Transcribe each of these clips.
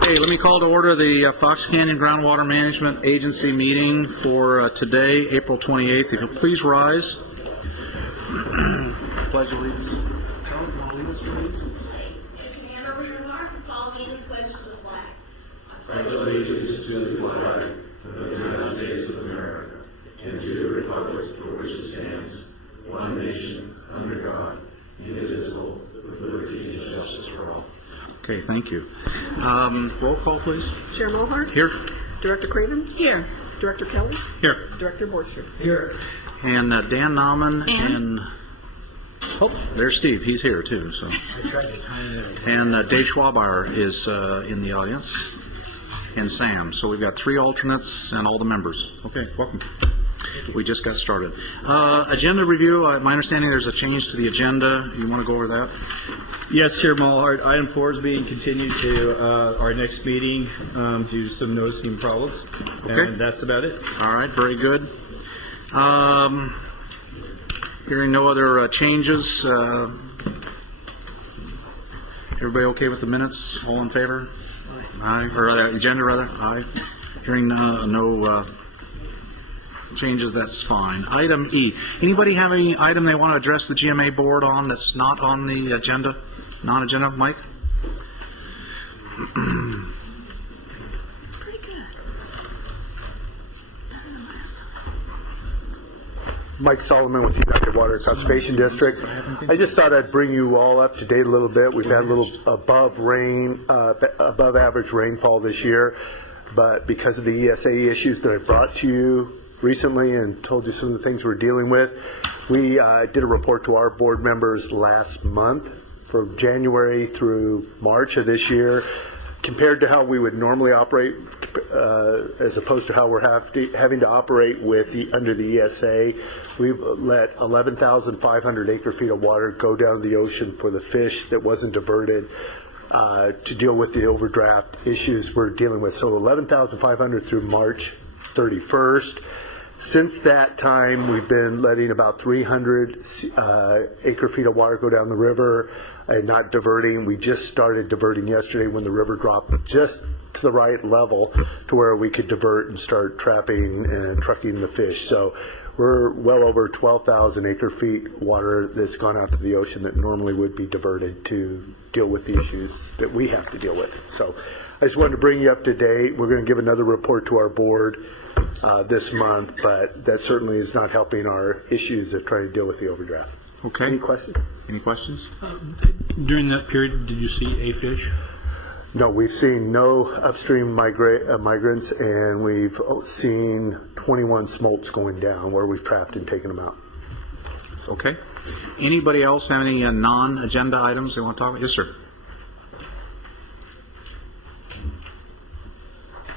Okay, let me call to order the Fox Canyon Groundwater Management Agency meeting for today, April 28th. If you'll please rise. Pledge allegiance. Pledge allegiance to the flag of the United States of America and to the republic for which it stands, one nation, under God, indivisible, with liberty and justice for all. Okay, thank you. Roll call, please. Chair Mohart? Here. Director Craven? Here. Director Kelly? Here. Director Borcher? Here. And Dan Nauman and oh, there's Steve. He's here too. So. And Dave Schwabeyer is in the audience, and Sam. So we've got 3 alternates and all the members. Okay, welcome. We just got started. Agenda review. My understanding there's a change to the agenda. You want to go over that? Yes, Chair Mulhart. Item 4 is being continued to our next meeting due to some noticing problems. Okay. And that's about it. All right, very good. Hearing no other changes. Everybody okay with the minutes? All in favor? Aye. Or agenda, rather? Aye. Hearing no changes, that's fine. Item E. Anybody have any item they want to address the GMA board on that's not on the agenda? Non-agenda, Mike? Pretty good. Better than last time. Mike Solomon with the United Water Conservation District. I just thought I'd bring you all up to date a little bit. We've had a little above average rainfall this year, but because of the ESA issues that I brought to you recently and told you some of the things we're dealing with, we did a report to our board members last month from January through March of this year, compared to how we would normally operate as opposed to how we're having to operate with under the ESA. We've let 11,500 acre-feet of water go down to the ocean for the fish that wasn't diverted to deal with the overdraft issues we're dealing with. So 11,500 through March 31st. Since that time, we've been letting about 300 acre-feet of water go down the river and not diverting. We just started diverting yesterday when the river dropped just to the right level to where we could divert and start trapping and trucking the fish. So we're well over 12,000 acre-feet water that's gone out to the ocean that normally would be diverted to deal with the issues that we have to deal with. So I just wanted to bring you up to date. We're going to give another report to our board this month, but that certainly is not helping our issues of trying to deal with the overdraft. Okay. Any questions? Any questions? During that period, did you see a fish? No, we've seen no upstream migrants, and we've seen 21 smolts going down where we've trapped and taken them out. Okay. Anybody else have any non-agenda items they want to talk about? Yes, sir.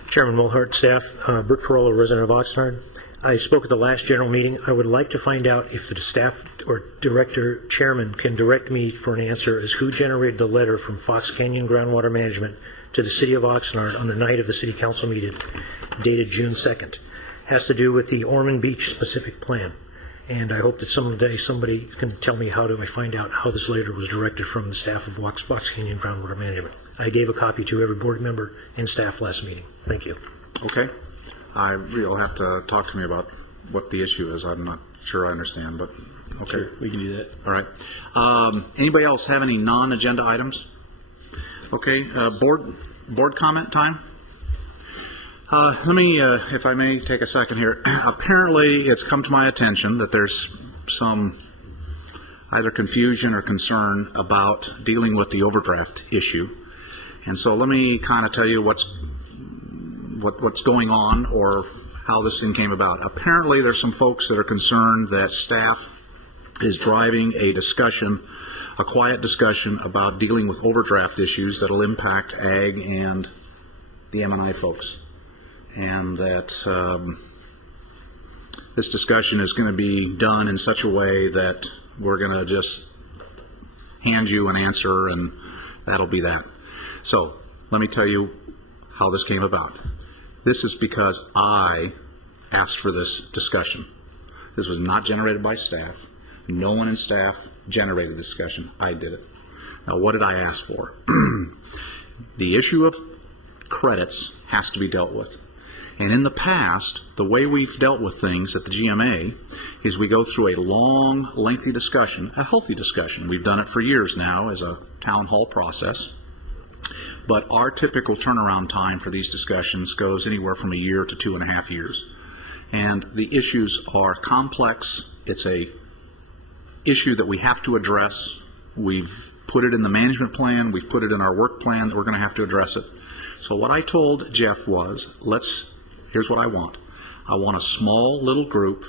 Chairman Mulhart, staff, Bert Corolla, resident of Oxnard. I spoke at the last general meeting. I would like to find out if the staff or director chairman can direct me for an answer as who generated the letter from Fox Canyon Groundwater Management to the city of Oxnard on the night of the city council meeting dated June 2nd. Has to do with the Ormond Beach specific plan. And I hope that someday somebody can tell me how do I find out how this letter was directed from the staff of Fox Canyon Groundwater Management. I gave a copy to every board member and staff last meeting. Thank you. Okay. You'll have to talk to me about what the issue is. I'm not sure I understand, but okay. Sure, we can do that. All right. Anybody else have any non-agenda items? Okay. Board comment time. Let me, if I may, take a second here. Apparently, it's come to my attention that there's some either confusion or concern about dealing with the overdraft issue. And so let me kind of tell you what's going on or how this thing came about. Apparently there's some folks that are concerned that staff is driving a discussion, a quiet discussion about dealing with overdraft issues that'll impact ag and the M&I folks. And that this discussion is going to be done in such a way that we're going to just hand you an answer and that'll be that. So let me tell you how this came about. This is because I asked for this discussion. This was not generated by staff. No one in staff generated the discussion. I did it. Now, what did I ask for? The issue of credits has to be dealt with. And in the past, the way we've dealt with things at the GMA is we go through a long, lengthy discussion, a healthy discussion. We've done it for years now as a town hall process. But our typical turnaround time for these discussions goes anywhere from a year to 2.5 years. And the issues are complex. It's a issue that we have to address. We've put it in the management plan. We've put it in our work plan that we're going to have to address it. So what I told Jeff was, here's what I want. I want a small little group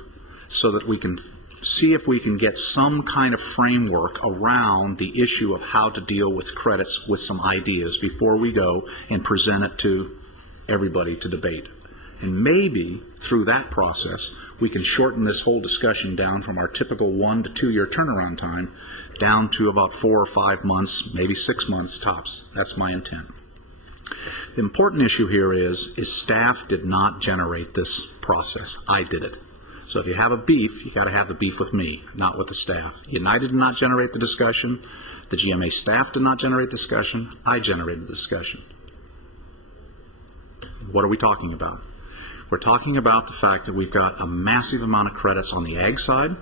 so that we can see if we can get some kind of framework around the issue of how to deal with credits with some ideas before we go and present it to everybody to debate. And maybe through that process, we can shorten this whole discussion down from our typical 1 to 2 year turnaround time down to about 4 or 5 months, maybe 6 months tops. That's my intent. The important issue here is staff did not generate this process. I did it. So if you have a beef, you got to have the beef with me, not with the staff. United did not generate the discussion. The GMA staff did not generate the discussion. I generated the discussion. What are we talking about? We're talking about the fact that we've got a massive amount of credits on the ag side,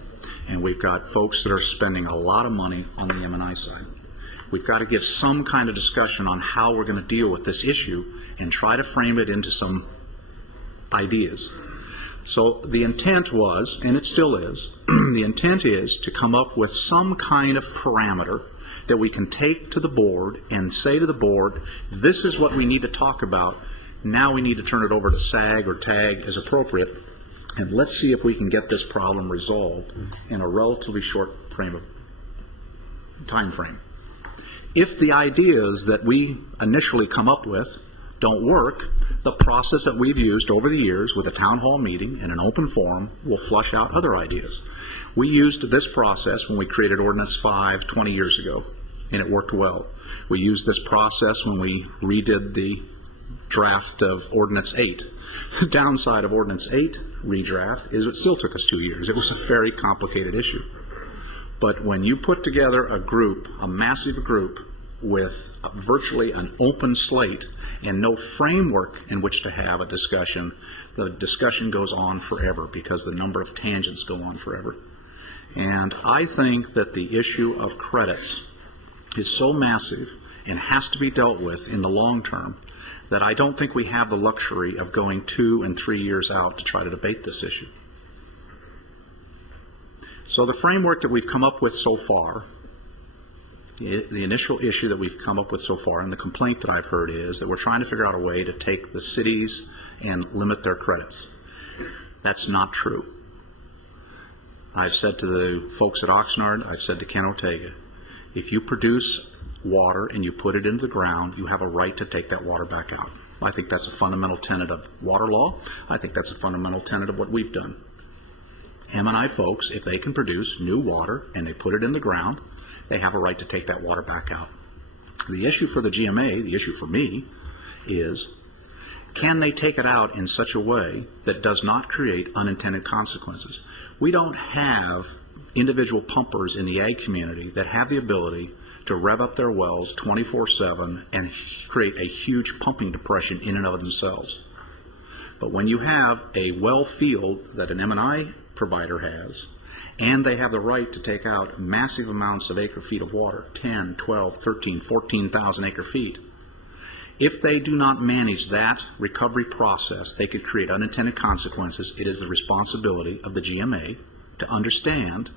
and we've got folks that are spending a lot of money on the M&I side. We've got to give some kind of discussion on how we're going to deal with this issue and try to frame it into some ideas. So the intent was, and it still is, the intent is to come up with some kind of parameter that we can take to the board and say to the board, this is what we need to talk about. Now we need to turn it over to SAG or TAG as appropriate, and let's see if we can get this problem resolved in a relatively short time frame. If the ideas that we initially come up with don't work, the process that we've used over the years with a town hall meeting and an open forum will flush out other ideas. We used this process when we created Ordinance 5 20 years ago, and it worked well. We used this process when we redid the draft of Ordinance 8. The downside of Ordinance 8 redraft is it still took us 2 years. It was a very complicated issue. But when you put together a group, a massive group, with virtually an open slate and no framework in which to have a discussion, the discussion goes on forever because the number of tangents go on forever. And I think that the issue of credits is so massive and has to be dealt with in the long term that I don't think we have the luxury of going 2 and 3 years out to try to debate this issue. So the framework that we've come up with so far, the initial issue that we've come up with so far, and the complaint that I've heard is that we're trying to figure out a way to take the cities and limit their credits. That's not true. I've said to the folks at Oxnard, I've said to Ken Ortega, if you produce water and you put it into the ground, you have a right to take that water back out. I think that's a fundamental tenet of water law. I think that's a fundamental tenet of what we've done. M&I folks, if they can produce new water and they put it in the ground, they have a right to take that water back out. The issue for the GMA, the issue for me, is can they take it out in such a way that does not create unintended consequences? We don't have individual pumpers in the ag community that have the ability to rev up their wells 24/7 and create a huge pumping depression in and of themselves. But when you have a well field that an M&I provider has, and they have the right to take out massive amounts of acre feet of water, 10, 12, 13, 14,000 acre feet. If they do not manage that recovery process, they could create unintended consequences. It is the responsibility of the GMA to understand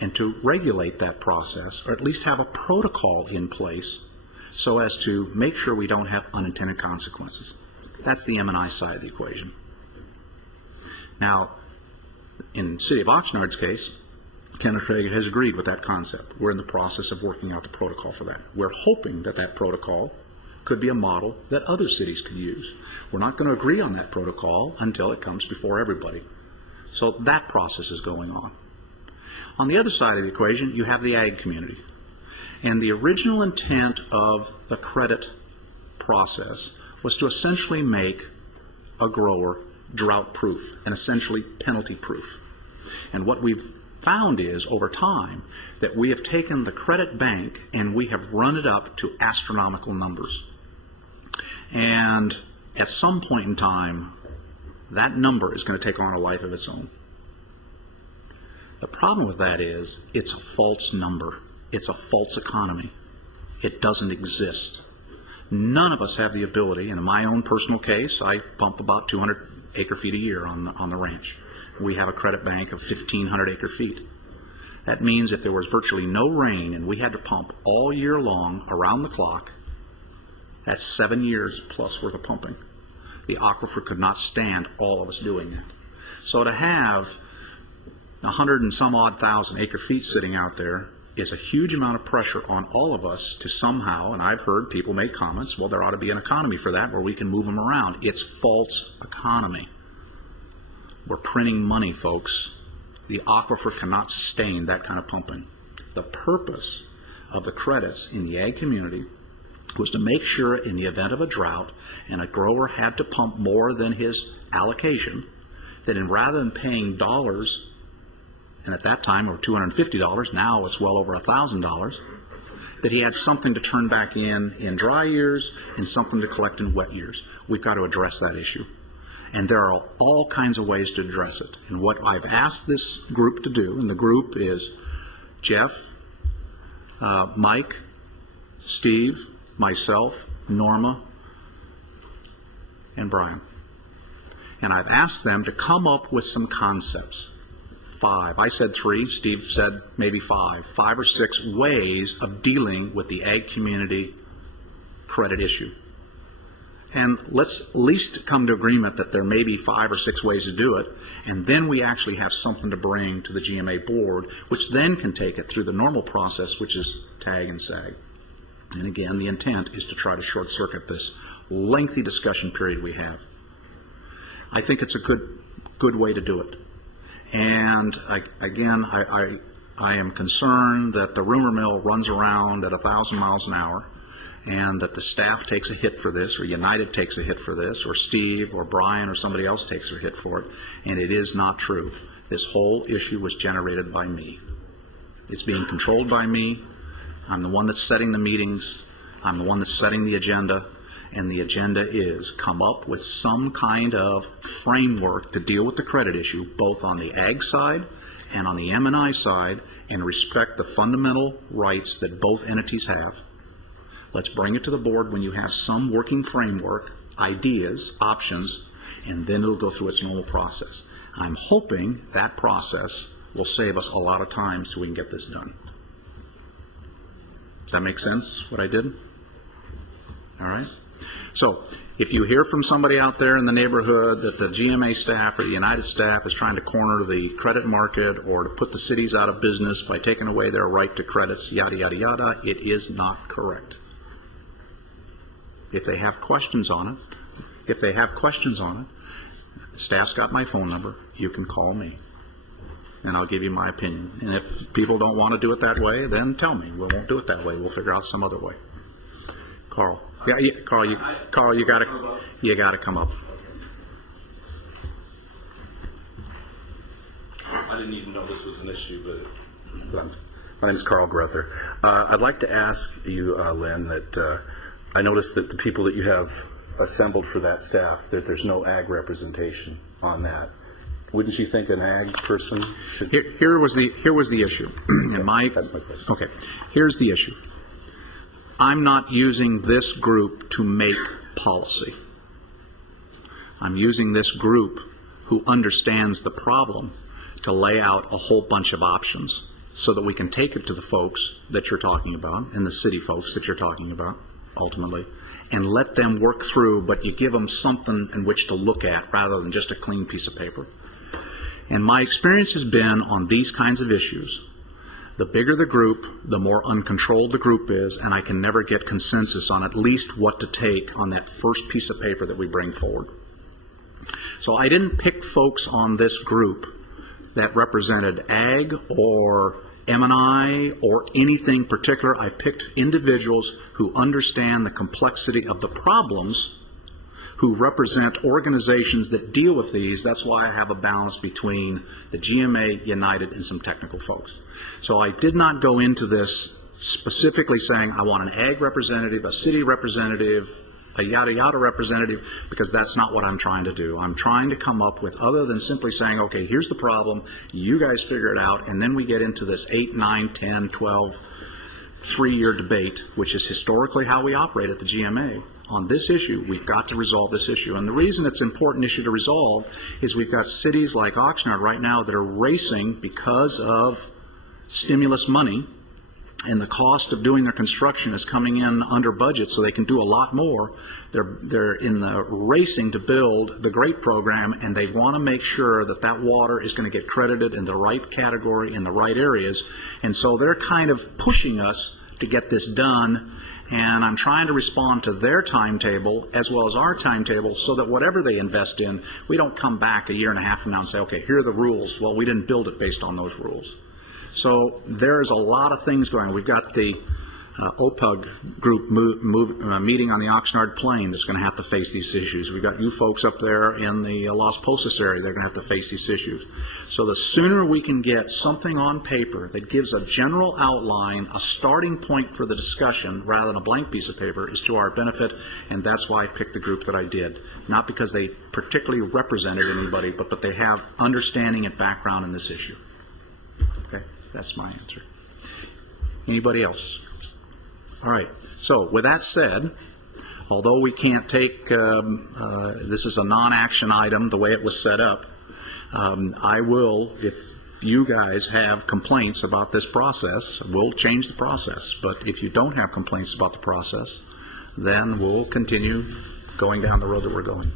and to regulate that process, or at least have a protocol in place so as to make sure we don't have unintended consequences. That's the M&I side of the equation. Now, in City of Oxnard's case, Kenneth Reagan has agreed with that concept. We're in the process of working out the protocol for that. We're hoping that that protocol could be a model that other cities could use. We're not going to agree on that protocol until it comes before everybody. So that process is going on. On the other side of the equation, you have the ag community. And the original intent of the credit process was to essentially make a grower drought-proof and essentially penalty-proof. And what we've found is, over time, that we have taken the credit bank and we have run it up to astronomical numbers. And at some point in time, that number is going to take on a life of its own. The problem with that is it's a false number. It's a false economy. It doesn't exist. None of us have the ability, and in my own personal case, I pump about 200 acre-feet a year on the ranch. We have a credit bank of 1,500 acre-feet. That means if there was virtually no rain and we had to pump all year long, around the clock, that's 7 years plus worth of pumping. The aquifer could not stand all of us doing it. So to have 100 and some odd thousand acre-feet sitting out there is a huge amount of pressure on all of us to somehow, and I've heard people make comments, well, there ought to be an economy for that where we can move them around. It's false economy. We're printing money, folks. The aquifer cannot sustain that kind of pumping. The purpose of the credits in the ag community was to make sure in the event of a drought and a grower had to pump more than his allocation, that rather than paying dollars, and at that time it was $250, now it's well over $1,000, that he had something to turn back in dry years and something to collect in wet years. We've got to address that issue. And there are all kinds of ways to address it. And what I've asked this group to do, and the group is Jeff, Mike, Steve, myself, Norma, and Brian. And I've asked them to come up with some concepts. 5. I said 3. Steve said maybe 5. 5 or 6 ways of dealing with the ag community credit issue. And let's at least come to agreement that there may be 5 or 6 ways to do it, and then we actually have something to bring to the GMA board, which then can take it through the normal process, which is tag and sag. And again, the intent is to try to short circuit this lengthy discussion period we have. I think it's a good way to do it. And I am concerned that the rumor mill runs around at 1,000 miles an hour, and that the staff takes a hit for this, or United takes a hit for this, or Steve or Brian or somebody else takes a hit for it, and it is not true. This whole issue was generated by me. It's being controlled by me. I'm the one that's setting the meetings. I'm the one that's setting the agenda, and the agenda is come up with some kind of framework to deal with the credit issue, both on the ag side and on the M&I side, and respect the fundamental rights that both entities have. Let's bring it to the board when you have some working framework, ideas, options, and then it'll go through its normal process. I'm hoping that process will save us a lot of time so we can get this done. Does that make sense, what I did? All right. So if you hear from somebody out there in the neighborhood that the GMA staff or the United staff is trying to corner the credit market or to put the cities out of business by taking away their right to credits, yada, yada, yada, it is not correct. If they have questions on it, staff's got my phone number. You can call me, and I'll give you my opinion. And if people don't want to do it that way, then tell me. We won't do it that way. We'll figure out some other way. Carl, Carl, you gotta come up. I didn't even know this was an issue, but my name's Carl Grother. I'd like to ask you, Lynn, that I noticed that the people that you have assembled for that staff, that there's no ag representation on that. Wouldn't you think an ag person should? Here was the issue. And That's my question. Okay, here's the issue. I'm not using this group to make policy. I'm using this group who understands the problem to lay out a whole bunch of options. so that we can take it to the folks that you're talking about and the city folks that you're talking about ultimately, and let them work through, but you give them something in which to look at rather than just a clean piece of paper. And my experience has been on these kinds of issues, the bigger the group, the more uncontrolled the group is, and I can never get consensus on at least what to take on that first piece of paper that we bring forward. So I didn't pick folks on this group that represented ag or M&I or anything particular. I picked individuals who understand the complexity of the problems, who represent organizations that deal with these. That's why I have a balance between the GMA, United, and some technical folks. So I did not go into this specifically saying I want an ag representative, a city representative, a yada yada representative, because that's not what I'm trying to do. I'm trying to come up with, other than simply saying, okay, here's the problem, you guys figure it out, and then we get into this 8, 9, 10, 12, 3-year debate, which is historically how we operate at the GMA. On this issue, we've got to resolve this issue. And the reason it's an important issue to resolve is we've got cities like Oxnard right now that are racing because of stimulus money, and the cost of doing their construction is coming in under budget, so they can do a lot more. They're in the racing to build the GREAT program, and they want to make sure that that water is going to get credited in the right category in the right areas. And so they're kind of pushing us to get this done, and I'm trying to respond to their timetable as well as our timetable, so that whatever they invest in, we don't come back a year and a half from now and say, okay, here are the rules. Well, we didn't build it based on those rules. So there's a lot of things going on. We've got the OPUG group meeting on the Oxnard Plain that's going to have to face these issues. We've got you folks up there in the Las Posas area. They're going to have to face these issues. So the sooner we can get something on paper that gives a general outline, a starting point for the discussion, rather than a blank piece of paper, is to our benefit, and that's why I picked the group that I did. Not because they particularly represented anybody, but they have understanding and background in this issue. Okay, that's my answer. Anybody else? All right, so with that said, although we can't take, this is a non-action item the way it was set up, I will, if you guys have complaints about this process, we'll change the process. But if you don't have complaints about the process, then we'll continue going down the road that we're going.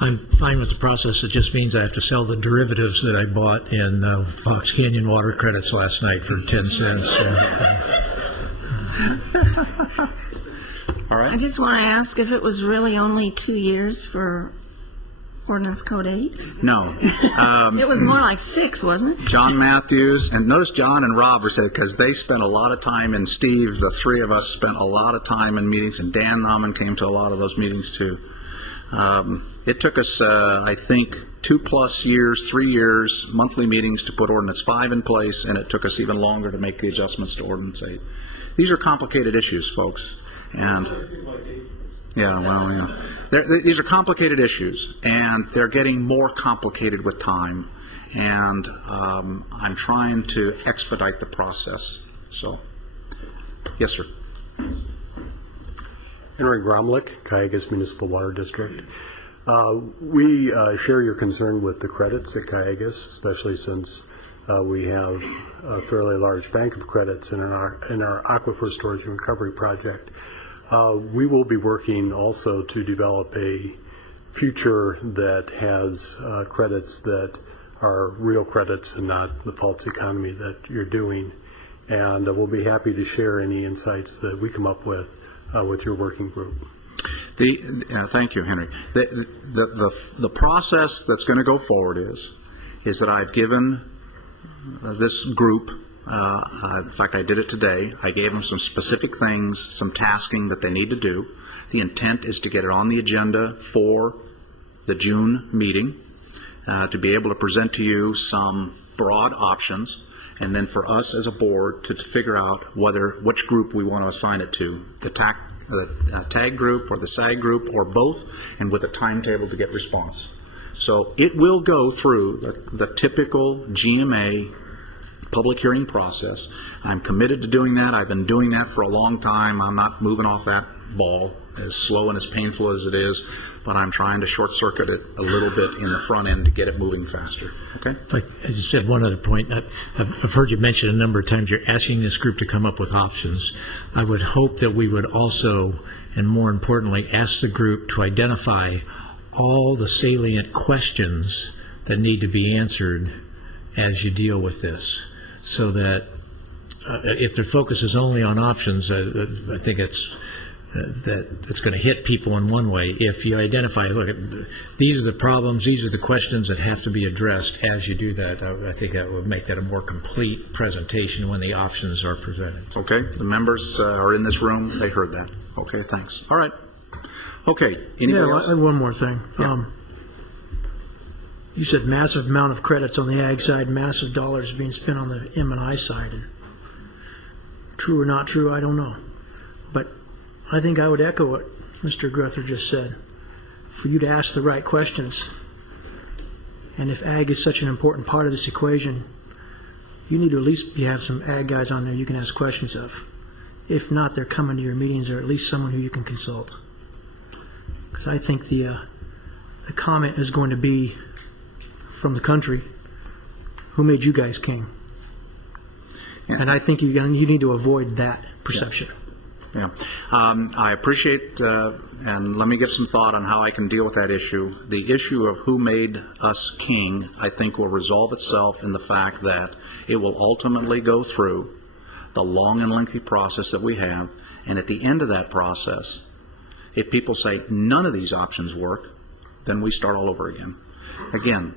I'm fine with the process. It just means I have to sell the derivatives that I bought in Fox Canyon water credits last night for 10 cents. All right. I just want to ask if it was really only 2 years for Ordinance Code 8? No. It was more like 6, wasn't it? John Matthews, and notice John and Rob were said, because they spent a lot of time, and Steve, the three of us spent a lot of time in meetings, and Dan Rahman came to a lot of those meetings too. It took us, I think, 2+ years, 3 years, monthly meetings to put Ordinance 5 in place, and it took us even longer to make the adjustments to Ordinance 8. These are complicated issues, folks, and yeah, well, yeah. These are complicated issues, and they're getting more complicated with time, and I'm trying to expedite the process. So, yes, sir. Henry Gromlich, Cayugas Municipal Water District. We share your concern with the credits at Cayugas, especially since we have a fairly large bank of credits in our aquifer storage and recovery project. We will be working also to develop a future that has credits that are real credits and not the false economy that you're doing. And we'll be happy to share any insights that we come up with your working group. Thank you, Henry. The process that's going to go forward is that I've given this group, in fact, I did it today. I gave them some specific things, some tasking that they need to do. The intent is to get it on the agenda for the June meeting, to be able to present to you some broad options, and then for us as a board to figure out which group we want to assign it to, the TAG group or the SAG group or both, and with a timetable to get response. So it will go through the typical GMA public hearing process. I'm committed to doing that. I've been doing that for a long time. I'm not moving off that ball, as slow and as painful as it is, but I'm trying to short circuit it a little bit in the front end to get it moving faster. Okay? I just have one other point. I've heard you mention a number of times you're asking this group to come up with options. I would hope that we would also, and more importantly, ask the group to identify all the salient questions that need to be answered as you deal with this, so that if their focus is only on options, I think it's going to hit people in one way. If you identify, look, these are the problems, these are the questions that have to be addressed as you do that, I think that would make that a more complete presentation when the options are presented. Okay, the members are in this room. They heard that. Okay, thanks. All right. Okay, anybody else? I have one more thing. Yeah. You said massive amount of credits on the ag side, massive dollars being spent on the M&I side. And true or not true, I don't know. But I think I would echo what Mr. Grother just said. For you to ask the right questions, and if ag is such an important part of this equation, you need to at least have some ag guys on there you can ask questions of. If not, they're coming to your meetings, or at least someone who you can consult. Because I think the comment is going to be from the country, who made you guys king? Yeah. And I think you need to avoid that perception. Yeah. I appreciate, and let me give some thought on how I can deal with that issue. The issue of who made us king, I think, will resolve itself in the fact that it will ultimately go through the long and lengthy process that we have, and at the end of that process, if people say none of these options work, then we start all over again. Again,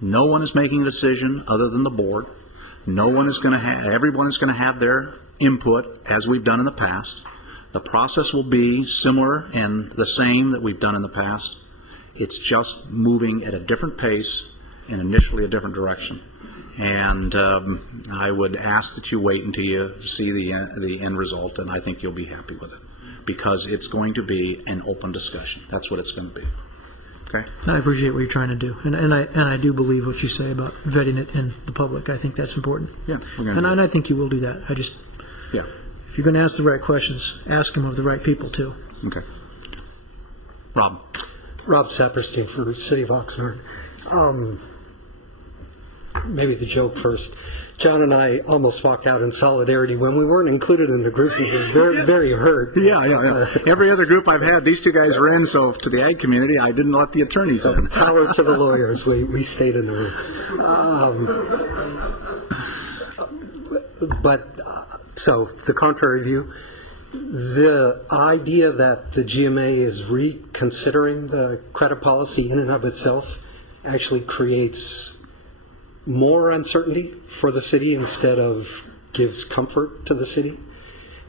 no one is making a decision other than the board. No one is going to have, everyone is going to have their input as we've done in the past. The process will be similar and the same that we've done in the past. It's just moving at a different pace and initially a different direction. And I would ask that you wait until you see the end result, and I think you'll be happy with it, because it's going to be an open discussion. That's what it's going to be. Okay. I appreciate what you're trying to do, and I do believe what you say about vetting it in the public. I think that's important. Yeah, and I think you will do that. Yeah. If you're going to ask the right questions, ask them of the right people too. Okay. Rob Saperstein for the City of Oxnard. Maybe the joke first. John and I almost walked out in solidarity when we weren't included in the group. We were very, very hurt. Yeah. Every other group I've had, these two guys were in, so to the ag community, I didn't let the attorneys in. Power to the lawyers. We stayed in the room. So the contrary view, the idea that the GMA is reconsidering the credit policy in and of itself actually creates more uncertainty for the city instead of gives comfort to the city.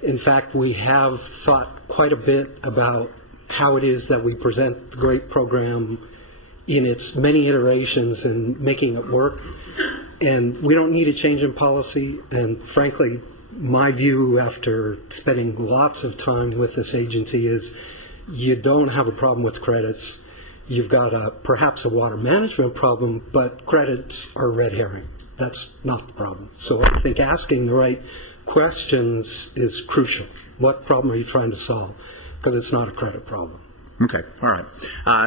In fact, we have thought quite a bit about how it is that we present the GREAT program in its many iterations and making it work. And we don't need a change in policy. And frankly, my view after spending lots of time with this agency is you don't have a problem with credits. You've got perhaps a water management problem, but credits are red herring. That's not the problem. So I think asking the right questions is crucial. What problem are you trying to solve? Because it's not a credit problem. Okay, all right.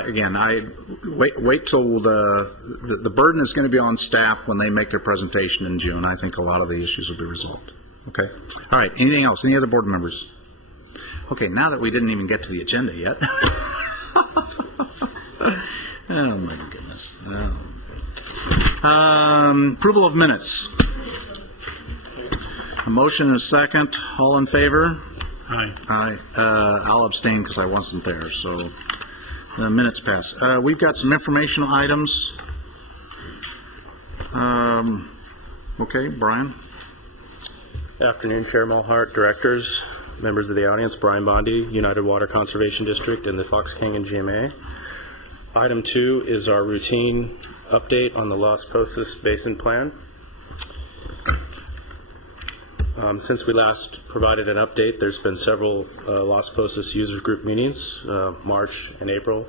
Again, I wait till the burden is going to be on staff when they make their presentation in June. I think a lot of the issues will be resolved. Okay. All right. Anything else? Any other board members? Okay. Now that we didn't even get to the agenda yet. Oh my goodness. Approval of minutes. A motion and a second. All in favor? Aye. Aye. I'll abstain because I wasn't there, so the minutes pass. We've got some informational items. Okay, Brian. Afternoon, Chair Mulhart, directors, members of the audience. Brian Bondi, United Water Conservation District in the Fox Canyon GMA. Item 2 is our routine update on the Las Posas Basin Plan. Since we last provided an update, there's been several Las Posas user group meetings, March and April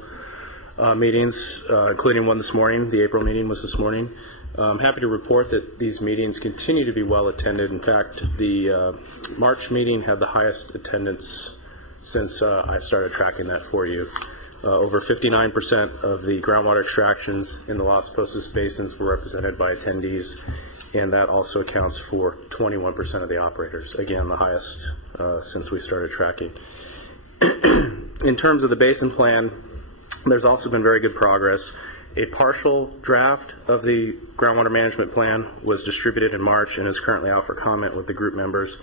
meetings, including one this morning. The April meeting was this morning. I'm happy to report that these meetings continue to be well attended. In fact, the March meeting had the highest attendance since I started tracking that for you. Over 59% of the groundwater extractions in the Las Posas basins were represented by attendees, and that also accounts for 21% of the operators. Again, the highest since we started tracking. In terms of the basin plan, there's also been very good progress. A partial draft of the groundwater management plan was distributed in March and is currently out for comment with the group members.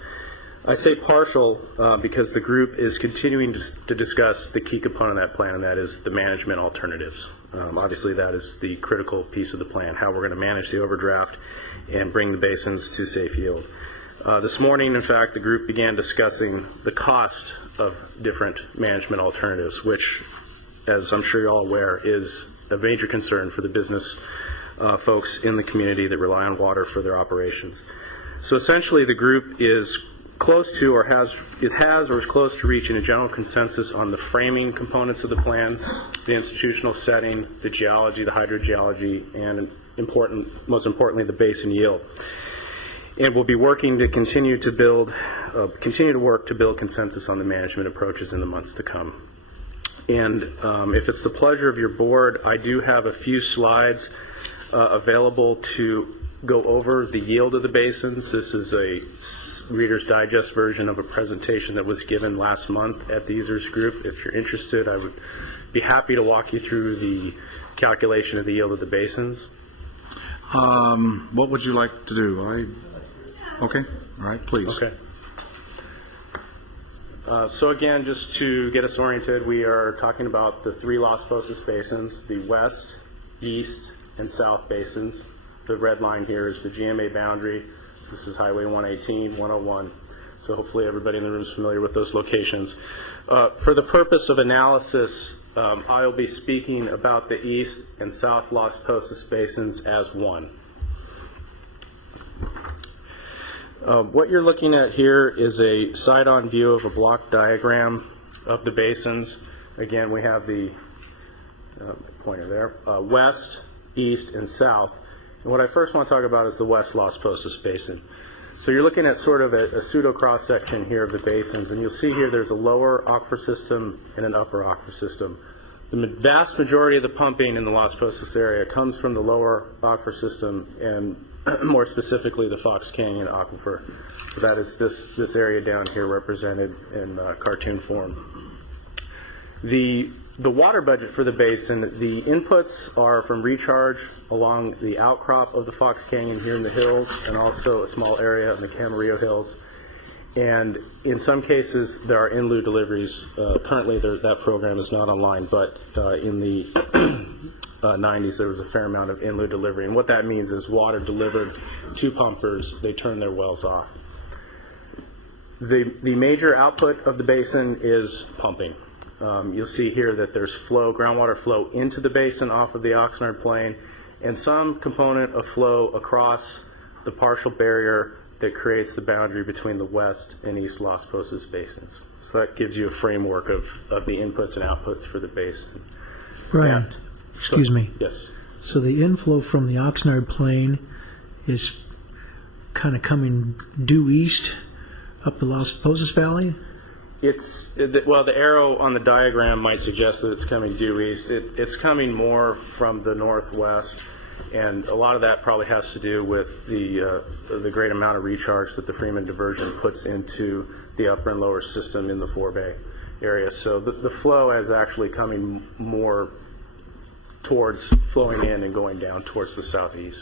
I say partial because the group is continuing to discuss the key component of that plan, and that is the management alternatives. Obviously, that is the critical piece of the plan, how we're going to manage the overdraft and bring the basins to safe yield. This morning, in fact, the group began discussing the cost of different management alternatives, which, as I'm sure you're all aware, is a major concern for the business folks in the community that rely on water for their operations. So essentially, the group is close to or has or is close to reaching a general consensus on the framing components of the plan, the institutional setting, the geology, the hydrogeology, and most importantly, the basin yield. And we'll be working to continue to work to build consensus on the management approaches in the months to come. And if it's the pleasure of your board, I do have a few slides available to go over the yield of the basins. This is a Reader's Digest version of a presentation that was given last month at the users group. If you're interested, I would be happy to walk you through the calculation of the yield of the basins. What would you like to do? Okay, all right, please. Okay. So again, just to get us oriented, we are talking about the three Las Posas basins, the west, east, and south basins. The red line here is the GMA boundary. This is Highway 118, 101. So hopefully everybody in the room is familiar with those locations. For the purpose of analysis, I will be speaking about the east and south Las Posas basins as one. What you're looking at here is a side-on view of a block diagram of the basins. Again, we have the pointer there, west, east, and south. And what I first want to talk about is the west Las Posas basin. So you're looking at sort of a pseudo cross-section here of the basins, and you'll see here there's a lower aquifer system and an upper aquifer system. The vast majority of the pumping in the Las Posas area comes from the lower aquifer system, and more specifically the Fox Canyon aquifer. So that is this area down here represented in cartoon form. The water budget for the basin, the inputs are from recharge along the outcrop of the Fox Canyon here in the hills, and also a small area in the Camarillo Hills. And in some cases, there are in-lieu deliveries. Currently, that program is not online, but in the 90s, there was a fair amount of in-lieu delivery. And what that means is water delivered to pumpers, they turn their wells off. The major output of the basin is pumping. You'll see here that there's groundwater flow into the basin off of the Oxnard Plain, and some component of flow across the partial barrier that creates the boundary between the west and east Las Posas basins. So that gives you a framework of the inputs and outputs for the basin. Brian, excuse me. Yes. So the inflow from the Oxnard Plain is kind of coming due east up the Las Posas Valley? Well, the arrow on the diagram might suggest that it's coming due east. It's coming more from the northwest, and a lot of that probably has to do with the great amount of recharge that the Freeman diversion puts into the upper and lower system in the Forebay area. So the flow is actually coming more towards flowing in and going down towards the southeast.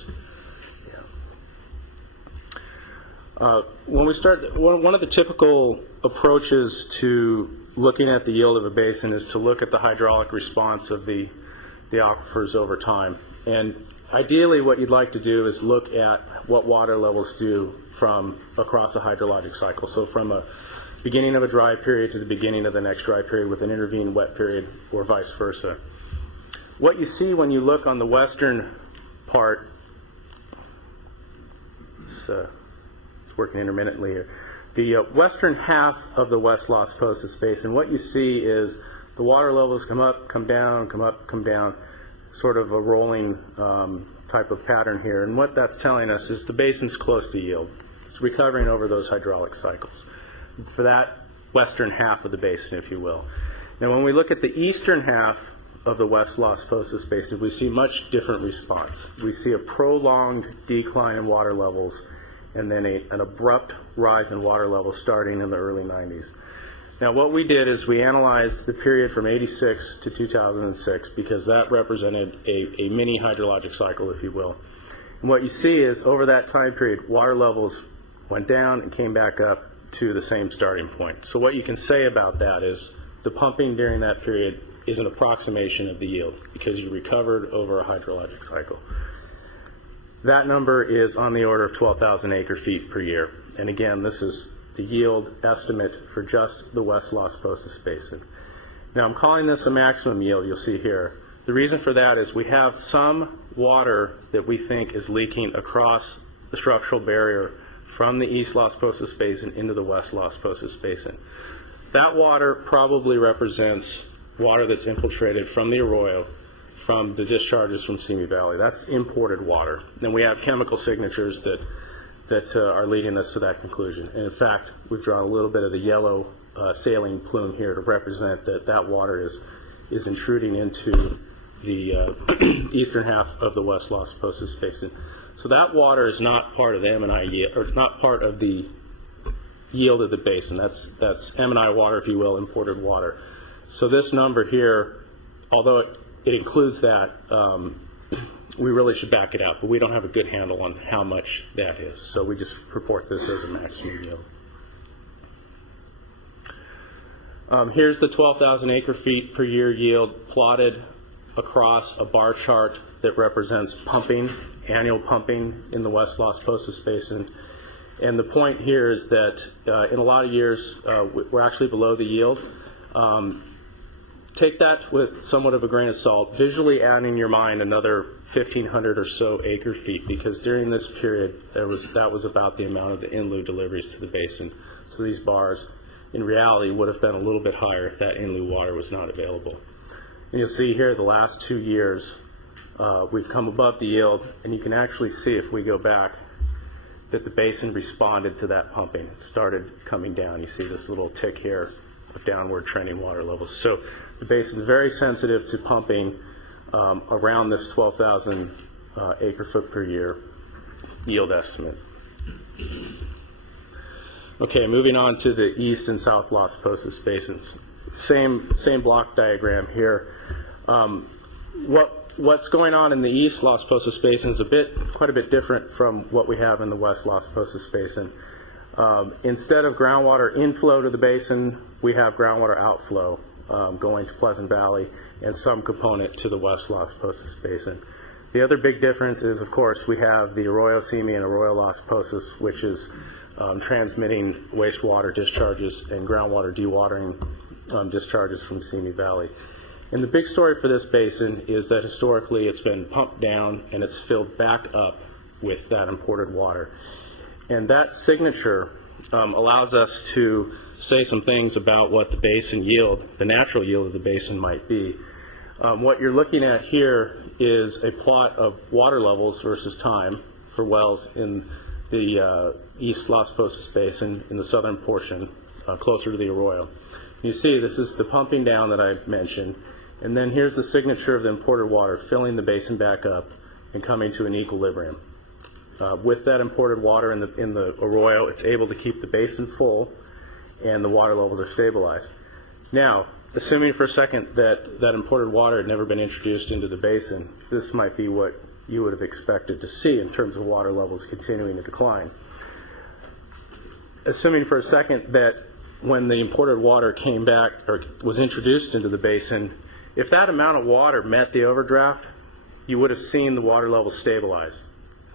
When we start, one of the typical approaches to looking at the yield of a basin is to look at the hydraulic response of the aquifers over time. And ideally what you'd like to do is look at what water levels do from across a hydrologic cycle. So from a beginning of a dry period to the beginning of the next dry period with an intervening wet period, or vice versa. What you see when you look on the western part, it's working intermittently here, the western half of the West Las Posas Basin, what you see is the water levels come up, come down, come up, come down, sort of a rolling type of pattern here. And what that's telling us is the basin's close to yield. It's recovering over those hydraulic cycles. For that western half of the basin, if you will. Now, when we look at the eastern half of the West Las Posas Basin, we see much different response. We see a prolonged decline in water levels and then an abrupt rise in water levels starting in the early 90s. Now, what we did is we analyzed the period from 86 to 2006 because that represented a mini hydrologic cycle, if you will. And what you see is over that time period, water levels went down and came back up to the same starting point. So what you can say about that is the pumping during that period is an approximation of the yield because you recovered over a hydrologic cycle. That number is on the order of 12,000 acre-feet per year. And again, this is the yield estimate for just the West Las Posas Basin. Now, I'm calling this a maximum yield, you'll see here. The reason for that is we have some water that we think is leaking across the structural barrier from the East Las Posas Basin into the West Las Posas Basin. That water probably represents water that's infiltrated from the arroyo, from the discharges from Simi Valley. That's imported water. And we have chemical signatures that are leading us to that conclusion. And in fact, we've drawn a little bit of the yellow saline plume here to represent that water is intruding into the eastern half of the West Las Posas Basin. So that water is not part of the M&I yield, or not part of the yield of the basin. That's M&I water, if you will, imported water. So this number here, although it includes that, we really should back it out, but we don't have a good handle on how much that is. So we just purport this as a maximum yield. Here's the 12,000 acre-feet per year yield plotted across a bar chart that represents pumping, annual pumping in the West Las Posas Basin. And the point here is that in a lot of years, we're actually below the yield. Take that with somewhat of a grain of salt. Visually add in your mind another 1,500 or so acre-feet, because during this period, that was about the amount of the in-lieu deliveries to the basin. So these bars, in reality, would have been a little bit higher if that in-lieu water was not available. And you'll see here the last 2 years, we've come above the yield, and you can actually see, if we go back, that the basin responded to that pumping. It started coming down. You see this little tick here of downward trending water levels. So the basin is very sensitive to pumping around this 12,000 acre-foot per year yield estimate. Okay, moving on to the East and South Las Posas Basins. Same block diagram here. What's going on in the East Las Posas Basin is quite a bit different from what we have in the West Las Posas Basin. Instead of groundwater inflow to the basin, we have groundwater outflow going to Pleasant Valley and some component to the West Las Posas Basin. The other big difference is, of course, we have the Arroyo Simi and Arroyo Las Posas, which is transmitting wastewater discharges and groundwater dewatering discharges from Simi Valley. And the big story for this basin is that historically it's been pumped down and it's filled back up with that imported water. And that signature allows us to say some things about what the basin yield, the natural yield of the basin might be. What you're looking at here is a plot of water levels versus time for wells in the East Las Posas Basin in the southern portion, closer to the Arroyo. You see, this is the pumping down that I mentioned, and then here's the signature of the imported water filling the basin back up and coming to an equilibrium. With that imported water in the Arroyo, it's able to keep the basin full and the water levels are stabilized. Now, assuming for a second that imported water had never been introduced into the basin, this might be what you would have expected to see in terms of water levels continuing to decline. Assuming for a second that when the imported water came back or was introduced into the basin, if that amount of water met the overdraft, you would have seen the water levels stabilize,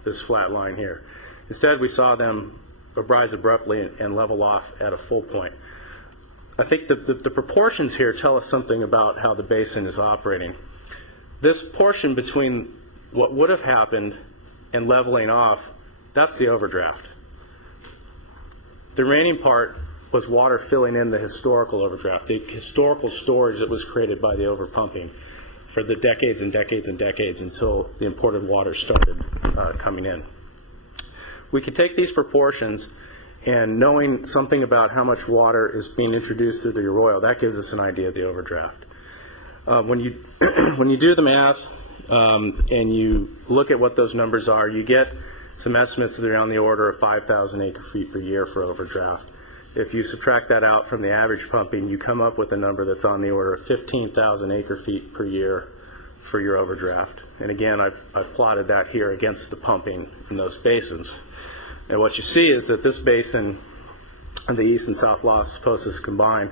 this flat line here. Instead, we saw them rise abruptly and level off at a full point. I think the proportions here tell us something about how the basin is operating. This portion between what would have happened and leveling off, that's the overdraft. The remaining part was water filling in the historical overdraft, the historical storage that was created by the overpumping for the decades and decades and decades until the imported water started coming in. We could take these proportions And knowing something about how much water is being introduced through the arroyo, that gives us an idea of the overdraft. When you when you do the math and you look at what those numbers are, you get some estimates that are on the order of 5,000 acre-feet per year for overdraft. If you subtract that out from the average pumping, you come up with a number that's on the order of 15,000 acre-feet per year for your overdraft. And again, I've plotted that here against the pumping in those basins. And what you see is that this basin and the east and south Las Posas combined,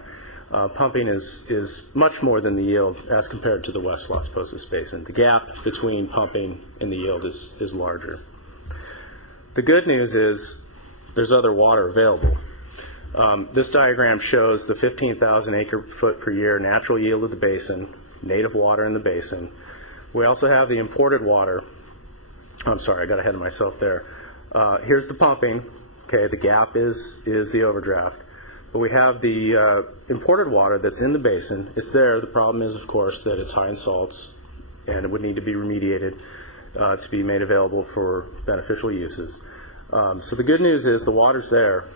pumping is much more than the yield as compared to the west Las Posas basin. The gap between pumping and the yield is larger. The good news is there's other water available. This diagram shows the 15,000 acre-foot per year natural yield of the basin, native water in the basin. We also have the imported water. I'm sorry, I got ahead of myself there. Here's the pumping. Okay, the gap is the overdraft. But we have the imported water that's in the basin. It's there. The problem is, of course, that it's high in salts, and it would need to be remediated to be made available for beneficial uses. So the good news is the water's there.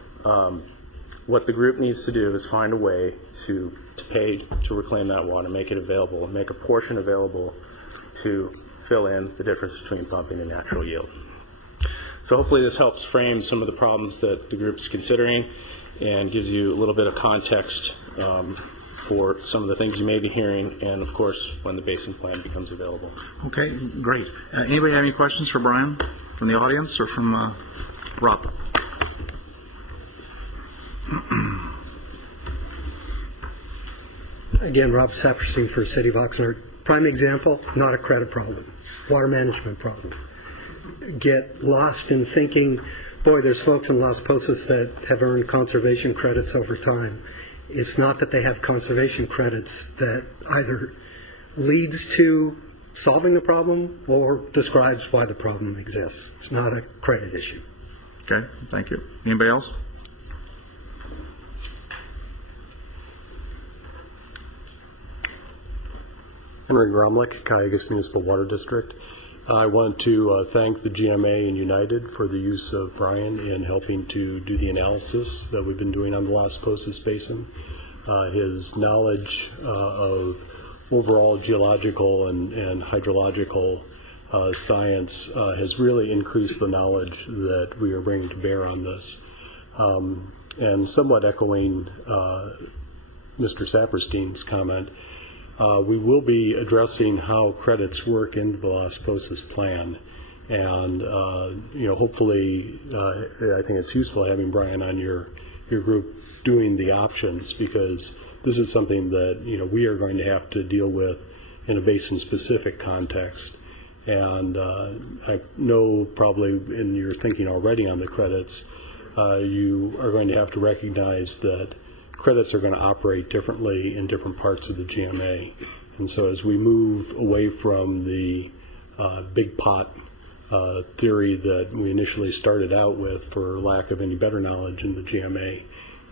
What the group needs to do is find a way to pay to reclaim that water, make it available, and make a portion available to fill in the difference between pumping and natural yield. So hopefully this helps frame some of the problems that the group's considering and gives you a little bit of context for some of the things you may be hearing, and of course when the basin plan becomes available. Okay, great. Anybody have any questions for Brian from the audience or from Rob? Again, Rob Saperstein for City of Oxnard. Prime example, not a credit problem, water management problem. Get lost in thinking, boy, there's folks in Las Posas that have earned conservation credits over time. It's not that they have conservation credits that either leads to solving the problem or describes why the problem exists. It's not a credit issue. Okay, thank you. Anybody else? Henry Gromlich, Cayugas Municipal Water District. I want to thank the GMA and United for the use of Brian in helping to do the analysis that we've been doing on the Las Posas Basin. His knowledge of overall geological and hydrological science has really increased the knowledge that we are bringing to bear on this. And somewhat echoing Mr. Saperstein's comment, we will be addressing how credits work into the Las Posas plan, and hopefully, I think it's useful having Brian on your group doing the options, because this is something that we are going to have to deal with in a basin-specific context. And I know probably in your thinking already on the credits, you are going to have to recognize that credits are going to operate differently in different parts of the GMA. And so as we move away from the big pot theory that we initially started out with for lack of any better knowledge in the GMA,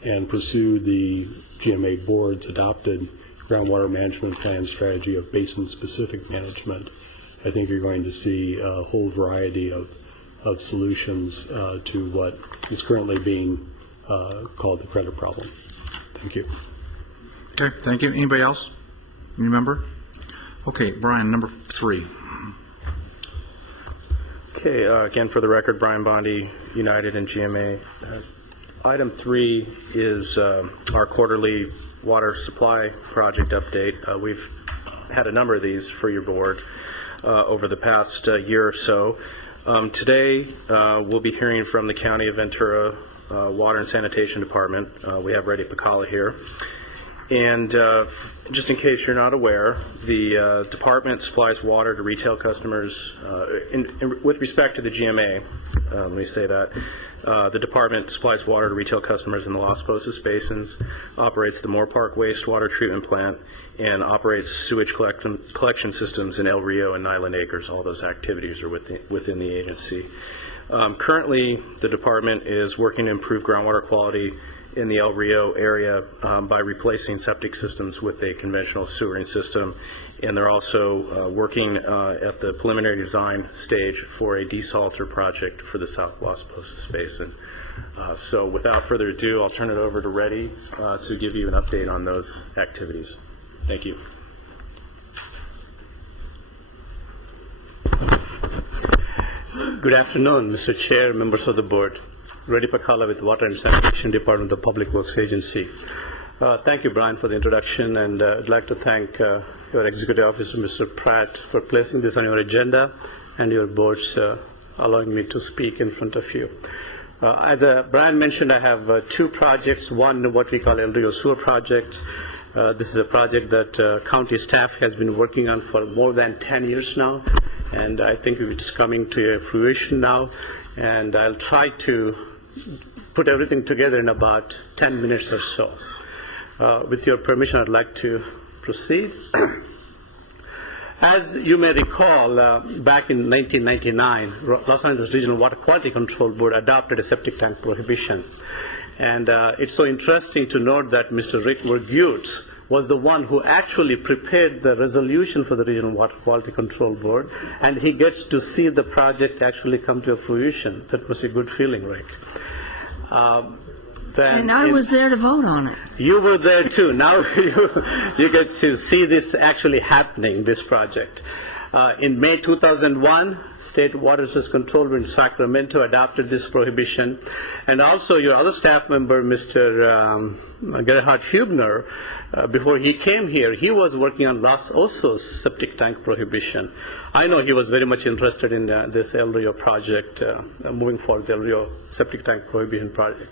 and pursue the GMA board's adopted groundwater management plan strategy of basin-specific management, I think you're going to see a whole variety of solutions to what is currently being called the credit problem. Thank you. Okay, thank you. Anybody else? Remember? Okay, Brian, number 3. Okay, again for the record, Brian Bondi, United and GMA. Item 3 is our quarterly water supply project update. We've had a number of these for your board over the past year or so. Today, we'll be hearing from the County of Ventura Water and Sanitation Department. We have Reddy Pacala here. And just in case you're not aware, the department supplies water to retail customers. With respect to the GMA, let me say that, the department supplies water to retail customers in the Las Posas basins, operates the Moore Park wastewater treatment plant, and operates sewage collection systems in El Rio and Nyland Acres. All those activities are within the agency. Currently, the department is working to improve groundwater quality in the El Rio area by replacing septic systems with a conventional sewering system, and they're also working at the preliminary design stage for a desalter project for the South Las Posas Basin. So without further ado, I'll turn it over to Reddy to give you an update on those activities. Thank you. Good afternoon, Mr. Chair, members of the board. Reddy Pakala with Water and Sanitation Department of the Public Works Agency. Thank you, Brian, for the introduction, and I'd like to thank your Executive Officer, Mr. Pratt, for placing this on your agenda, and your boards allowing me to speak in front of you. As Brian mentioned, I have two projects. One, what we call El Rio Sewer Project. This is a project that county staff has been working on for more than 10 years now, and I think it's coming to a fruition now, and I'll try to put everything together in about 10 minutes or so. With your permission, I'd like to proceed. As you may recall, back in 1999, Los Angeles Regional Water Quality Control Board adopted a septic tank prohibition. And it's so interesting to note that Mr. Rick Vergutes was the one who actually prepared the resolution for the Regional Water Quality Control Board, and he gets to see the project actually come to a fruition. That was a good feeling, Rick. And I was there to vote on it. You were there too. Now you get to see this actually happening, this project. In May 2001, State Water Resources Control Board in Sacramento adopted this prohibition. And also your other staff member, Mr. Gerhard Hubner, before he came here, he was working on Los Osos septic tank prohibition. I know he was very much interested in this El Rio project, moving forward, the El Rio septic tank prohibition project.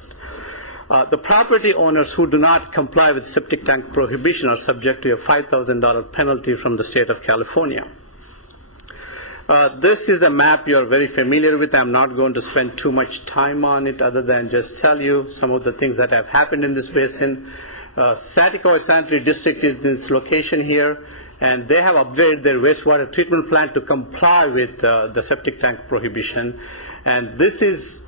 The property owners who do not comply with septic tank prohibition are subject to a $5,000 penalty from the state of California. This is a map you're very familiar with. I'm not going to spend too much time on it other than just tell you some of the things that have happened in this basin. Saticoy Sanitary District is this location here, and they have upgraded their wastewater treatment plant to comply with the septic tank prohibition. And this is,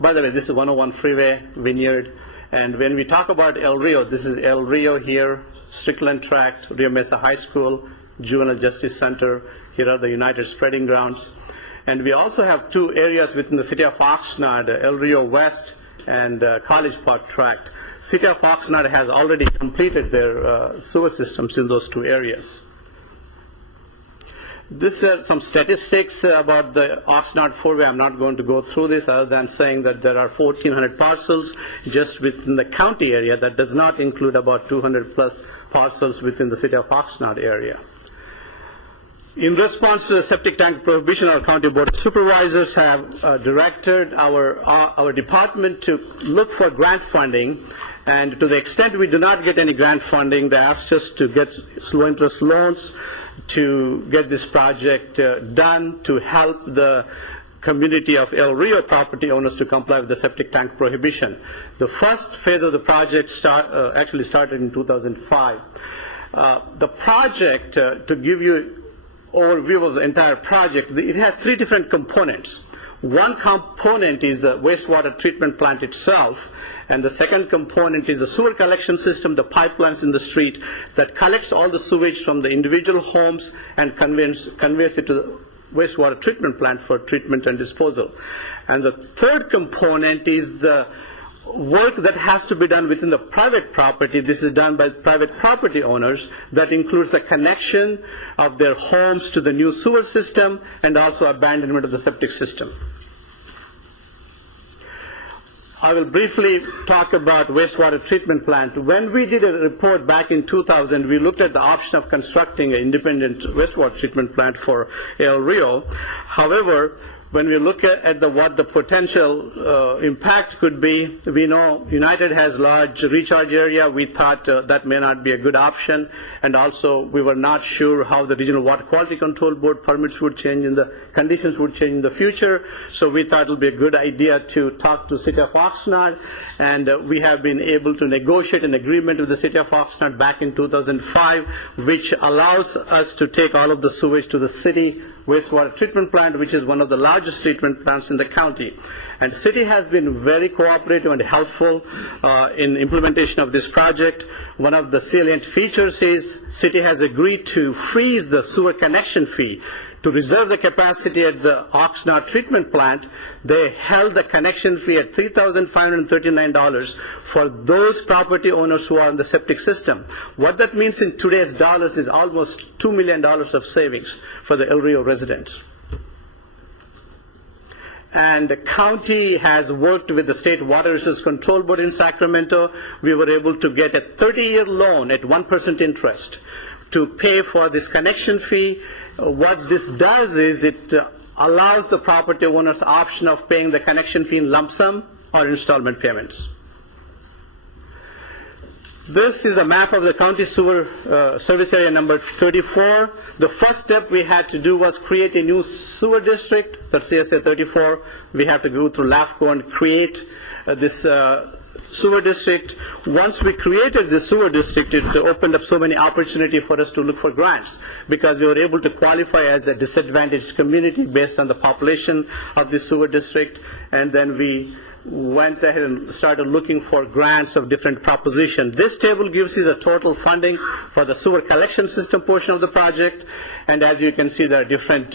by the way, this is 101 Freeway, Vineyard. And when we talk about El Rio, this is El Rio here, Strickland Tract, Rio Mesa High School, Juvenile Justice Center. Here are the United Spreading Grounds. And we also have two areas within the city of Oxnard, El Rio West and College Park Tract. City of Oxnard has already completed their sewer systems in those two areas. This is some statistics about the Oxnard 4-way. I'm not going to go through this other than saying that there are 1,400 parcels just within the county area. That does not include about 200 plus parcels within the city of Oxnard area. In response to the septic tank prohibition, our county board of supervisors have directed our department to look for grant funding. And to the extent we do not get any grant funding, they asked us to get low interest loans to get this project done to help the community of El Rio property owners to comply with the septic tank prohibition. The first phase of the project actually started in 2005. The project, to give you an overview of the entire project, it has three different components. One component is the wastewater treatment plant itself, and the second component is the sewer collection system, the pipelines in the street that collects all the sewage from the individual homes and conveys it to the wastewater treatment plant for treatment and disposal. And the third component is the work that has to be done within the private property. This is done by private property owners. That includes the connection of their homes to the new sewer system and also abandonment of the septic system. I will briefly talk about wastewater treatment plant. When we did a report back in 2000, we looked at the option of constructing an independent wastewater treatment plant for El Rio. However, when we look at what the potential impact could be, we know United has large recharge area. We thought that may not be a good option, and also we were not sure how the Regional Water Quality Control Board permits would change and the conditions would change in the future. So we thought it would be a good idea to talk to the City of Oxnard, and we have been able to negotiate an agreement with the City of Oxnard back in 2005, which allows us to take all of the sewage to the city wastewater treatment plant, which is one of the largest treatment plants in the county. And the city has been very cooperative and helpful in implementation of this project. One of the salient features is city has agreed to freeze the sewer connection fee To reserve the capacity at the Oxnard treatment plant, they held the connection fee at $3,539 for those property owners who are in the septic system. What that means in today's dollars is almost $2 million of savings for the El Rio residents. And the county has worked with the State Water Resources Control Board in Sacramento. We were able to get a 30-year loan at 1% interest to pay for this connection fee. What this does is it allows the property owners option of paying the connection fee in lump sum or installment payments. This is a map of the county sewer service area number 34. The first step we had to do was create a new sewer district, the CSA 34. We have to go through LAFCO and create this sewer district. Once we created the sewer district, it opened up so many opportunities for us to look for grants because we were able to qualify as a disadvantaged community based on the population of the sewer district. And then we went ahead and started looking for grants of different propositions. This table gives you the total funding for the sewer collection system portion of the project. And as you can see, there are different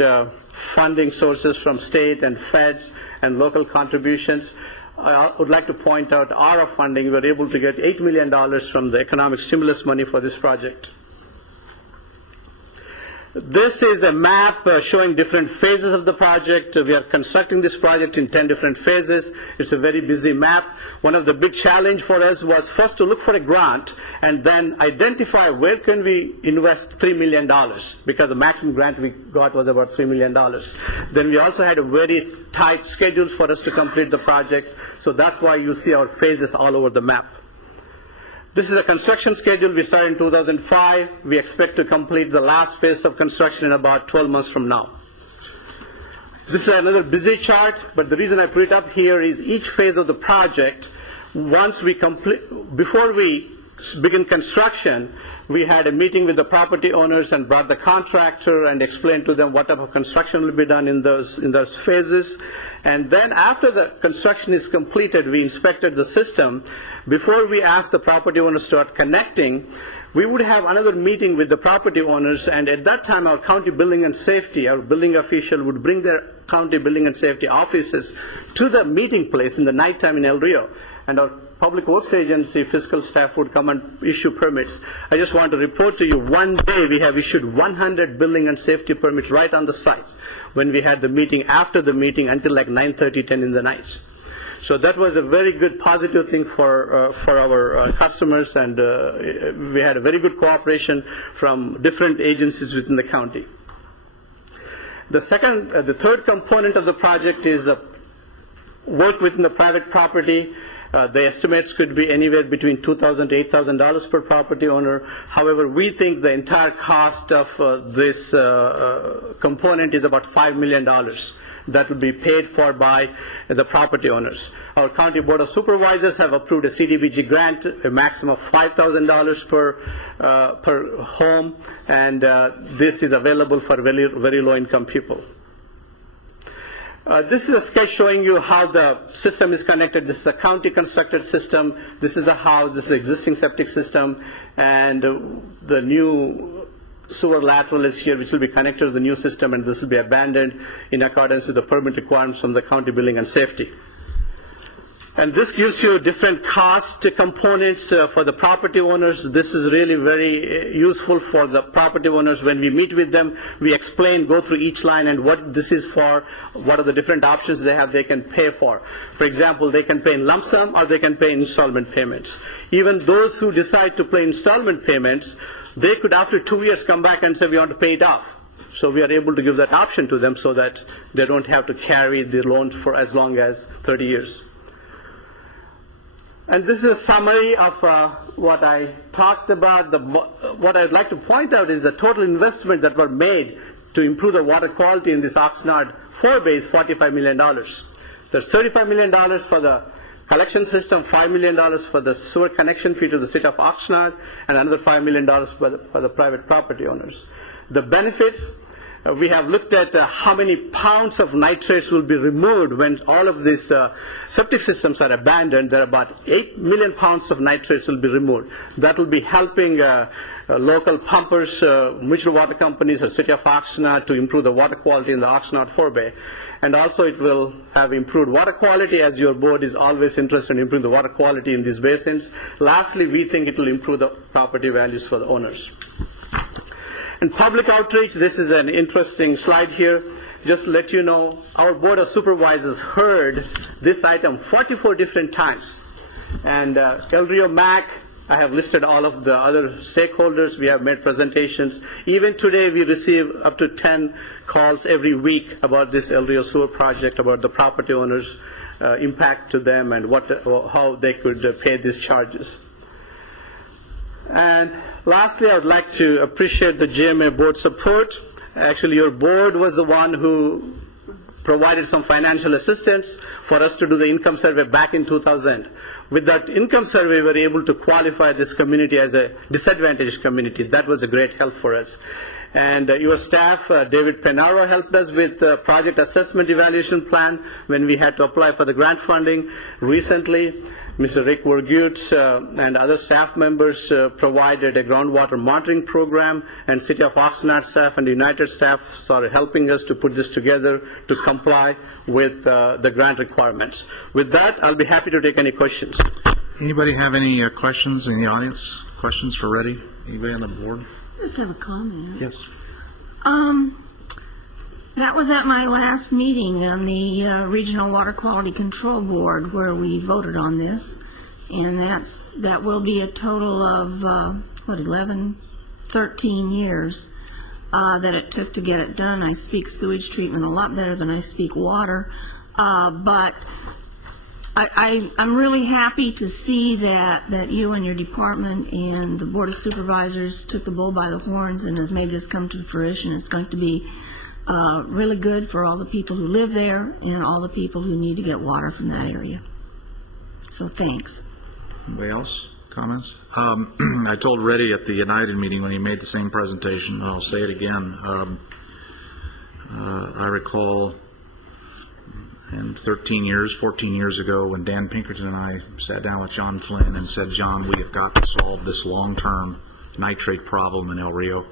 funding sources from state and feds and local contributions. I would like to point out our funding. We were able to get $8 million from the economic stimulus money for this project. This is a map showing different phases of the project. We are constructing this project in 10 different phases. It's a very busy map. One of the big challenge for us was first to look for a grant and then identify where can we invest $3 million, because the maximum grant we got was about $3 million. Then we also had a very tight schedule for us to complete the project. So that's why you see our phases all over the map. This is a construction schedule. We started in 2005. We expect to complete the last phase of construction in about 12 months from now. This is another busy chart, but the reason I put it up here is each phase of the project, once we complete, before we begin construction, we had a meeting with the property owners and brought the contractor and explained to them what type of construction will be done in those phases. And then after the construction is completed, we inspected the system. Before we asked the property owners to start connecting, we would have another meeting with the property owners, and at that time our county building and safety, our building official would bring their county building and safety offices to the meeting place in the nighttime in El Rio, and our public works agency fiscal staff would come and issue permits. I just want to report to you, one day we have issued 100 building and safety permits right on the site when we had the meeting, after the meeting until like 9:30, 10 in the night. So that was a very good positive thing for our customers, and we had a very good cooperation from different agencies within the county. The third component of the project is work within the private property. The estimates could be anywhere between $2,000 to $8,000 per property owner. However, we think the entire cost of this component is about $5 million. That would be paid for by the property owners. Our County Board of Supervisors have approved a CDBG grant, a maximum of $5,000 per home, and this is available for very, very low-income people. This is a sketch showing you how the system is connected. This is a county-constructed system. This is a house. This is the existing septic system, and the new sewer lateral is here, which will be connected to the new system, and this will be abandoned in accordance with the permit requirements from the county building and safety. And this gives you different cost components for the property owners. This is really very useful for the property owners. When we meet with them, we explain, go through each line and what this is for, what are the different options they have they can pay for. For example, they can pay in lump sum or they can pay in installment payments. Even those who decide to pay installment payments, they could after 2 years come back and say we want to pay it off. So we are able to give that option to them so that they don't have to carry the loan for as long as 30 years. And this is a summary of what I talked about. What I'd like to point out is the total investment that were made to improve the water quality in this Oxnard 4-bay is $45 million. There's $35 million for the collection system, $5 million for the sewer connection fee to the city of Oxnard, and another $5 million for the private property owners. The benefits, we have looked at how many pounds of nitrates will be removed when all of these septic systems are abandoned. There are about 8 million pounds of nitrates will be removed. That will be helping local pumpers, municipal water companies, or City of Oxnard to improve the water quality in the Oxnard forebay. And also it will have improved water quality, as your board is always interested in improving the water quality in these basins. Lastly, we think it will improve the property values for the owners. And public outreach, this is an interesting slide here. Just to let you know, our Board of Supervisors heard this item 44 different times. And El Rio Mac, I have listed all of the other stakeholders. We have made presentations. Even today, we receive up to 10 calls every week about this El Rio Sewer project, about the property owners' impact to them and how they could pay these charges. And lastly, I would like to appreciate the GMA board support. Actually, your board was the one who provided some financial assistance for us to do the income survey back in 2000. With that income survey, we were able to qualify this community as a disadvantaged community. That was a great help for us. And your staff, David Penaro, helped us with the project assessment evaluation plan when we had to apply for the grant funding. Recently, Mr. Rick Vergutz and other staff members provided a groundwater monitoring program, and City of Oxnard staff and United staff started helping us to put this together to comply with the grant requirements. With that, I'll be happy to take any questions. Anybody have any questions in the audience? Questions for Reddy? Anybody on the board? I just have a comment. Yes. That was at my last meeting on the Regional Water Quality Control Board where we voted on this, and that will be a total of 13 years that it took to get it done. I speak sewage treatment a lot better than I speak water, but I'm really happy to see that you and your department and the Board of Supervisors took the bull by the horns and has made this come to fruition. It's going to be really good for all the people who live there and all the people who need to get water from that area. So thanks. Anybody else? Comments? I told Reddy at the United meeting when he made the same presentation, and I'll say it again. I recall in 14 years ago, when Dan Pinkerton and I sat down with John Flynn and said, John, we have got to solve this long-term nitrate problem in El Rio.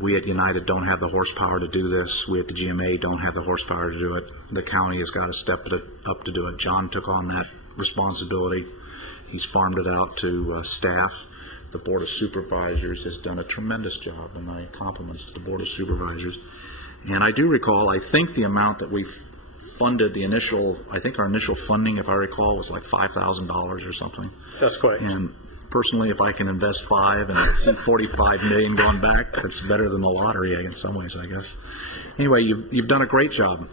We at United don't have the horsepower to do this. We at the GMA don't have the horsepower to do it. The county has got to step up to do it. John took on that responsibility. He's farmed it out to staff. The Board of Supervisors has done a tremendous job, and my compliments to the Board of Supervisors. And I do recall, I think the amount that we funded, our initial funding, if I recall, was like $5,000 or something. That's correct. And personally, if I can invest $5 and see $45 million going back, that's better than the lottery in some ways, I guess. Anyway, you've done a great job.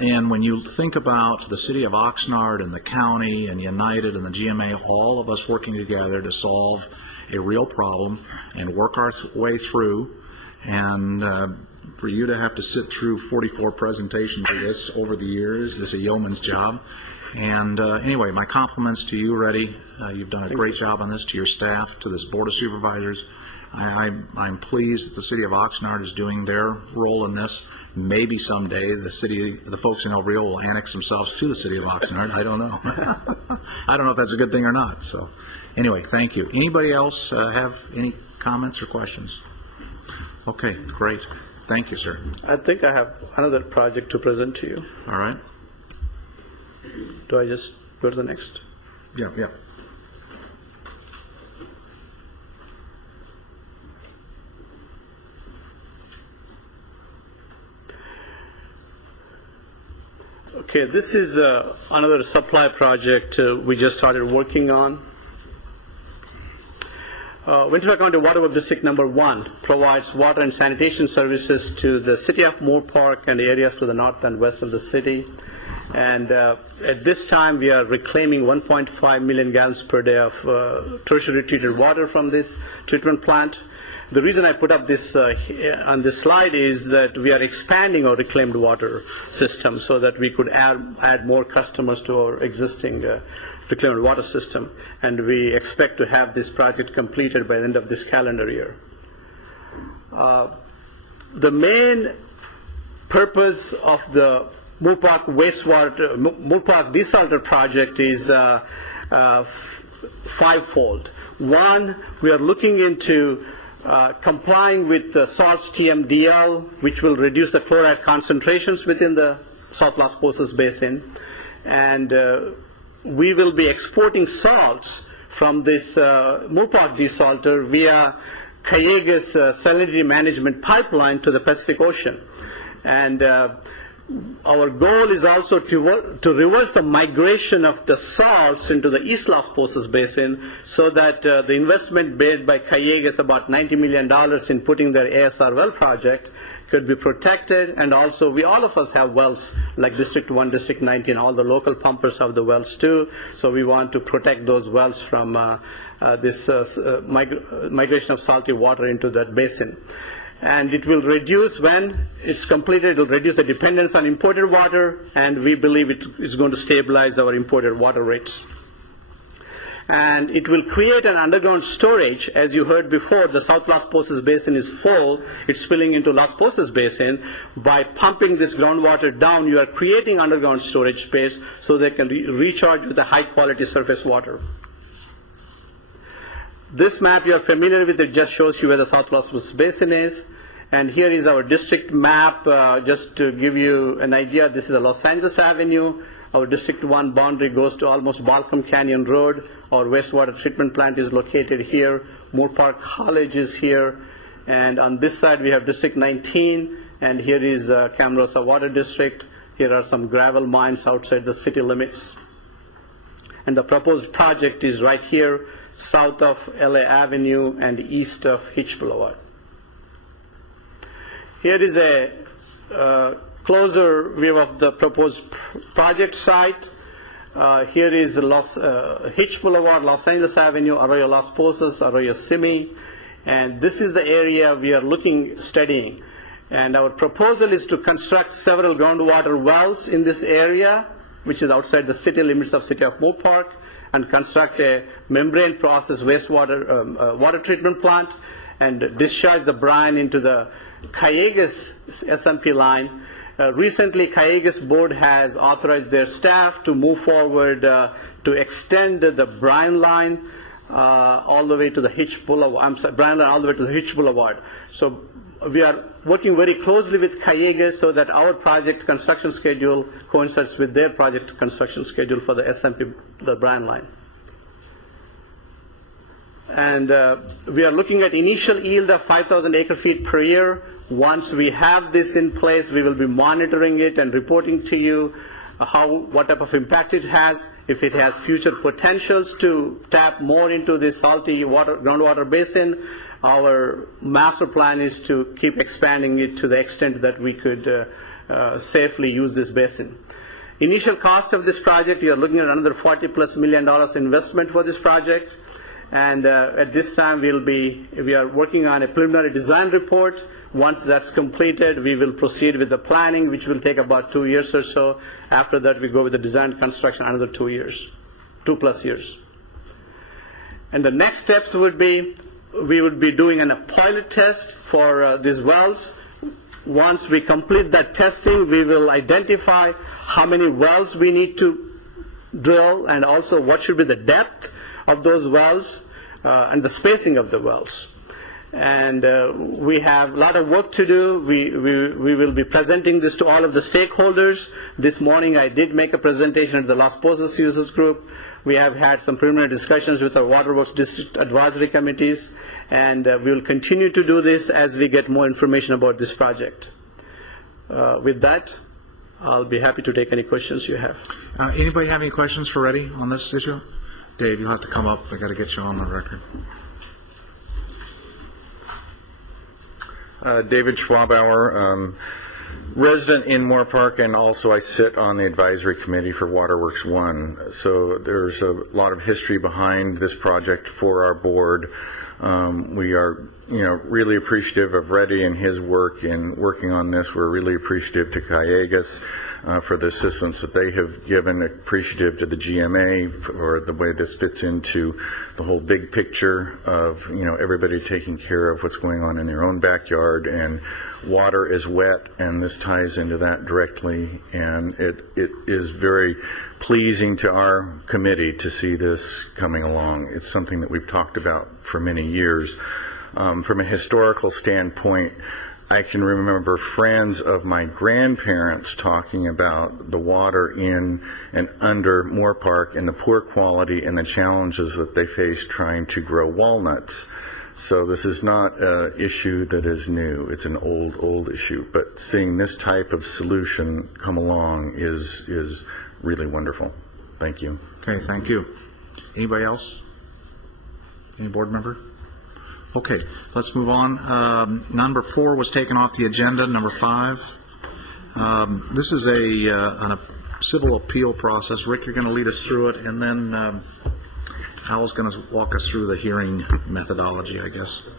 And when you think about the City of Oxnard and the county and United and the GMA, all of us working together to solve a real problem and work our way through, and for you to have to sit through 44 presentations of this over the years is a yeoman's job. And anyway, my compliments to you, Reddy. You've done a great job on this, to your staff, to this Board of Supervisors. I'm pleased that the City of Oxnard is doing their role in this. Maybe someday the folks in El Rio will annex themselves to the City of Oxnard. I don't know. I don't know if that's a good thing or not. So anyway, thank you. Anybody else have any comments or questions? Okay, great. Thank you, sir. I think I have another project to present to you. All right. Do I just go to the next? Yeah. Okay, this is another supply project we just started working on. Winter County Water Works District Number 1 provides water and sanitation services to the city of Moore Park and areas to the north and west of the city. And at this time, we are reclaiming 1.5 million gallons per day of tertiary treated water from this treatment plant. The reason I put up this on this slide is that we are expanding our reclaimed water system so that we could add more customers to our existing reclaimed water system. And we expect to have this project completed by the end of this calendar year. the main purpose of the Moore Park desalter project is fivefold. One, we are looking into complying with the SALT's TMDL, which will reduce the chloride concentrations within the South Las Posas Basin. And we will be exporting salts from this Moore Park desalter via Calleguas salinity management pipeline to the Pacific Ocean. And our goal is also to reverse the migration of the salts into the East Las Posas Basin, so that the investment made by Calleguas, about $90 million in putting their ASR well project, could be protected. And also all of us have wells, like District 1, District 19, all the local pumpers have the wells too. So we want to protect those wells from this migration of salty water into that basin. And it will reduce, when it's completed, it will reduce the dependence on imported water, and we believe it is going to stabilize our imported water rates. And it will create an underground storage. As you heard before, the South Las Posas Basin is full. It's spilling into Las Posas Basin. By pumping this groundwater down, you are creating underground storage space so they can recharge with the high-quality surface water. This map you are familiar with. It just shows you where the South Las Posas Basin is. And here is our district map, just to give you an idea. This is a Los Angeles Avenue. Our District 1 boundary goes to almost Balcom Canyon Road. Our wastewater treatment plant is located here. Moore Park College is here. And on this side, we have District 19. And here is Camarosa Water District. Here are some gravel mines outside the city limits. And the proposed project is right here, south of LA Avenue and east of Hitch Boulevard. Here is a closer view of the proposed project site. Here is Hitch Boulevard, Los Angeles Avenue, Arroyo Las Posas, Arroyo Simi, and this is the area we are studying. And our proposal is to construct several groundwater wells in this area, which is outside the city limits of City of Moore Park, and construct a membrane process wastewater water treatment plant, and discharge the brine into the Calleguas SMP line. Recently, Calleguas board has authorized their staff to move forward to extend the brine line all the way to the Hitch Boulevard. Brine line all the way to the Hitch Boulevard. So we are working very closely with Calleguas so that our project construction schedule coincides with their project construction schedule for the SMP, the brine line. And we are looking at initial yield of 5,000 acre-feet per year. Once we have this in place, we will be monitoring it and reporting to you what type of impact it has, if it has future potentials to tap more into the salty groundwater basin. Our master plan is to keep expanding it to the extent that we could safely use this basin. Initial cost of this project, you are looking at another $40+ million investment for this project. And at this time, we are working on a preliminary design report. Once that's completed, we will proceed with the planning, which will take about 2 years or so. After that, we go with the design construction another 2 years, 2+ years. And the next steps would be, we would be doing a pilot test for these wells. Once we complete that testing, we will identify how many wells we need to drill, and also what should be the depth of those wells and the spacing of the wells. And we have a lot of work to do. We will be presenting this to all of the stakeholders. This morning I did make a presentation at the Las Posas Users Group. We have had some preliminary discussions with our Waterworks District Advisory Committees, and we will continue to do this as we get more information about this project. With that, I'll be happy to take any questions you have. Anybody have any questions for Reddy on this issue? Dave, you'll have to come up. I got to get you on the record. David Schwabauer. resident in Moore Park, and also I sit on the advisory committee for Waterworks 1. So there's a lot of history behind this project for our board. We are, really appreciative of Reddy and his work in working on this. We're really appreciative to Callegas for the assistance that they have given, appreciative to the GMA for the way this fits into the whole big picture of, everybody taking care of what's going on in their own backyard. And water is wet, and this ties into that directly. And it is very pleasing to our committee to see this coming along. It's something that we've talked about for many years. From a historical standpoint, I can remember friends of my grandparents talking about the water in and under Moore Park and the poor quality and the challenges that they faced trying to grow walnuts. So this is not an issue that is new. It's an old issue. But seeing this type of solution come along is really wonderful. Thank you. Okay, thank you. Anybody else? Any board member? Okay, let's move on. Number 4 was taken off the agenda. Number 5. This is a civil appeal process. Rick, you're going to lead us through it, and then Al's going to walk us through the hearing methodology, I guess.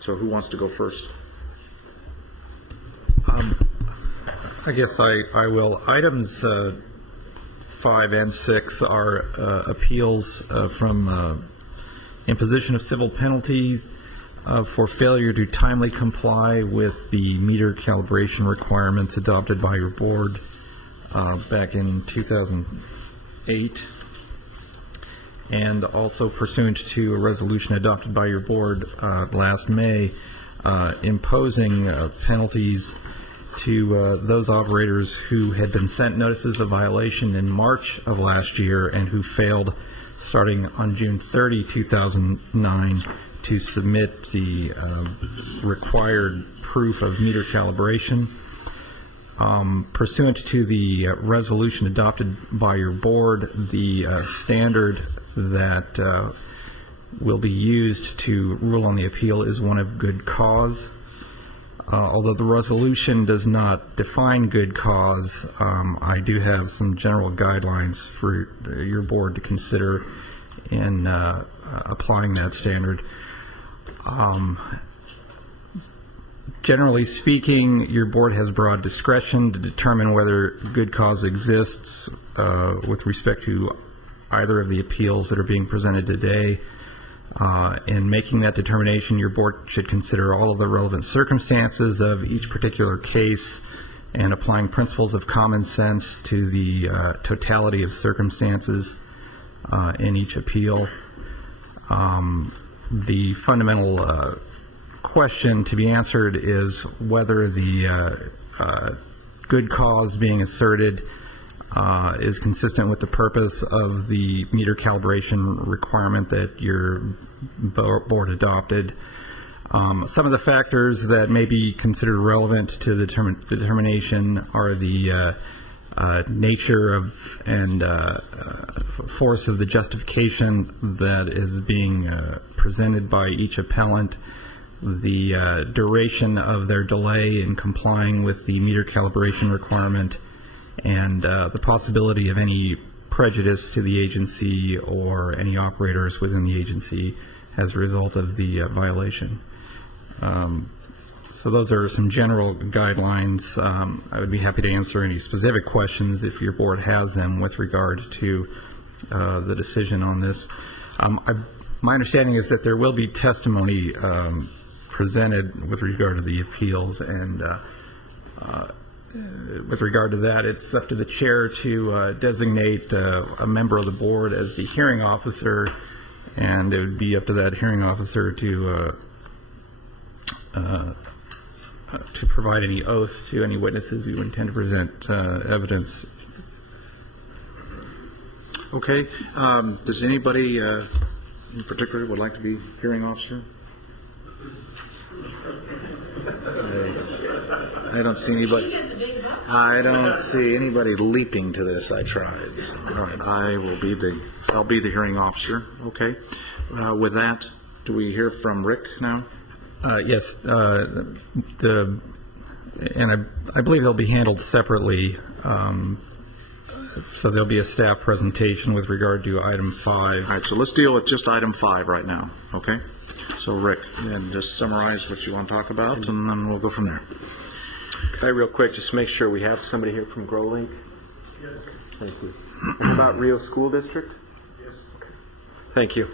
So who wants to go first? I guess I will. Items 5 and 6 are appeals from imposition of civil penalties for failure to timely comply with the meter calibration requirements adopted by your board back in 2008, and also pursuant to a resolution adopted by your board last May imposing penalties to those operators who had been sent notices of violation in March of last year and who failed starting on June 30, 2009 to submit the required proof of meter calibration. Pursuant to the resolution adopted by your board, the standard that will be used to rule on the appeal is one of good cause. Although the resolution does not define good cause, I do have some general guidelines for your board to consider in applying that standard. Generally speaking, your board has broad discretion to determine whether good cause exists with respect to either of the appeals that are being presented today. In making that determination, your board should consider all of the relevant circumstances of each particular case and applying principles of common sense to the totality of circumstances in each appeal. The fundamental question to be answered is whether the good cause being asserted is consistent with the purpose of the meter calibration requirement that your board adopted. Some of the factors that may be considered relevant to the determination are the nature of and force of the justification that is being presented by each appellant, the duration of their delay in complying with the meter calibration requirement, and the possibility of any prejudice to the agency or any operators within the agency as a result of the violation. So those are some general guidelines. I would be happy to answer any specific questions if your board has them with regard to the decision on this. My understanding is that there will be testimony presented with regard to the appeals, and with regard to that, it's up to the chair to designate a member of the board as the hearing officer, and it would be up to that hearing officer to provide any oath to any witnesses who intend to present evidence. Okay. Does anybody in particular would like to be hearing officer? I don't see anybody. I don't see anybody leaping to this. I tried. So, all right. I'll be the hearing officer. Okay. With that, do we hear from Rick now? Yes. The and I believe they'll be handled separately. So there'll be a staff presentation with regard to item 5. All right, so let's deal with just item 5 right now, okay? So Rick, and just summarize what you want to talk about, and then we'll go from there. Okay, real quick, just make sure we have somebody here from GrowLink. Thank you. And about Rio School District? Yes. Okay. Thank you.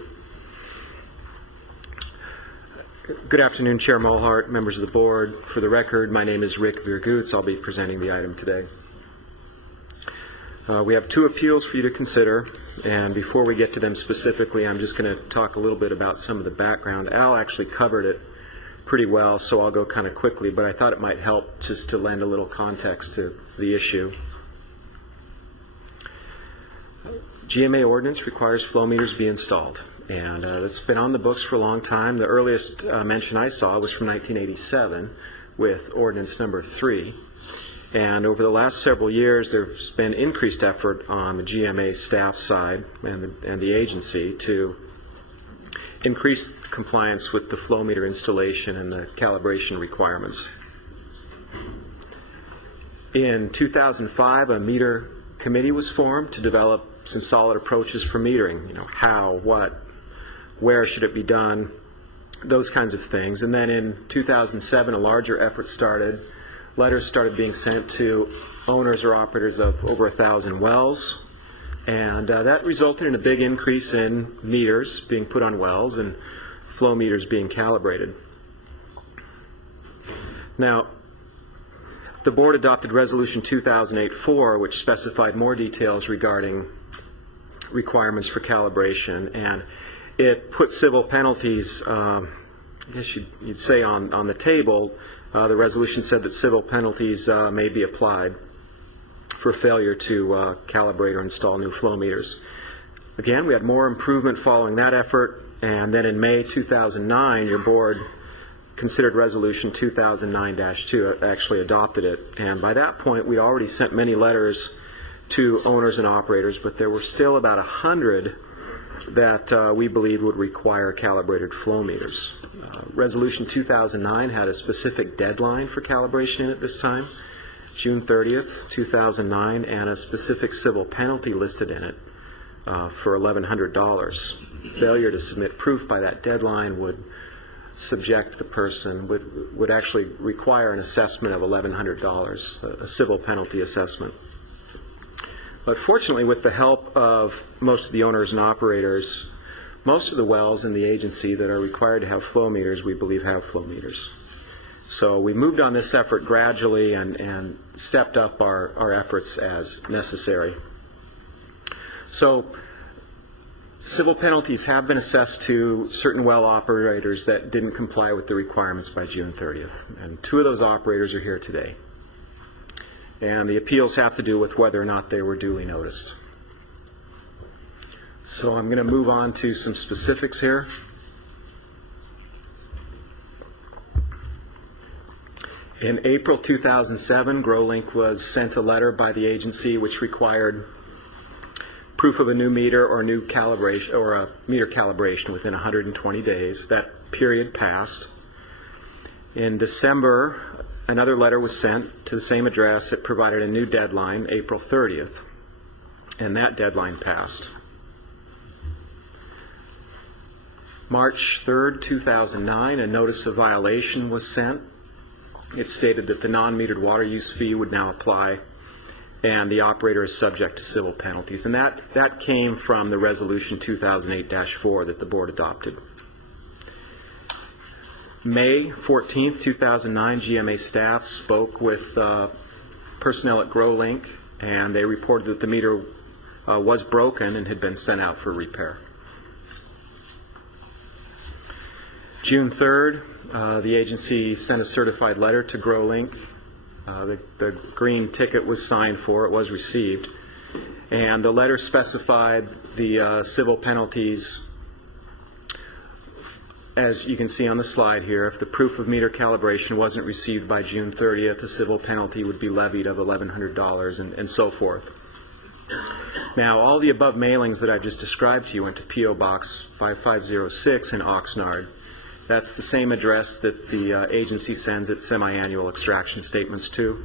Good afternoon, Chair Mulhart, members of the board. For the record, my name is Rick Virgutz. I'll be presenting the item today. We have 2 appeals for you to consider, and before we get to them specifically, I'm just going to talk a little bit about some of the background. Al actually covered it pretty well, so I'll go kind of quickly, but I thought it might help just to lend a little context to the issue. GMA ordinance requires flow meters be installed, and it's been on the books for a long time. The earliest mention I saw was from 1987 with ordinance number 3. And over the last several years, there's been increased effort on the GMA staff side and the agency to increase compliance with the flow meter installation and the calibration requirements. In 2005, a meter committee was formed to develop some solid approaches for metering. You know, how, what, where should it be done, those kinds of things. And then in 2007, a larger effort started. Letters started being sent to owners or operators of over 1,000 wells, and that resulted in a big increase in meters being put on wells and flow meters being calibrated. Now, the board adopted Resolution 2008-4, which specified more details regarding requirements for calibration, and it put civil penalties, I guess you'd say, on the table. The resolution said that civil penalties may be applied for failure to calibrate or install new flow meters. Again, we had more improvement following that effort, and then in May 2009, your board considered Resolution 2009-2, actually adopted it, and by that point, we'd already sent many letters to owners and operators, but there were still about 100 that we believed would require calibrated flow meters. Resolution 2009 had a specific deadline for calibration in it this time, June 30th, 2009, and a specific civil penalty listed in it for $1,100. Failure to submit proof by that deadline would subject the person, would actually require an assessment of $1,100, a civil penalty assessment. But fortunately, with the help of most of the owners and operators, most of the wells in the agency that are required to have flow meters, we believe, have flow meters. So we moved on this effort gradually and stepped up our efforts as necessary. So civil penalties have been assessed to certain well operators that didn't comply with the requirements by June 30th. And 2 of those operators are here today. And the appeals have to do with whether or not they were duly noticed. So I'm going to move on to some specifics here. In April 2007, GrowLink was sent a letter by the agency which required proof of a new meter or new calibration or a meter calibration within 120 days. That period passed. In December, another letter was sent to the same address. It provided a new deadline, April 30th, and that deadline passed. March 3rd, 2009, a notice of violation was sent. It stated that the non-metered water use fee would now apply, and the operator is subject to civil penalties. And that came from the Resolution 2008-4 that the board adopted. May 14th, 2009, GMA staff spoke with personnel at GrowLink, and they reported that the meter was broken and had been sent out for repair. June 3rd, the agency sent a certified letter to GrowLink. The green ticket was signed for, it was received, and the letter specified the civil penalties. As you can see on the slide here, if the proof of meter calibration wasn't received by June 30th, a civil penalty would be levied of $1,100 and so forth. Now, all the above mailings that I've just described to you went to P.O. Box 5506 in Oxnard, That's the same address that the agency sends its semi-annual extraction statements to.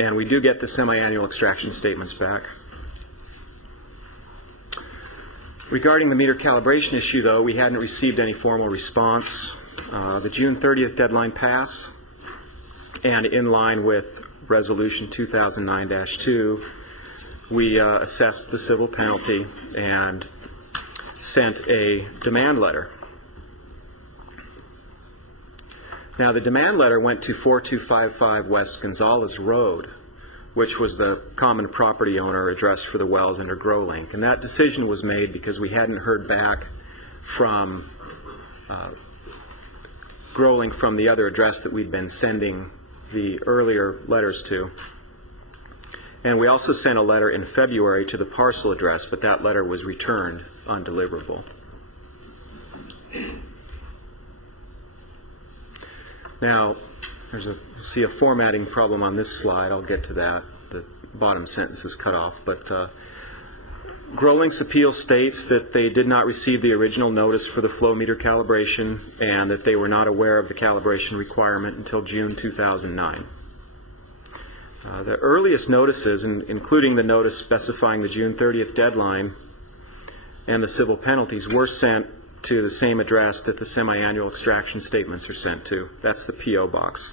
And we do get the semi-annual extraction statements back. Regarding the meter calibration issue, though, we hadn't received any formal response. The June 30th deadline passed, and in line with Resolution 2009-2, we assessed the civil penalty and sent a demand letter. Now, the demand letter went to 4255 West Gonzales Road, which was the common property owner address for the wells under GrowLink. And that decision was made because we hadn't heard back from GrowLink from the other address that we'd been sending the earlier letters to. And we also sent a letter in February to the parcel address, but that letter was returned undeliverable. Now, you'll see a formatting problem on this slide. I'll get to that. The bottom sentence is cut off. But GrowLink's appeal states that they did not receive the original notice for the flow meter calibration and that they were not aware of the calibration requirement until June 2009. The earliest notices, including the notice specifying the June 30th deadline and the civil penalties, were sent to the same address that the semi-annual extraction statements are sent to. That's the P.O. box.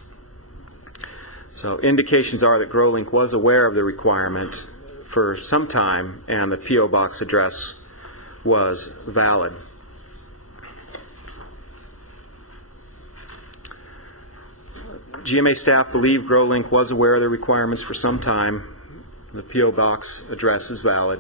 So indications are that GrowLink was aware of the requirement for some time, and the P.O. box address was valid. GMA staff believe GrowLink was aware of the requirements for some time. The P.O. box address is valid.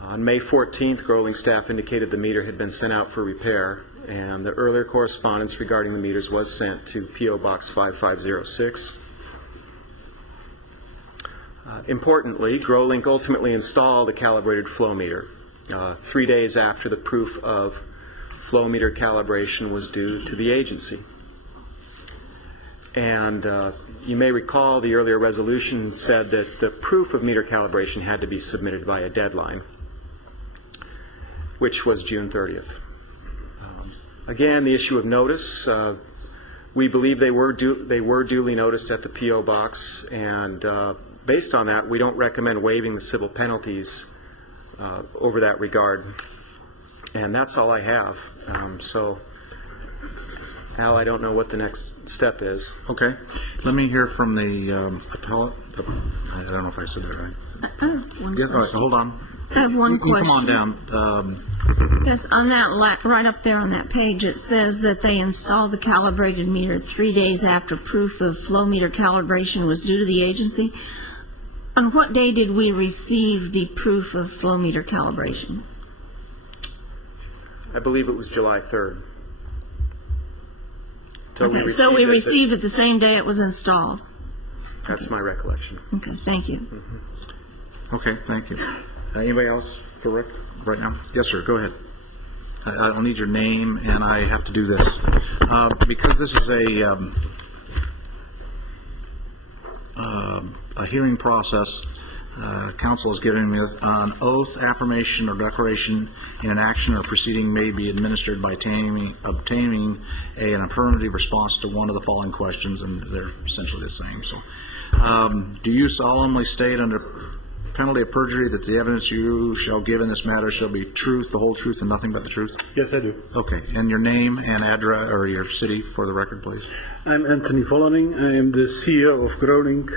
On May 14th, GrowLink staff indicated the meter had been sent out for repair, and the earlier correspondence regarding the meters was sent to P.O. Box 5506. Importantly, GrowLink ultimately installed a calibrated flow meter 3 days after the proof of flow meter calibration was due to the agency. And you may recall the earlier resolution said that the proof of meter calibration had to be submitted by a deadline, which was June 30th. Again, the issue of notice, we believe they were duly noticed at the P.O. box, and based on that, we don't recommend waiving the civil penalties over that regard. And that's all I have. So, Al, I don't know what the next step is. Okay. Let me hear from the appellate. I don't know if I said that right. Yeah, all right, hold on. I have one question. Come on down. Yes, on that, right up there on that page, it says that they installed the calibrated meter 3 days after proof of flow meter calibration was due to the agency. On what day did we receive the proof of flow meter calibration? I believe it was July 3rd. Okay, so we received it the same day it was installed. That's my recollection. Okay, thank you. Mm-hmm. Okay, thank you. Anybody else for Rick right now? Yes, sir, go ahead. I'll need your name, and I have to do this. Because this is a hearing process, counsel is giving me an oath, affirmation, or declaration in an action or proceeding may be administered by obtaining an affirmative response to one of the following questions, and they're essentially the same. So, do you solemnly state under penalty of perjury that the evidence you shall give in this matter shall be truth, the whole truth, and nothing but the truth? Yes, I do. Okay, and your name and address, or your city for the record, please. I'm Anthony Vollening. I am the CEO of GrowLink,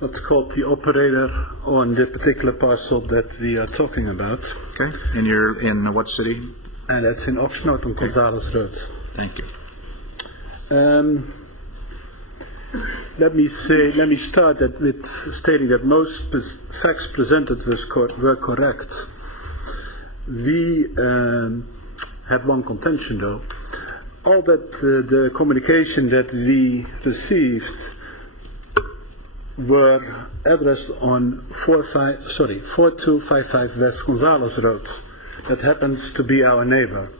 what's called the operator on the particular parcel that we are talking about. Okay, and you're in what city? And that's in Oxnard on Gonzales Road. Thank you. Let me start with stating that most facts presented were correct. We have one contention, though. All that the communication that we received were addressed on 4255 West Gonzales Road. That happens to be our neighbor.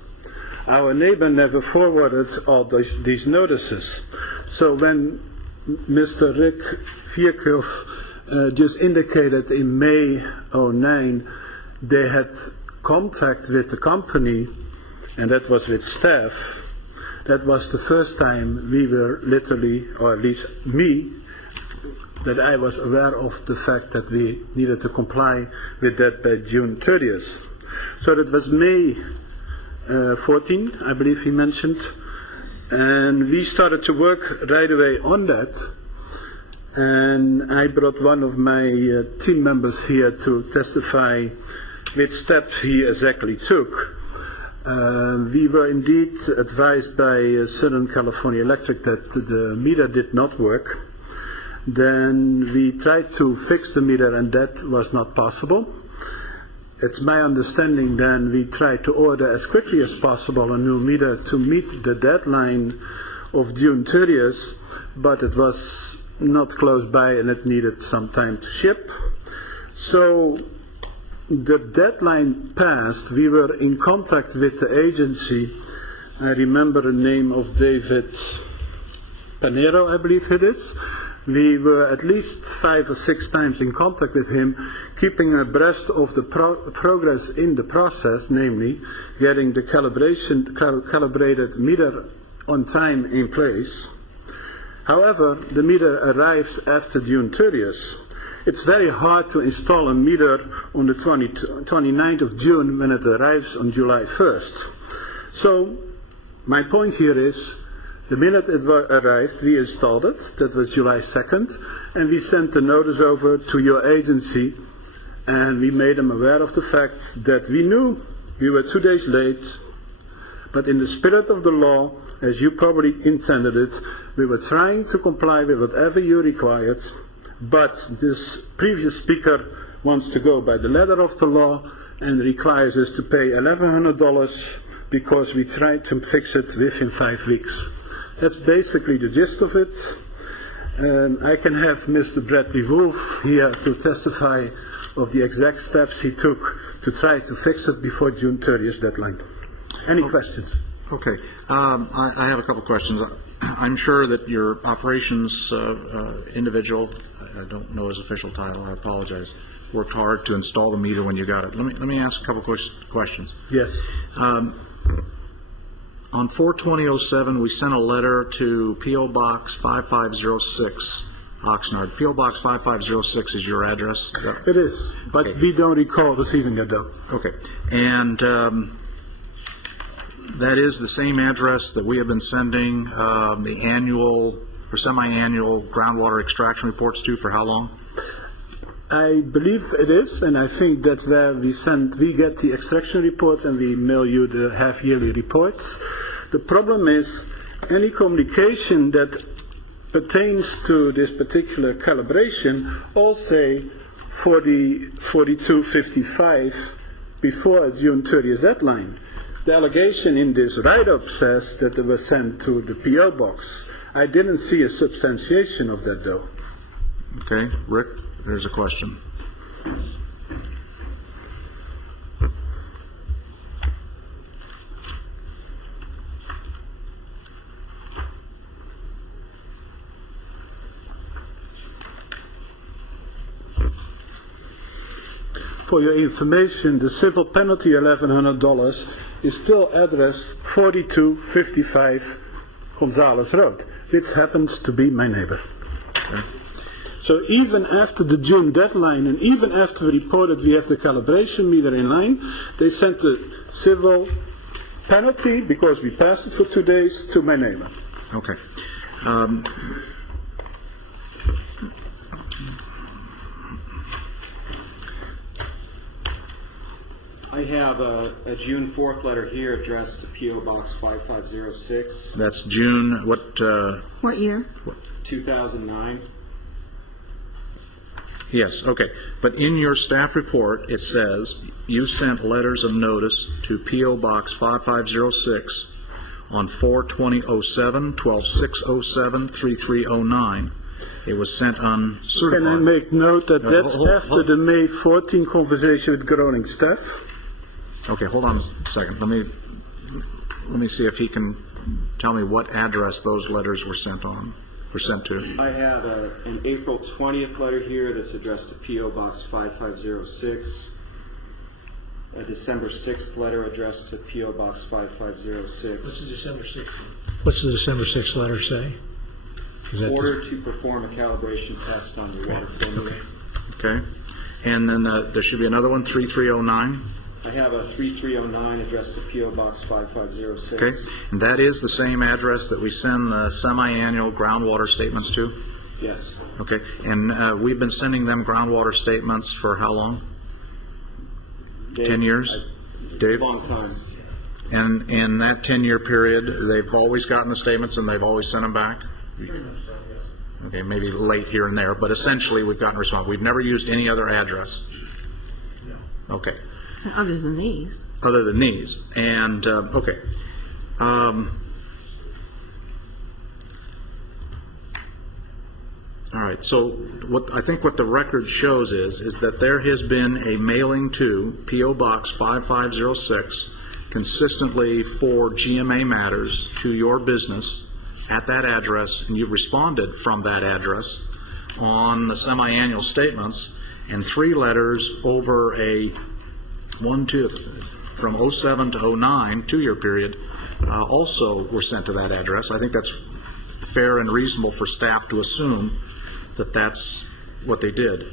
Our neighbor never forwarded all these notices. So when Mr. Rick Vierkhoff just indicated in May 2009 they had contact with the company and that was with staff. That was the first time we were literally, or at least me, that I was aware of the fact that we needed to comply with that by June 30th. So that was May 14, I believe he mentioned, and we started to work right away on that. And I brought one of my team members here to testify which steps he exactly took. We were indeed advised by Southern California Electric that the meter did not work. Then we tried to fix the meter, and that was not possible. It's my understanding then we tried to order as quickly as possible a new meter to meet the deadline of June 30th, but it was not close by and it needed some time to ship. So the deadline passed. We were in contact with the agency. I remember the name of David Panero, I believe it is. We were at least 5 or 6 times in contact with him, keeping abreast of the progress in the process, namely getting the calibrated meter on time in place. However, the meter arrives after June 30th. It's very hard to install a meter on the 29th of June when it arrives on July 1st. So my point here is, the minute it arrived, we installed it. That was July 2nd. And we sent the notice over to your agency, and we made them aware of the fact that we knew we were 2 days late, but in the spirit of the law, as you probably intended it, we were trying to comply with whatever you required, but this previous speaker wants to go by the letter of the law and requires us to pay $1,100 because we tried to fix it within 5 weeks. That's basically the gist of it. I can have Mr. Bradley Wolf here to testify of the exact steps he took to try to fix it before June 30th deadline. Any questions? Okay. I have a couple questions. I'm sure that your operations individual, I don't know his official title, I apologize, worked hard to install the meter when you got it. Let me ask a couple questions. Yes. On 4/20/07, we sent a letter to P.O. Box 5506, Oxnard. P.O. Box 5506 is your address? It is, but okay. We don't recall receiving it though. Okay. And that is the same address that we have been sending the annual or semi-annual groundwater extraction reports to for how long? I believe it is, and I think that's where we get the extraction report and we mail you the half-yearly reports. The problem is any communication that pertains to this particular calibration all say 4255 before June 30th deadline. The allegation in this write-up says that it was sent to the P.O. box. I didn't see a substantiation of that though. Okay, Rick? There's a question. For your information, the civil penalty, $1,100, is still addressed 4255 Gonzales Road. This happens to be my neighbor. Okay. So even after the June deadline and even after we reported we have the calibration meter in line, they sent the civil penalty, because we passed it for 2 days, to my neighbor. Okay. I have a June 4th letter here addressed to P.O. Box 5506. That's June, what year? 2009. Yes, okay. But in your staff report, it says you sent letters of notice to P.O. Box 5506 on 4/20/07, 12/6/07, 3/3/09. It was sent uncertified. Can I make note that that's after the May 14 conversation with Groningen staff? Okay, hold on a second. Let me see if he can tell me what address those letters were sent on. Sent to. I have an April 20th letter here that's addressed to P.O. Box 5506. a December 6th letter addressed to P.O. Box 5506. What's the December 6th? What's the December 6th letter say? Is that Order to perform a calibration test on your water formula. Okay. And then there should be another one, 3309. I have a 3309 addressed to P.O. Box 5506. Okay. And that is the same address that we send the semi-annual groundwater statements to? Yes. Okay. And we've been sending them groundwater statements for how long? Dave, 10 years? Dave? Long time. And in that 10-year period, they've always gotten the statements and they've always sent them back? Okay, maybe late here and there, but essentially we've gotten a response. We've never used any other address? Okay. Other than these. Other than these. And, okay. All right, so I think what the record shows is that there has been a mailing to P.O. Box 5506 consistently for GMA matters to your business at that address, and you've responded from that address on the semi-annual statements, and 3 letters over a from 07 to 09, 2-year period, also were sent to that address. I think that's fair and reasonable for staff to assume that that's what they did.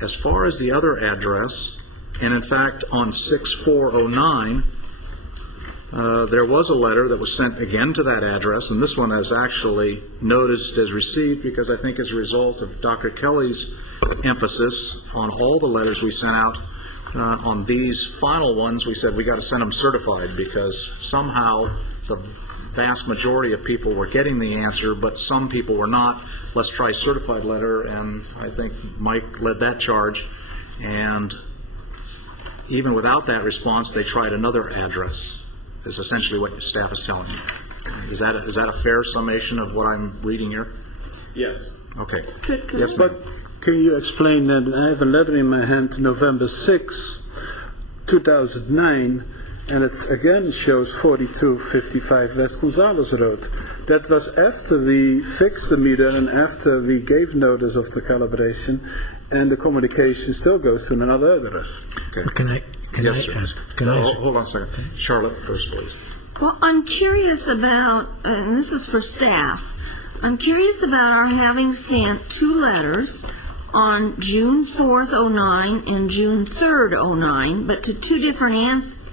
As far as the other address, and in fact on 6409, there was a letter that was sent again to that address, and this one is actually noticed as received because I think as a result of Dr. Kelly's emphasis on all the letters we sent out. On these final ones, we said we got to send them certified because somehow the vast majority of people were getting the answer, but some people were not. Let's try certified letter, and I think Mike led that charge. And even without that response, they tried another address, is essentially what staff is telling me. Is that a fair summation of what I'm reading here? Yes. Okay. Yes, but can you explain that? I have a letter in my hand, November 6, 2009, and it again shows 4255 West Gonzales Road. That was after we fixed the meter and after we gave notice of the calibration, and the communication still goes to another address. Okay. Can I ask? Hold on a second. Charlotte first, please. Well, I'm curious about, and this is for staff, I'm curious about our having sent 2 letters on June 4th, 09 and June 3rd, 09, but to 2 different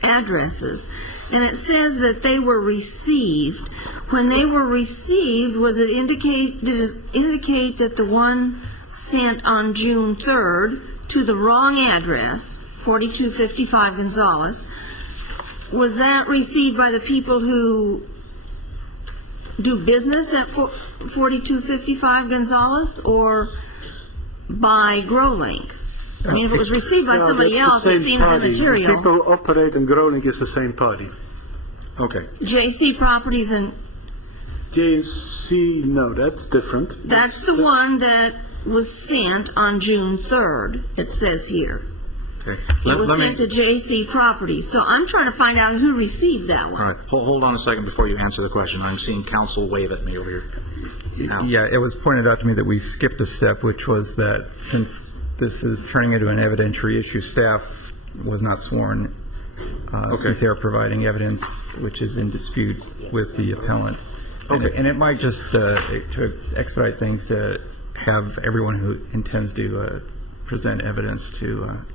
addresses. And it says that they were received. When they were received, did it indicate that the one sent on June 3rd to the wrong address, 4255 Gonzales, was that received by the people who do business at 4255 Gonzales or by GrowLink? I mean, if it was received by somebody else, it seems immaterial. People operating GrowLink is the same party. Okay. JC Properties and... JC, no, that's different. That's the one that was sent on June 3rd, it says here. Okay. It was sent to JC Properties. So I'm trying to find out who received that one. All right. Hold on a second before you answer the question. I'm seeing counsel wave at me over here. Now. Yeah, it was pointed out to me that we skipped a step, which was that since this is turning into an evidentiary issue, staff was not sworn since they are providing evidence which is in dispute with the appellant. Okay. And it might just, to expedite things, to have everyone who intends to present evidence to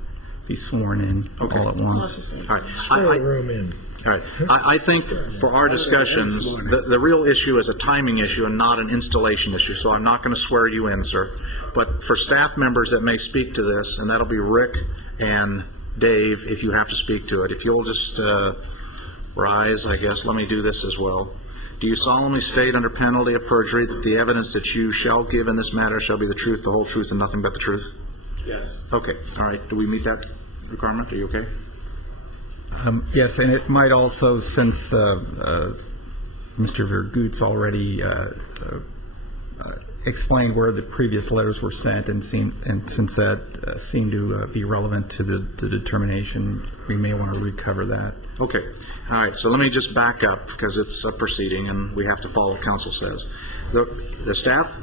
be sworn in all at once. All right. All right. I think for our discussions, the real issue is a timing issue and not an installation issue, so I'm not going to swear you in, sir. But for staff members that may speak to this, and that'll be Rick and Dave, if you have to speak to it, if you'll just rise, I guess, let me do this as well. Do you solemnly state under penalty of perjury that the evidence that you shall give in this matter shall be the truth, the whole truth, and nothing but the truth? Yes. Okay. All right. Do we meet that requirement? Are you okay? Yes, and it might also, since Mr. Vergoot's already explained where the previous letters were sent, and since that seemed to be relevant to the determination, we may want to recover that. Okay. All right. So let me just back up because it's a proceeding and we have to follow what counsel says. The staff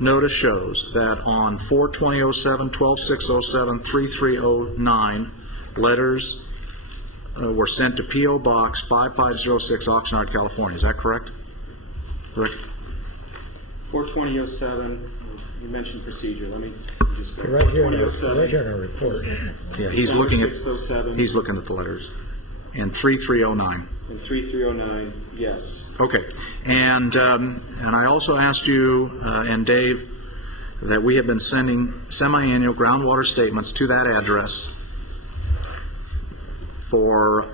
notice shows that on 4/20/07, 12/6/07, 3/3/09, letters were sent to P.O. Box 5506, Oxnard, California. Is that correct? Rick? 42007, you mentioned procedure. Let me just go. Right here in our report. Yeah, he's looking at 607 the letters. And 3309. and 3309, yes. Okay. And I also asked you and Dave that we have been sending semi-annual groundwater statements to that address for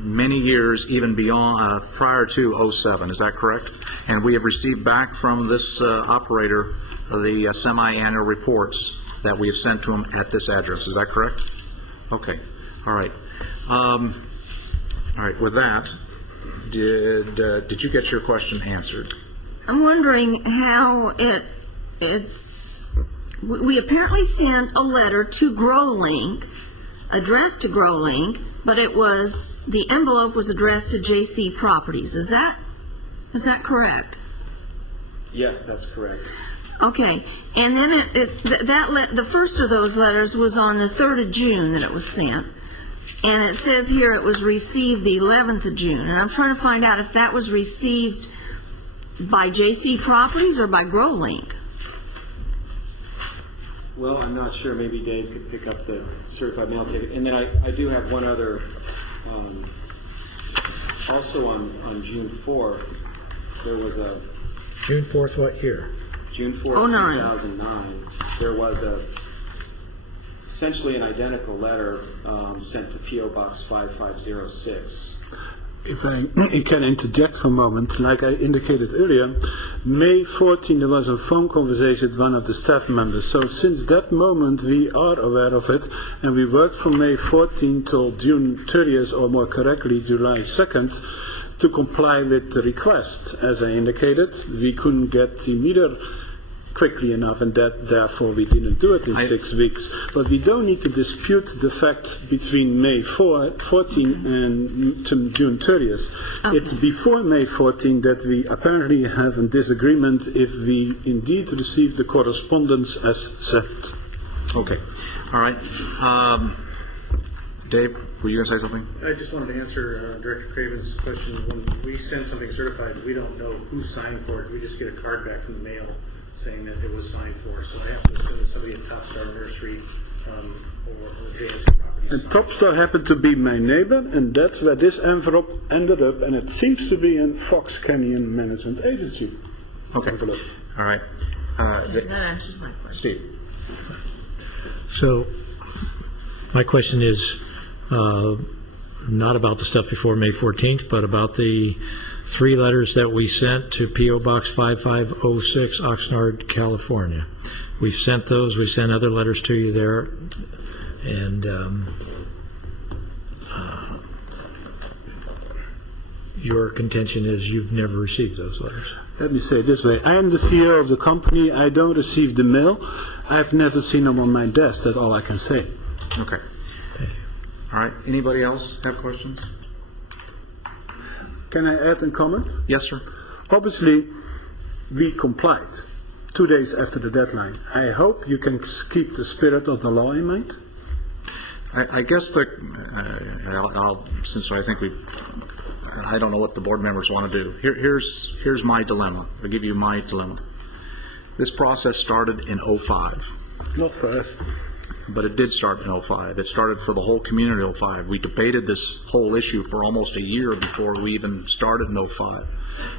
many years, even beyond prior to 07. Is that correct? And we have received back from this operator the semi-annual reports that we have sent to him at this address. Is that correct? Okay. All right. All right. With that, did you get your question answered? I'm wondering how we apparently sent a letter to GrowLink, addressed to GrowLink, but the envelope was addressed to JC Properties. Is that correct? Yes, that's correct. Okay, and then the first of those letters was on the 3rd of June that it was sent, and it says here it was received the 11th of June, and I'm trying to find out if that was received by JC Properties or by GrowLink. Well, I'm not sure. Maybe Dave could pick up the certified mail ticket. And then I do have one other, also on June 4th, there was a... June 4th, what year? June 4th, 2009, there was essentially an identical letter sent to P.O. Box 5506. If I can interject for a moment, like I indicated earlier, May 14 there was a phone conversation with one of the staff members. So since that moment we are aware of it, and we worked from May 14 till June 30th, or more correctly July 2nd, to comply with the request. As I indicated, we couldn't get the meter quickly enough, and that therefore we didn't do it in 6 weeks. But we don't need to dispute the fact between May 14 and June 30th. Okay. It's before May 14 that we apparently have a disagreement if we indeed receive the correspondence as sent. Okay. All right. Dave, were you going to say something? I just wanted to answer Director Craven's question. When we send something certified, we don't know who signed for it. We just get a card back from the mail saying that it was signed for. So I have to assume that somebody at Topstar Nursery or JS Properties. And Topstar happened to be my neighbor, and that's where this envelope ended up, and it seems to be in Fox Canyon Management Agency. Okay. All right. That answers my question. Steve. So my question is not about the stuff before May 14th, but about the 3 letters that we sent to P.O. Box 5506, Oxnard, California. We've sent those. We sent other letters to you there. And your contention is you've never received those letters. Let me say it this way. I am the CEO of the company. I don't receive the mail. I've never seen them on my desk. That's all I can say. Okay. All right. Anybody else have questions? Can I add a comment? Yes, sir. Obviously, we complied 2 days after the deadline. I hope you can keep the spirit of the law in mind. I guess since I think I don't know what the board members want to do. Here's my dilemma. I'll give you my dilemma. This process started in 05. Not for us. But it did start in 05. It started for the whole community in 05. We debated this whole issue for almost a year before we even started in 05.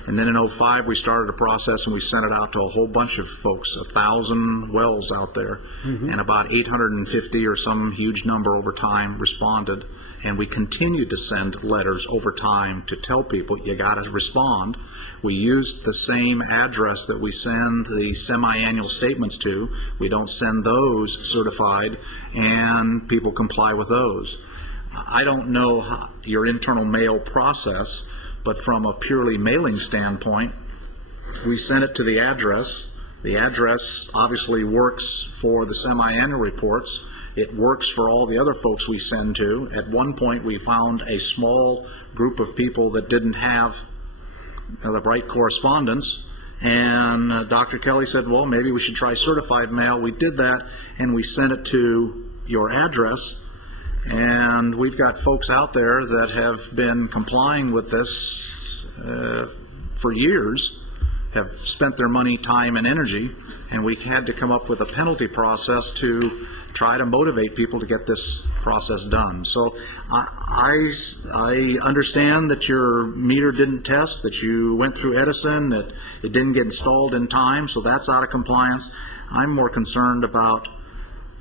And then in 05, we started a process and we sent it out to a whole bunch of folks, 1,000 wells out there, and about 850 or some huge number over time responded. And we continued to send letters over time to tell people, you got to respond. We used the same address that we send the semi-annual statements to. We don't send those certified, and people comply with those. I don't know your internal mail process, but from a purely mailing standpoint, we send it to the address. The address obviously works for the semi-annual reports. It works for all the other folks we send to. At one point, we found a small group of people that didn't have the right correspondence, and Dr. Kelly said, well, maybe we should try certified mail. We did that, and we sent it to your address, And we've got folks out there that have been complying with this for years, have spent their money, time, and energy, and we had to come up with a penalty process to try to motivate people to get this process done. So I understand that your meter didn't test, that you went through Edison, that it didn't get installed in time, so that's out of compliance. I'm more concerned about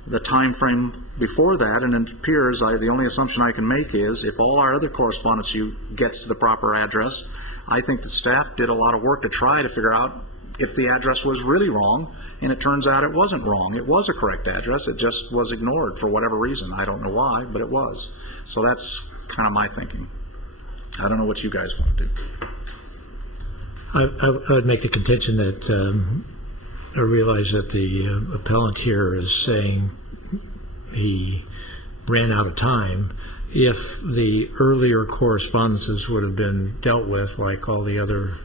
the time frame before that, and it appears the only assumption I can make is if all our other correspondence gets to the proper address, I think the staff did a lot of work to try to figure out if the address was really wrong, and it turns out it wasn't wrong. It was a correct address. It just was ignored for whatever reason. I don't know why, but it was. So that's kind of my thinking. I don't know what you guys want to do. I would make the contention that I realize that the appellant here is saying he ran out of time. If the earlier correspondences would have been dealt with, like all the other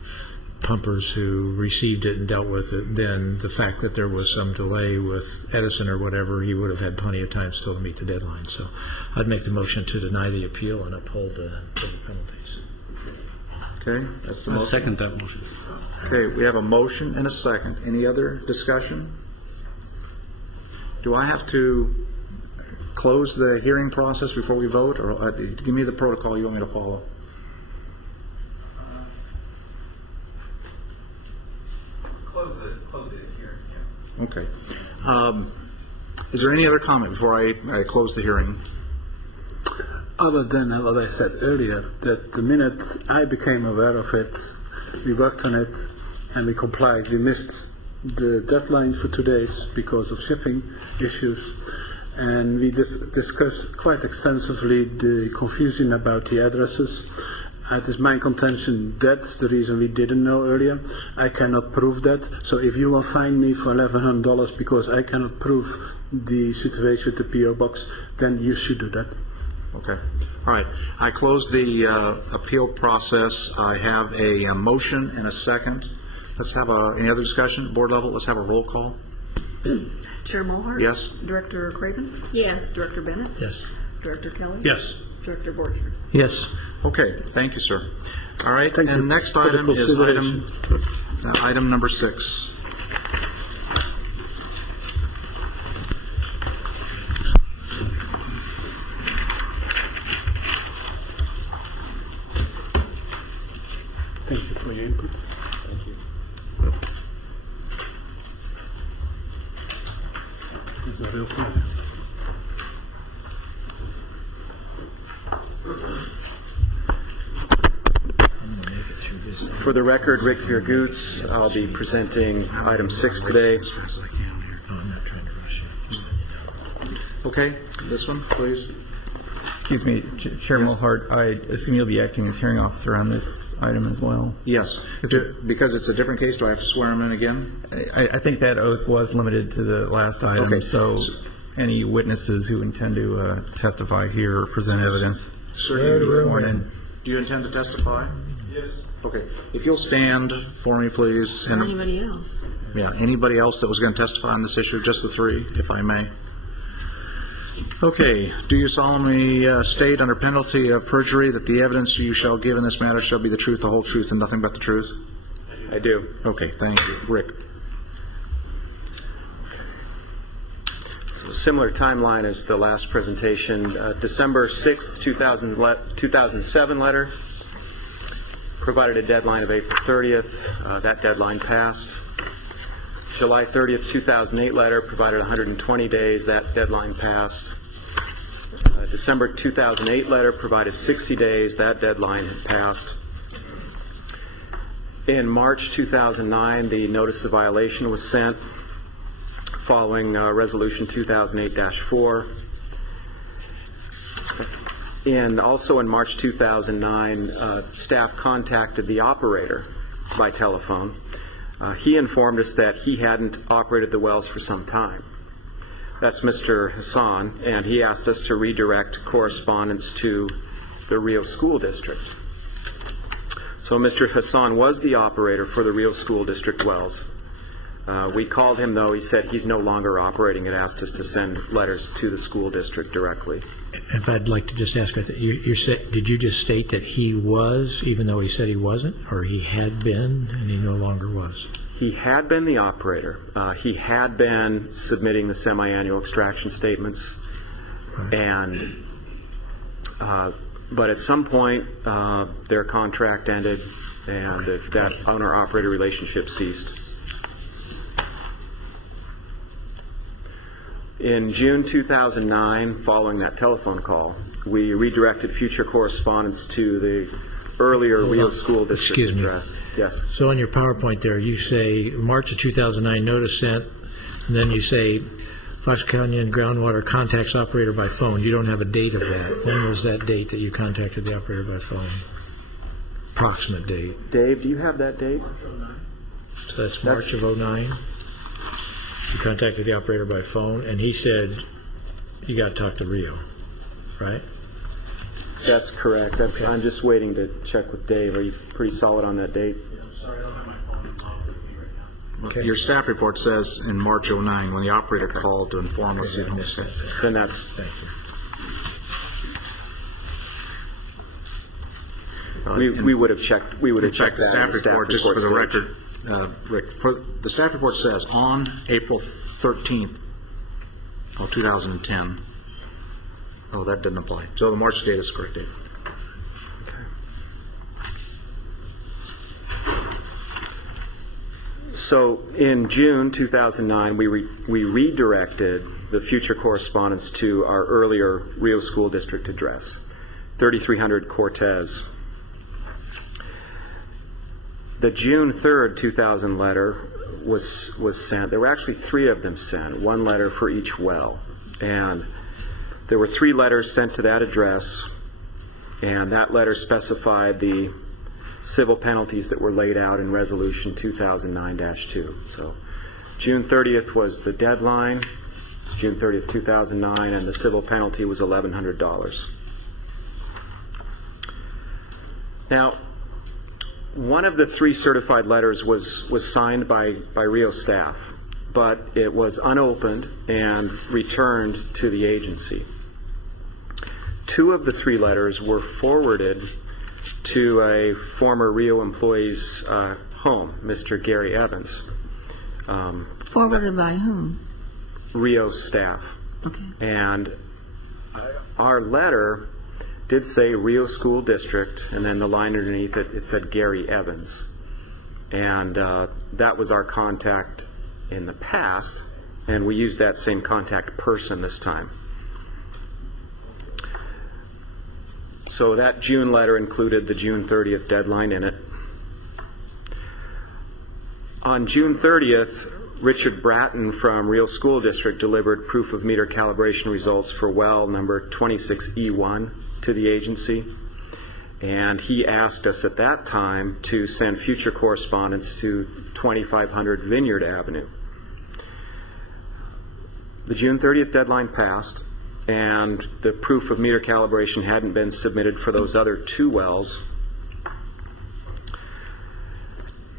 pumpers who received it and dealt with it, then the fact that there was some delay with Edison or whatever, he would have had plenty of time still to meet the deadline. So I'd make the motion to deny the appeal and uphold the penalties. Okay, that's the I'll motion. second that motion. Okay, we have a motion and a second. Any other discussion? Do I have to close the hearing process before we vote, or give me the protocol you want me to follow? Close the hearing. Yeah. Okay. Is there any other comment before I close the hearing? Other than what I said earlier, that the minute I became aware of it, we worked on it and we complied. We missed the deadline for 2 days because of shipping issues, and we discussed quite extensively the confusion about the addresses. It is my contention that's the reason we didn't know earlier. I cannot prove that. So if you will fine me for $1,100 because I cannot prove the situation with the PO box, then you should do that. Okay. All right. I close the appeal process. I have a motion and a second. Let's have any other discussion at board level? Let's have a roll call. Chair Mulhart? Yes. Director Craven? Yes. Director Bennett? Yes. Director Kelly? Yes. Director Borchner? Yes. Okay. Thank you, sir. All right. Thank you and next for the item is consideration. item number 6. Thank you for your input. Thank you. It's a real pleasure. For the record, Rick Viergoots, I'll be presenting item 6 today. Okay. This one, please. Excuse me, Chair Mulhart, I assume you'll be acting as hearing officer on this item as well? Yes. Because it's a different case, do I have to swear him in again? I think that oath was limited to the last item, Okay. so any witnesses who intend to testify here or present evidence. Sir, do you intend to testify? Yes. Okay. If you'll stand for me, please. Or anybody else? Yeah, anybody else that was going to testify on this issue, just the 3, if I may. Okay. Do you solemnly state under penalty of perjury that the evidence you shall give in this matter shall be the truth, the whole truth, and nothing but the truth? I do. Okay, thank you. Rick? Similar timeline as the last presentation. December 6th, 2007 letter provided a deadline of April 30th. That deadline passed. July 30th, 2008 letter provided 120 days. That deadline passed. December 2008 letter provided 60 days. That deadline had passed. In March 2009, the notice of violation was sent following Resolution 2008-4. And also in March 2009, staff contacted the operator by telephone. He informed us that he hadn't operated the wells for some time. That's Mr. Hassan, and he asked us to redirect correspondence to the Rio School District. So Mr. Hassan was the operator for the Rio School District wells. We called him, though. He said he's no longer operating and asked us to send letters to the school district directly. If I'd like to just ask, you said, did you just state that he was, even though he said he wasn't, or he had been and he no longer was? He had been the operator. He had been submitting the semi-annual extraction statements, and but at some point their contract ended, and that owner-operator relationship ceased. In June 2009, following that telephone call, we redirected future correspondence to the earlier Rio School District address. Yes. So on your PowerPoint there, you say March of 2009 notice sent, and then you say Fox Canyon Groundwater contacts operator by phone. You don't have a date of that. When was that date that you contacted the operator by phone? Approximate date. Dave, do you have that date? So that's March of 2009. You contacted the operator by phone, and he said you got to talk to Rio, right? That's correct. I'm just waiting to check with Dave. Are you pretty solid on that date? Sorry, I don't have my phone with me right now. Okay. Your staff report says in March 2009 when the operator called to inform us. Then that's. Thank you. We would have checked. We would have checked the staff report, just for the record. Rick, the staff report says on April 13th of 2010. Oh, that didn't apply. So the March date is the correct date. So in June 2009, we redirected the future correspondence to our earlier Rio School District address, 3300 Cortez. The June 3rd, 2000 letter was sent. There were actually 3 of them sent, 1 letter for each well. And there were 3 letters sent to that address, and that letter specified the civil penalties that were laid out in Resolution 2009-2. So June 30th was the deadline, June 30th, 2009, and the civil penalty was $1,100. Now, one of the 3 certified letters was signed by Rio staff, but it was unopened and returned to the agency. 2 of the 3 letters were forwarded to a former Rio employee's home, Mr. Gary Evans. Forwarded by whom? Rio staff. Okay. And our letter did say Rio School District, and then the line underneath it, it said Gary Evans. And that was our contact in the past, and we used that same contact person this time. So that June letter included the June 30th deadline in it. On June 30th, Richard Bratton from Rio School District delivered proof of meter calibration results for well number 26E1 to the agency, and he asked us at that time to send future correspondence to 2500 Vineyard Avenue. The June 30th deadline passed, and the proof of meter calibration hadn't been submitted for those other 2 wells.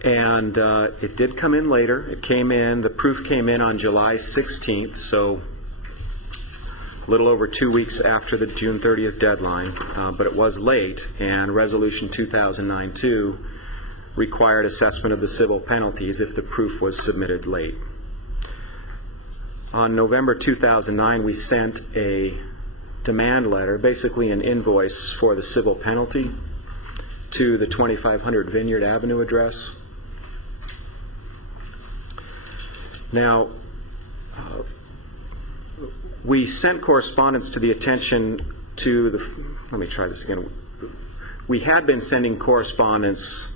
And it did come in later. It came in, the proof came in on July 16th, so a little over 2 weeks after the June 30th deadline, but it was late, and Resolution 2009-2 required assessment of the civil penalties if the proof was submitted late. On November 2009, we sent a demand letter, basically an invoice for the civil penalty, to the 2500 Vineyard Avenue address. Now, we sent correspondence to the attention to the, let me try this again. We had been sending correspondence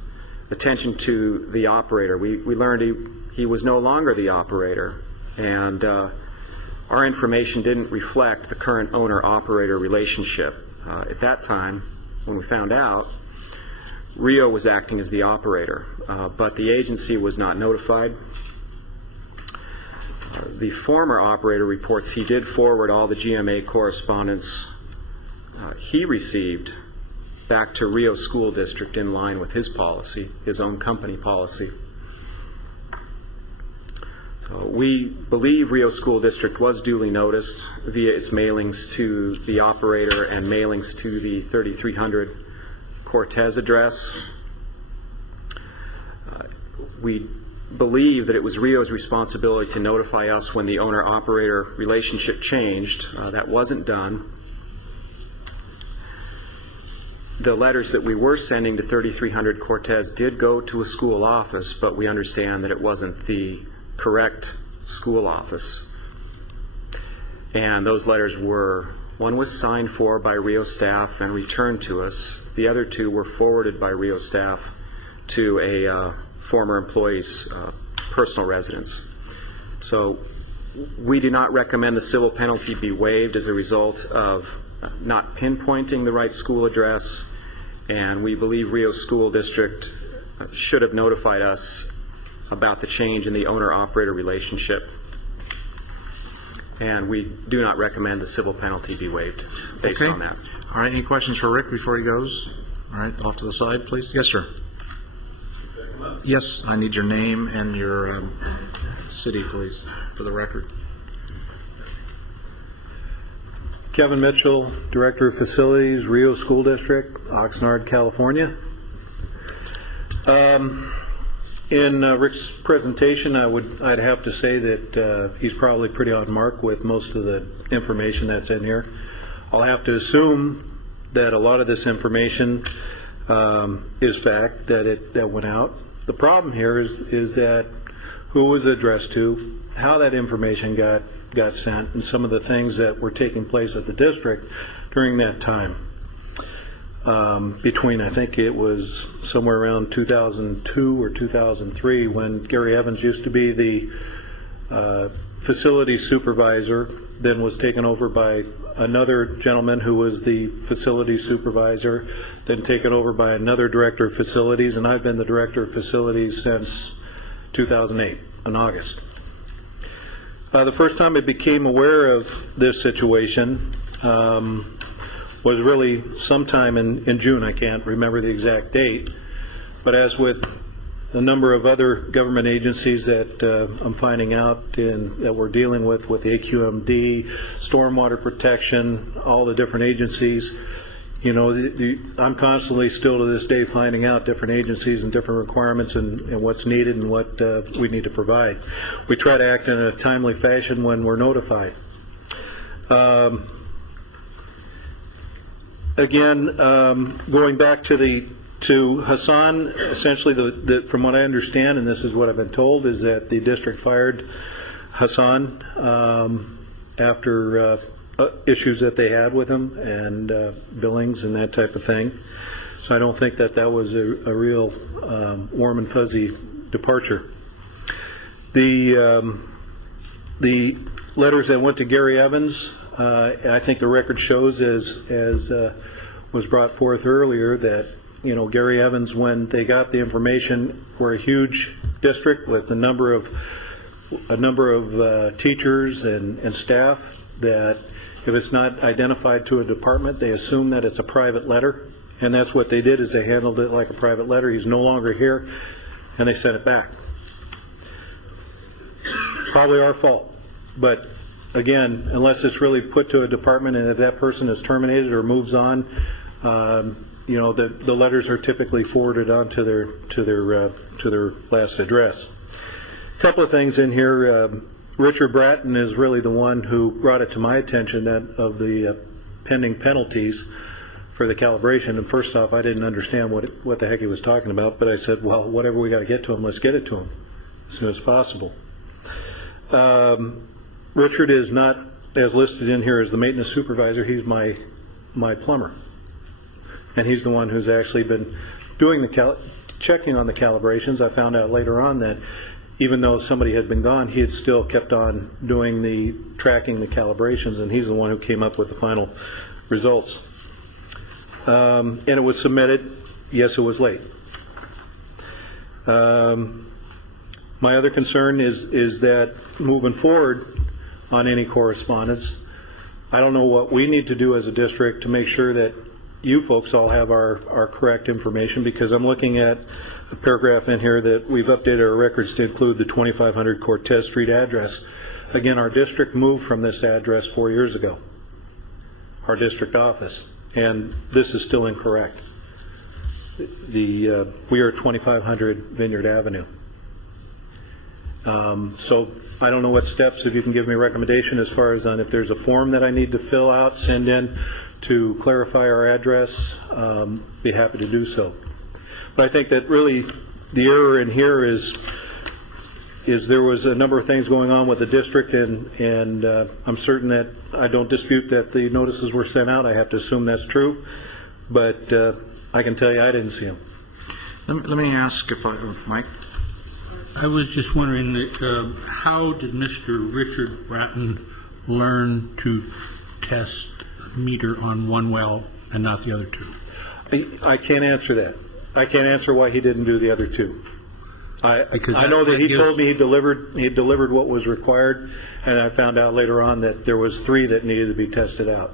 attention to the operator. We learned he was no longer the operator, and our information didn't reflect the current owner-operator relationship. At that time, when we found out, Rio was acting as the operator, but the agency was not notified. The former operator reports he did forward all the GMA correspondence he received back to Rio School District in line with his policy, his own company policy. We believe Rio School District was duly noticed via its mailings to the operator and mailings to the 3300 Cortez address. We believe that it was Rio's responsibility to notify us when the owner-operator relationship changed. That wasn't done. The letters that we were sending to 3300 Cortez did go to a school office, but we understand that it wasn't the correct school office. And those letters were, one was signed for by Rio staff and returned to us. The other two were forwarded by Rio staff to a former employee's personal residence. So we do not recommend the civil penalty be waived as a result of not pinpointing the right school address, and we believe Rio School District should have notified us about the change in the owner-operator relationship, and we do not recommend the civil penalty be waived based on that. All right, any questions for Rick before he goes? All right, off to the side, please. Yes, sir. Yes, I need your name and your city, please, for the record. Kevin Mitchell, Director of Facilities, Rio School District, Oxnard, California. In Rick's presentation, I'd have to say that he's probably pretty on mark with most of the information that's in here. I'll have to assume that a lot of this information is fact, that went out. The problem here is that who it was addressed to, how that information got sent, and some of the things that were taking place at the district during that time. Between, I think it was somewhere around 2002 or 2003, when Gary Evans used to be the facility supervisor, then was taken over by another gentleman who was the facility supervisor, then taken over by another director of facilities, and I've been the director of facilities since 2008, in August. The first time I became aware of this situation was really sometime in June. I can't remember the exact date, but as with a number of other government agencies that I'm finding out that we're dealing with the AQMD, stormwater protection, all the different agencies, you know, I'm constantly still to this day finding out different agencies and different requirements and what's needed and what we need to provide. We try to act in a timely fashion when we're notified. Again, going back to Hassan, essentially from what I understand, and this is what I've been told, is that the district fired Hassan after issues that they had with him and billings and that type of thing. So I don't think that was a real warm and fuzzy departure. The letters that went to Gary Evans, I think the record shows, as was brought forth earlier, that Gary Evans, when they got the information, were a huge district with a number of teachers and staff, that if it's not identified to a department, they assume that it's a private letter, and that's what they did, is they handled it like a private letter. He's no longer here, and they sent it back. Probably our fault, but again, unless it's really put to a department and if that person is terminated or moves on, the letters are typically forwarded on to their last address. A couple of things in here. Richard Bratton is really the one who brought it to my attention of the pending penalties for the calibration. And first off, I didn't understand what the heck he was talking about, but I said, well, whatever we got to get to him, let's get it to him as soon as possible. Richard is not as listed in here as the maintenance supervisor. He's my plumber, and he's the one who's actually been doing checking on the calibrations. I found out later on that even though somebody had been gone, he had still kept on tracking the calibrations, and he's the one who came up with the final results. And it was submitted. Yes, it was late. My other concern is that moving forward on any correspondence, I don't know what we need to do as a district to make sure that, you folks all have our correct information, because I'm looking at the paragraph in here that we've updated our records to include the 2500 Cortez Street address. Again, our district moved from this address 4 years ago, our district office, and this is still incorrect. We are 2500 Vineyard Avenue. So I don't know what steps, if you can give me a recommendation as far as on if there's a form that I need to fill out, send in to clarify our address, be happy to do so. But I think that really the error in here is there was a number of things going on with the district, and I'm certain that I don't dispute that the notices were sent out. I have to assume that's true, but I can tell you I didn't see them. Let me ask Mike? I was just wondering, how did Mr. Richard Bratton learn to test meter on one well and not the other two? I can't answer that. I can't answer why he didn't do the other two. I know that he told me he delivered what was required, and I found out later on that there was 3 that needed to be tested out.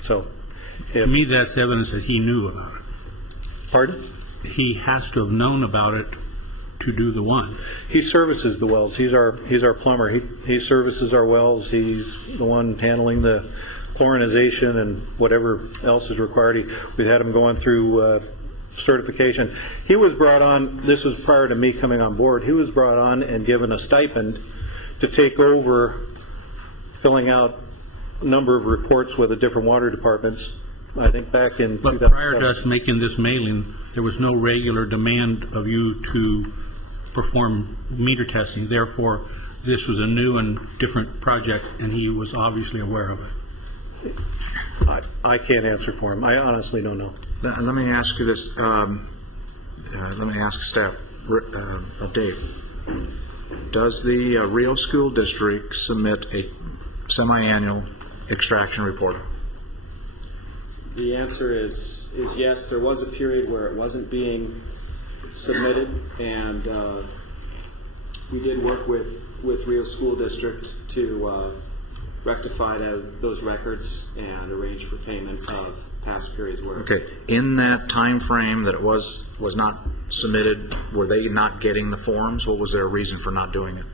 So, to me, that's evidence that he knew about it. Pardon? He has to have known about it to do the one. He services the wells. He's our plumber. He services our wells. He's the one handling the chlorinization and whatever else is required. We had him going through certification. He was brought on, this was prior to me coming on board, he was brought on and given a stipend to take over filling out a number of reports with the different water departments, I think back in 2007. But prior to us making this mailing, there was no regular demand of you to perform meter testing. Therefore, this was a new and different project, and he was obviously aware of it. I can't answer for him. I honestly don't know. Let me ask you this. Let me ask staff, Dave. Does the Rio School District submit a semi-annual extraction report? The answer is yes. There was a period where it wasn't being submitted, and we did work with Rio School District to rectify those records and arrange for payment of past periods where. Okay. In that time frame that it was not submitted, were they not getting the forms? What was their reason for not doing it?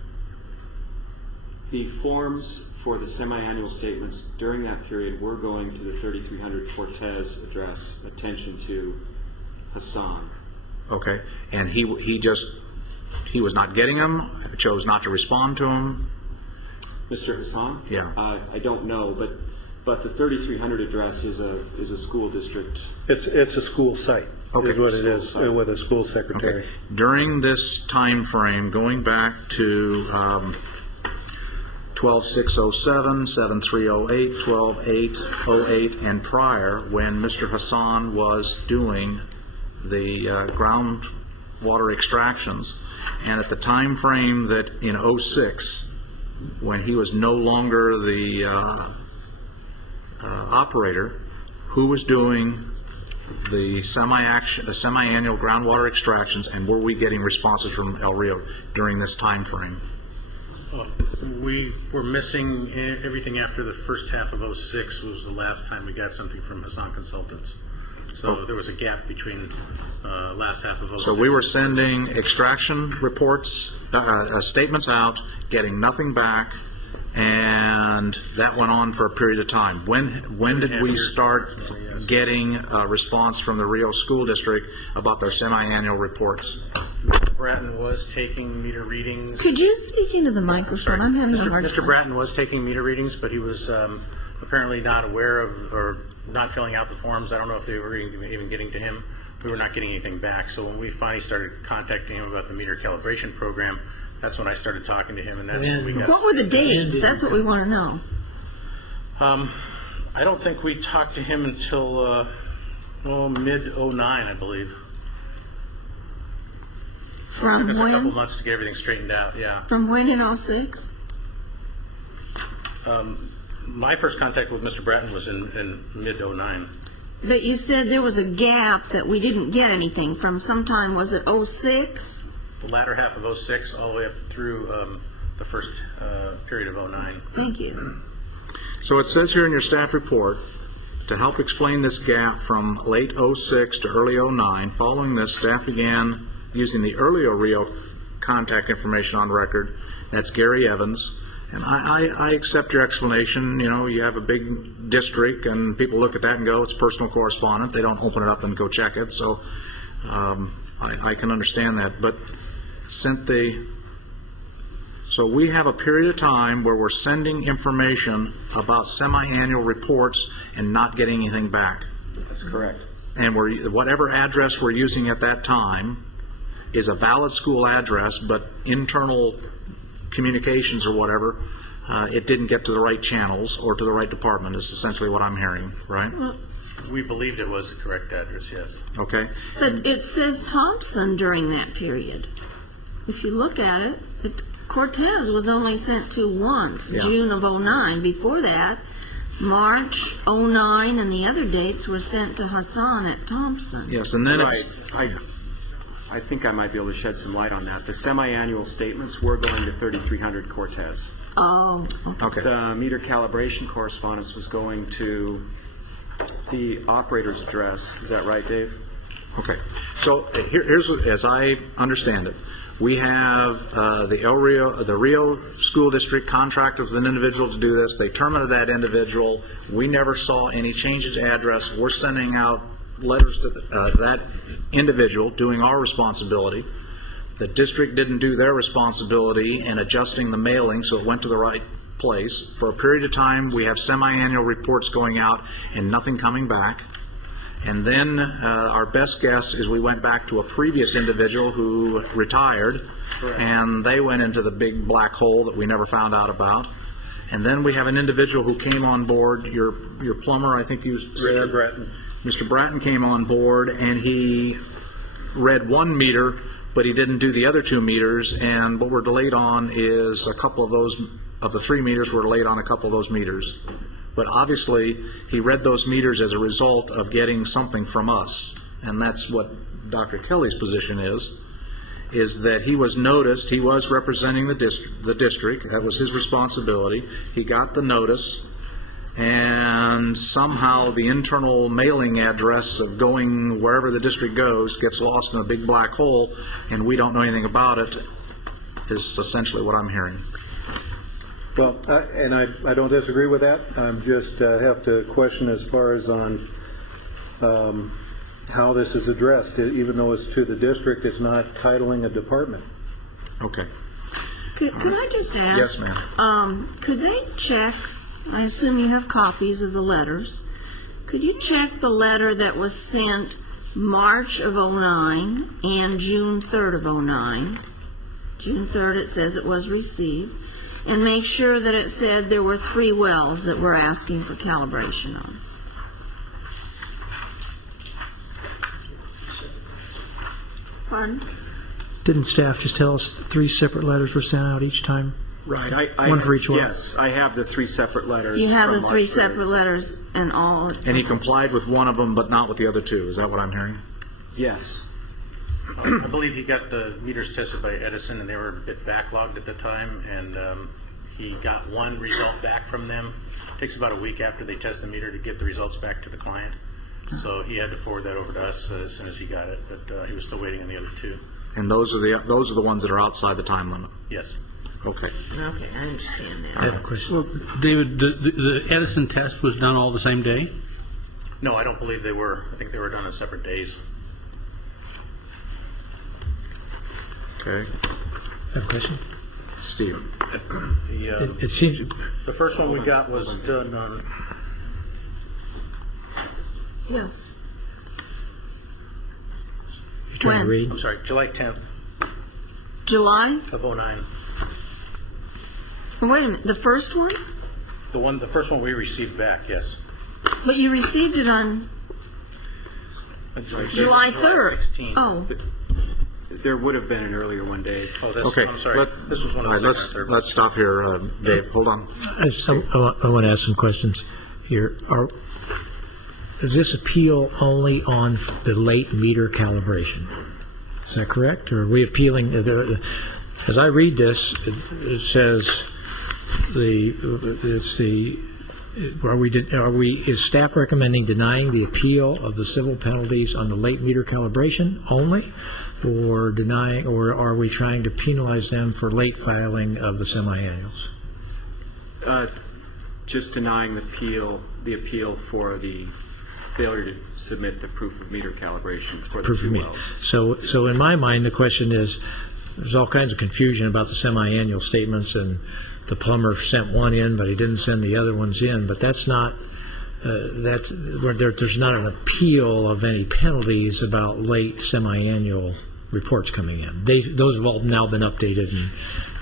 The forms for the semi-annual statements during that period were going to the 3300 Cortez address, attention to Hassan. Okay. And he was not getting them, chose not to respond to them? Mr. Hassan? Yeah. I don't know, but the 3300 address is a school district. It's a school site. Okay. Is what it is, with a school secretary. Okay. During this time frame, going back to 12607, 7308, 12808, and prior, when Mr. Hassan was doing the groundwater extractions, and at the time frame that in 06, when he was no longer the operator, who was doing the semi-annual groundwater extractions, and were we getting responses from El Rio during this time frame? We were missing everything after the first half of 06 was the last time we got something from Hassan Consultants. So there was a gap between last half of 06. So we were sending extraction reports, statements out, getting nothing back, and that went on for a period of time. When did we start getting a response from the Rio School District about their semi-annual reports? Mr. Bratton was taking meter readings. Could you speak into the microphone? I'm having a hard time. Mr. Bratton was taking meter readings, but he was apparently not aware of or not filling out the forms. I don't know if they were even getting to him. We were not getting anything back. So when we finally started contacting him about the meter calibration program, that's when I started talking to him, and that's when we got. What were the dates? That's what we want to know. I don't think we talked to him until mid-09, I believe. From it took us when? a couple months to get everything straightened out, yeah. From when in 06? My first contact with Mr. Bratton was in mid-09. But you said there was a gap that we didn't get anything from sometime. Was it 06? The latter half of 06 all the way up through the first period of 09. Thank you. So it says here in your staff report To help explain this gap from late '06 to early '09, following this, staff began using the earlier Rio contact information on record. That's Gary Evans. And I accept your explanation. You know, you have a big district, and people look at that and go, it's personal correspondent. They don't open it up and go check it. So I can understand that. But so we have a period of time where we're sending information about semi-annual reports and not getting anything back. That's correct. And whatever address we're using at that time is a valid school address, but internal communications or whatever, it didn't get to the right channels or to the right department is essentially what I'm hearing, right? We believed it was the correct address, yes. Okay. But it says Thompson during that period. If you look at it, Cortez was only sent to once, Yeah. June of '09. Before that, March '09 and the other dates were sent to Hassan at Thompson. Yes, and then it's... I think I might be able to shed some light on that. The semi-annual statements were going to 3300 Cortez. Oh, okay. The meter calibration correspondence was going to the operator's address. Is that right, Dave? Okay. So here's, as I understand it, we have the Rio School District contracted with an individual to do this. They terminated that individual. We never saw any changes to address. We're sending out letters to that individual doing our responsibility. The district didn't do their responsibility in adjusting the mailing so it went to the right place. For a period of time, we have semi-annual reports going out and nothing coming back. And then our best guess is we went back to a previous individual who retired, and they went into the big black hole that we never found out about. And then we have an individual who came on board, your plumber, I think you said. Bratton. Mr. Bratton came on board, and he read one meter, but he didn't do the other 2 meters, and what we're delayed on is a couple of those, of the 3 meters, we're delayed on a couple of those meters. But obviously, he read those meters as a result of getting something from us, and that's what Dr. Kelly's position is that he was noticed, he was representing the district, that was his responsibility, he got the notice, and somehow the internal mailing address of going wherever the district goes gets lost in a big black hole, and we don't know anything about it, is essentially what I'm hearing. Well, and I don't disagree with that. I just have to question as far as on how this is addressed. Even though it's to the district, it's not titling a department. Okay. Could I just ask? Yes, ma'am. Could they check, I assume you have copies of the letters, could you check the letter that was sent March of '09 and June 3rd of '09? June 3rd it says it was received. And make sure that it said there were 3 wells that we're asking for calibration on. Pardon? Didn't staff just tell us 3 separate letters were sent out each time? Right. One for each well? Yes, I have the 3 separate letters. You have from the 3 March 3rd. separate letters and all. And he complied with one of them, but not with the other 2. Is that what I'm hearing? Yes. I believe he got the meters tested by Edison, and they were a bit backlogged at the time, and he got one result back from them. It takes about a week after they test the meter to get the results back to the client. So he had to forward that over to us as soon as he got it, but he was still waiting on the other 2. And those are the ones that are outside the time limit? Yes. Okay. Okay, I understand that. I have a question. Well, David, the Edison test was done all the same day? No, I don't believe they were. I think they were done on separate days. Okay. I have a question. Steve. It seems The first one we got was done on Yeah. you're trying to When? read. I'm sorry, July 10th July? of '09. Wait a minute, the first one? The first one we received back, yes. But you received it on July 3rd. 16th. Oh, There would have been an earlier one, Dave. Oh, that's, Okay. I'm sorry. This was one All of right, the second or third. let's stop here, Dave. Hold on. I want to ask some questions here. Is this appeal only on the late meter calibration? Is that correct? Or are we appealing? As I read this, it says it's the is staff recommending denying the appeal of the civil penalties on the late meter calibration only, or denying, or are we trying to penalize them for late filing of the semi-annuals? Just denying the appeal for the failure to submit the proof of meter calibration for the two wells. So in my mind, the question is, there's all kinds of confusion about the semi-annual statements, and the plumber sent one in, but he didn't send the other ones in. But that's not, there's not an appeal of any penalties about late semi-annual reports coming in. Those have all now been updated, and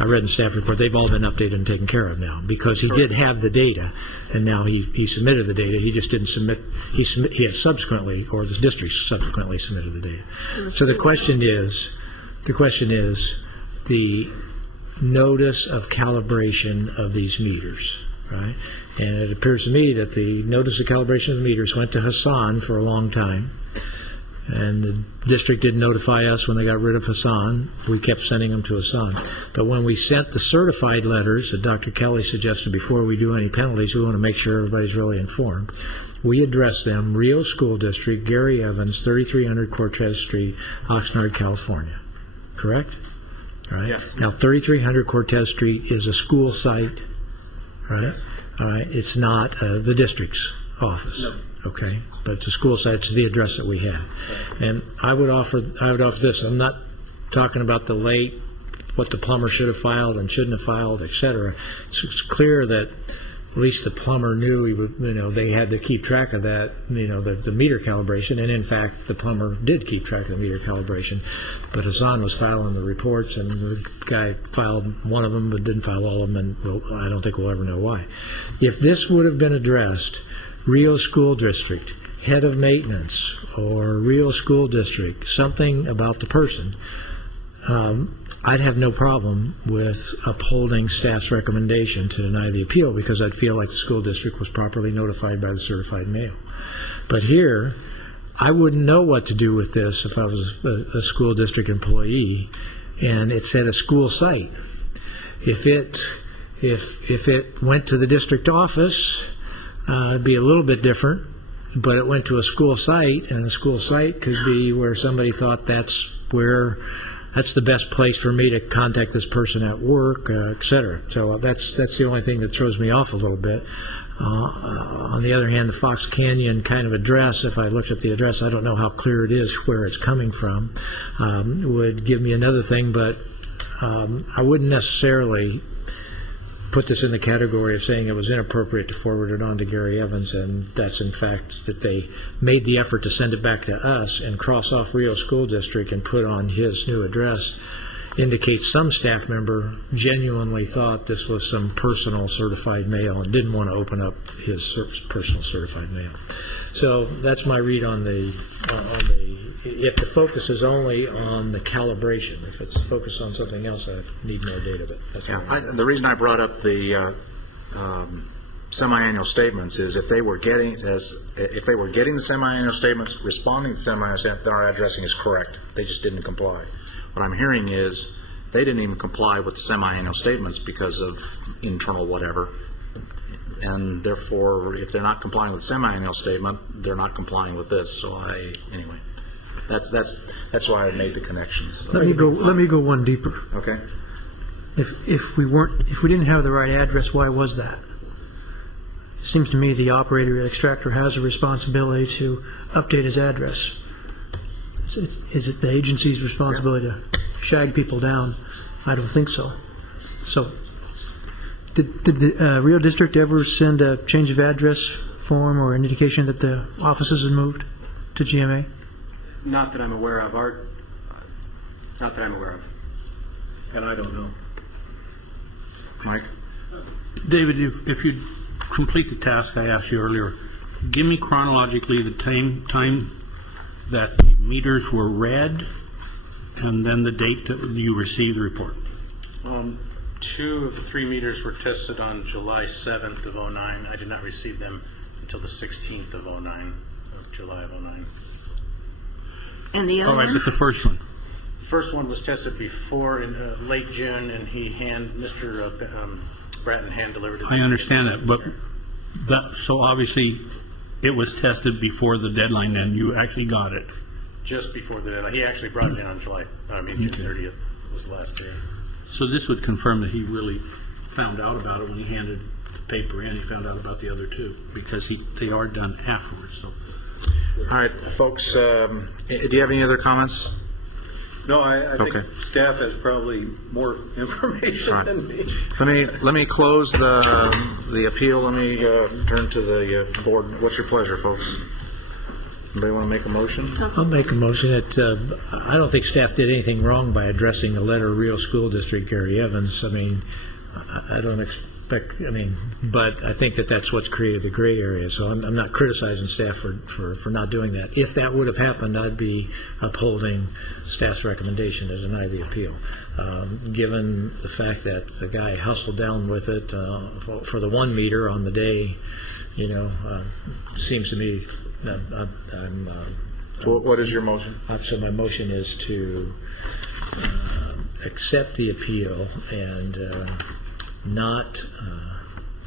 I read in the staff report, they've all been updated and taken care of now, because he did have the data, and now he submitted the data. He just didn't submit, he has subsequently, or the district subsequently submitted the data. So the question is the notice of calibration of these meters, right? And it appears to me that the notice of calibration of the meters went to Hassan for a long time, and the district didn't notify us when they got rid of Hassan. We kept sending them to Hassan. But when we sent the certified letters that Dr. Kelly suggested before we do any penalties, we want to make sure everybody's really informed. We addressed them, Rio School District, Gary Evans, 3300 Cortez Street, Oxnard, California. Correct? All right. Yes. Now, 3300 Cortez Street is a school site, right? Yes. All right. It's not the district's office. No. Okay, but it's a school site. It's the address that we had, and I would offer this. I'm not talking about the late, what the plumber should have filed and shouldn't have filed, etc. It's clear that at least the plumber knew he would. They had to keep track of that. The meter calibration, and in fact, the plumber did keep track of the meter calibration. But Hassan was filing the reports, and the guy filed one of them, but didn't file all of them, and I don't think we'll ever know why. If this would have been addressed, Rio School District, head of maintenance, or Rio School District, something about the person, I'd have no problem with upholding staff's recommendation to deny the appeal, because I'd feel like the school district was properly notified by the certified mail. But here, I wouldn't know what to do with this if I was a school district employee, and it's at a school site. If it went to the district office, it'd be a little bit different, but it went to a school site, and a school site could be where somebody thought that's the best place for me to contact this person at work, et cetera. So that's the only thing that throws me off a little bit. On the other hand, the Fox Canyon kind of address, if I looked at the address, I don't know how clear it is where it's coming from, would give me another thing, but I wouldn't necessarily put this in the category of saying it was inappropriate to forward it on to Gary Evans, and that's in fact that they made the effort to send it back to us and cross off Rio School District and put on his new address indicates some staff member genuinely thought this was some personal certified mail and didn't want to open up his personal certified mail. So that's my read on if the focus is only on the calibration. If it's focused on something else, I need more data. But that's the reason I brought up the semi-annual statements is if they were getting the semi-annual statements, responding to the semi-annual statements, then our addressing is correct. They just didn't comply. What I'm hearing is they didn't even comply with the semi-annual statements because of internal whatever. And therefore, if they're not complying with the semi-annual statement, they're not complying with this. So anyway, that's why I made the connections. Let me go one deeper. Okay. If we didn't have the right address, why was that? Seems to me the operator extractor has a responsibility to update his address. Is it the agency's responsibility to shag people down? I don't think so. So, did the Rio District ever send a change of address form or an indication that the offices had moved to GMA? Not that I'm aware of, Art. Not that I'm aware of. And I don't know. Mike? David, if you complete the task I asked you earlier, give me chronologically the time that the meters were read and then the date that you received the report. 2 of the 3 meters were tested on July 7th of 09. I did not receive them until the 16th of 09, of July of 09. And the other all right, but the first one? First one was tested before in late June, and Mr. Bratton hand delivered it. I understand that, but So obviously, it was tested before the deadline, and you actually got it. Just before the deadline. He actually brought it in on June 30th was the last day. So this would confirm that he really found out about it when he handed the paper in. He found out about the other two, because they are done afterwards. So. All right, folks, do you have any other comments? No, I think Okay. staff has probably more information All right. than me. Let me close the appeal. Let me turn to the board. What's your pleasure, folks? Anybody want to make a motion? I'll make a motion that I don't think staff did anything wrong by addressing the letter of Rio School District Gary Evans. I mean, I don't expect, but I think that that's what's created the gray area. So I'm not criticizing staff for not doing that. If that would have happened, I'd be upholding staff's recommendation to deny the appeal. Given the fact that the guy hustled down with it for the 1 meter on the day, seems to me So what is your motion? So my motion is to accept the appeal and not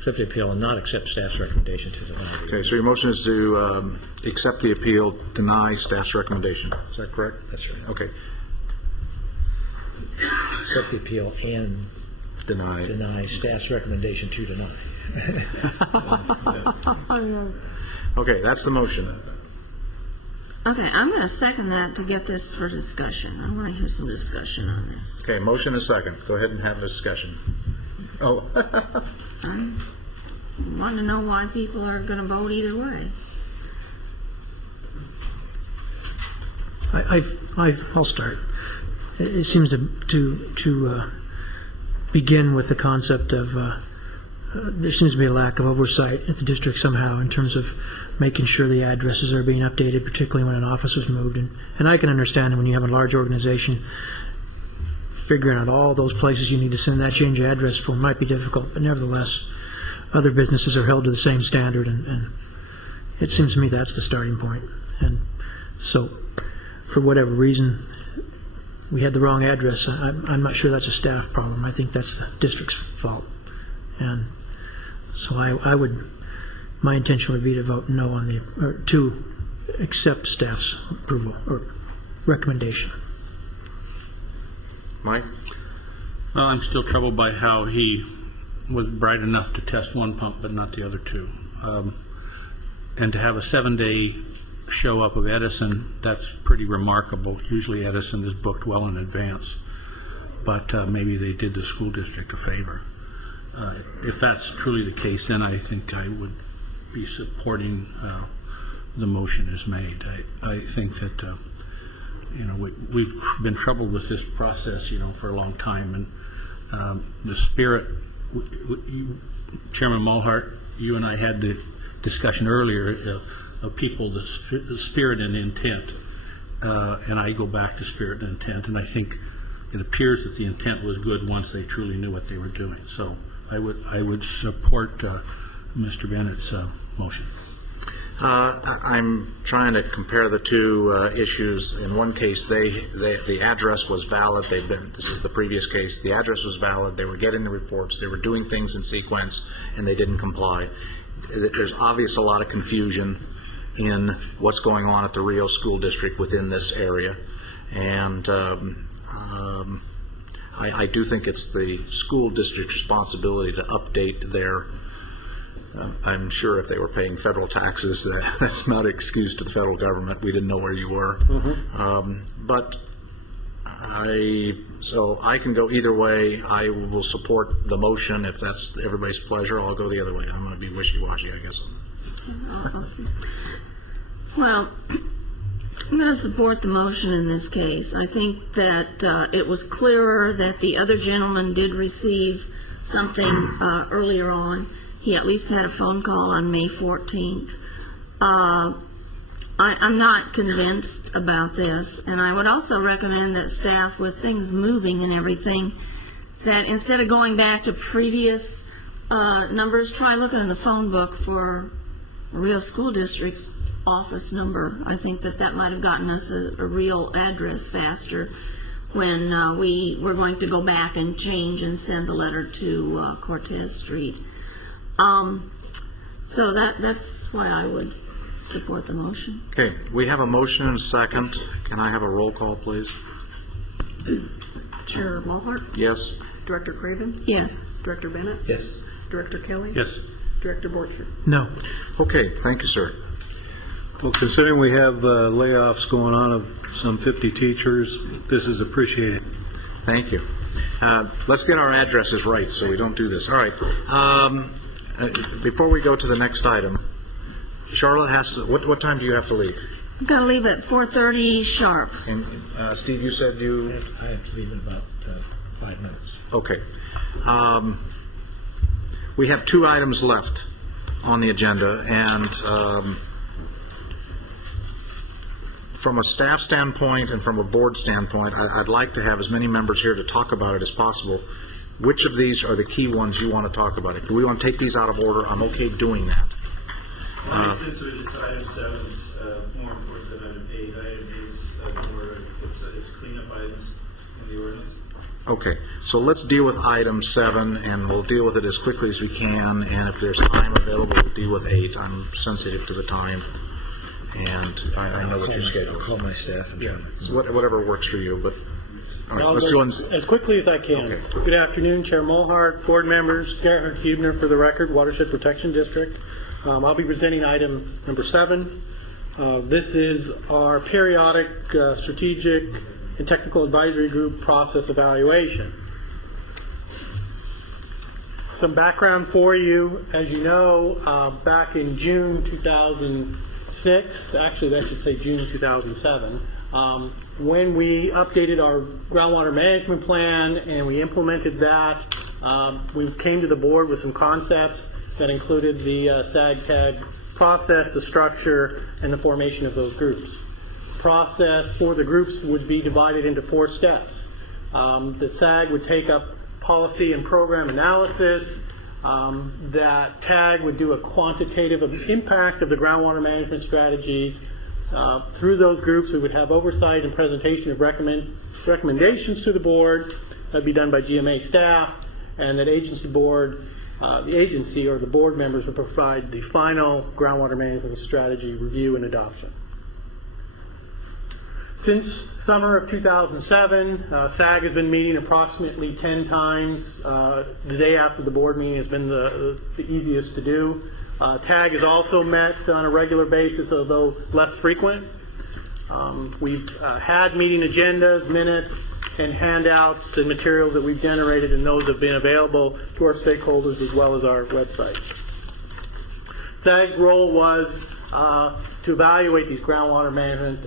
accept staff's recommendation to deny the Okay, so your motion is to accept the appeal, deny staff's recommendation. Is that correct? That's right. Okay. Accept the appeal and deny staff's recommendation to deny. Okay, that's the motion. Okay, I'm going to second that to get this for discussion. I want to hear some discussion on this. Okay, motion is second. Go ahead and have a discussion. Oh. I want to know why people are going to vote either way. I'll start. It seems to begin with the concept of there seems to be a lack of oversight at the district somehow in terms of making sure the addresses are being updated, particularly when an office was moved. And I can understand when you have a large organization, figuring out all those places you need to send that change of address for might be difficult, but nevertheless, other businesses are held to the same standard, and it seems to me that's the starting point. And so, for whatever reason, we had the wrong address. I'm not sure that's a staff problem. I think that's the district's fault. And so my intention would be to vote no on to accept staff's approval or recommendation. Mike? Well, I'm still troubled by how he was bright enough to test one pump but not the other two. And to have a 7-day show up of Edison, that's pretty remarkable. Usually Edison is booked well in advance, but maybe they did the school district a favor. If that's truly the case, then I think I would be supporting the motion as made. I think that we've been troubled with this process, for a long time, and the spirit. Chairman Mulhart, you and I had the discussion earlier of people, the spirit and intent, and I go back to spirit and intent, and I think it appears that the intent was good once they truly knew what they were doing. So I would support Mr. Bennett's motion. I'm trying to compare the two issues. In one case, the address was valid. This is the previous case. The address was valid. They were getting the reports. They were doing things in sequence, and they didn't comply. There's obviously a lot of confusion in what's going on at the Rio School District within this area, and I do think it's the school district's responsibility to update their. I'm sure if they were paying federal taxes, that's not an excuse to the federal government. We didn't know where you were. But I can go either way. I will support the motion if that's everybody's pleasure. I'll go the other way. I'm going to be wishy-washy, I guess. Well, I'm going to support the motion in this case. I think that it was clearer that the other gentleman did receive something earlier on. He at least had a phone call on May 14th. I'm not convinced about this, and I would also recommend that staff, with things moving and everything, that instead of going back to previous numbers, try looking in the phone book for a Rio School District's office number. I think that might have gotten us a real address faster when we were going to go back and change and send the letter to Cortez Street. So that's why I would support the motion. Okay, we have a motion and a second. Can I have a roll call, please? Chair Mulhart? Yes? Director Craven? Yes. Director Bennett? Yes. Director Kelly? Yes. Director Borchert? No. Okay, thank you, sir. Well, considering we have layoffs going on of some 50 teachers, this is appreciated. Thank you. Let's get our addresses right so we don't do this. All right. Before we go to the next item, Charlotte has to, what time do you have to leave? I'm going to leave at 4:30 sharp. And Steve, you said you... I have to leave in about 5 minutes. Okay. We have 2 items left on the agenda, and from a staff standpoint and from a board standpoint, I'd like to have as many members here to talk about it as possible. Which of these are the key ones you want to talk about? If we want to take these out of order, I'm okay doing that. Since we decided item 7 is more important than item 8, item 8 is more, it's cleanup items in the ordinance. Okay, so let's deal with item 7, and we'll deal with it as quickly as we can, and if there's time available, we'll deal with 8. I'm sensitive to the time, and I know what your schedule is. I'll call my staff and So whatever works for you, but all right, I'll let's go go as quickly as I can. Okay. Good afternoon, Chair Mulhart, board members, Gerhard Huebner for the record, Watershed Protection District. I'll be presenting item number 7. This is our periodic strategic and technical advisory group process evaluation. Some background for you. As you know, back in June 2006, actually I should say June 2007, when we updated our groundwater management plan and we implemented that, we came to the board with some concepts that included the SAG-TAG process, the structure, and the formation of those groups. Process for the groups would be divided into 4 steps. The SAG would take up policy and program analysis. That TAG would do a quantitative impact of the groundwater management strategies. Through those groups, we would have oversight and presentation of recommendations to the board. That would be done by GMA staff, and that agency board, the agency or the board members would provide the final groundwater management strategy review and adoption. Since summer of 2007, SAG has been meeting approximately 10 times. The day after the board meeting has been the easiest to do. TAG is also met on a regular basis, although less frequent. We've had meeting agendas, minutes, and handouts and materials that we've generated, and those have been available to our stakeholders as well as our website. SAG's role was to evaluate these groundwater management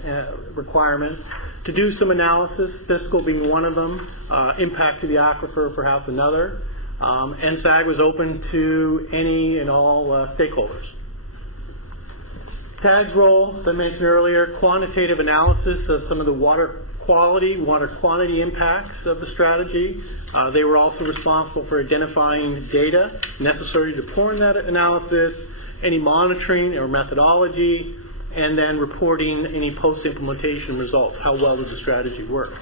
requirements, to do some analysis, fiscal being one of them, impact to the aquifer perhaps another, and SAG was open to any and all stakeholders. TAG's role, as I mentioned earlier, quantitative analysis of some of the water quantity impacts of the strategy. They were also responsible for identifying data necessary to perform that analysis, any monitoring or methodology, and then reporting any post-implementation results. How well did the strategy work?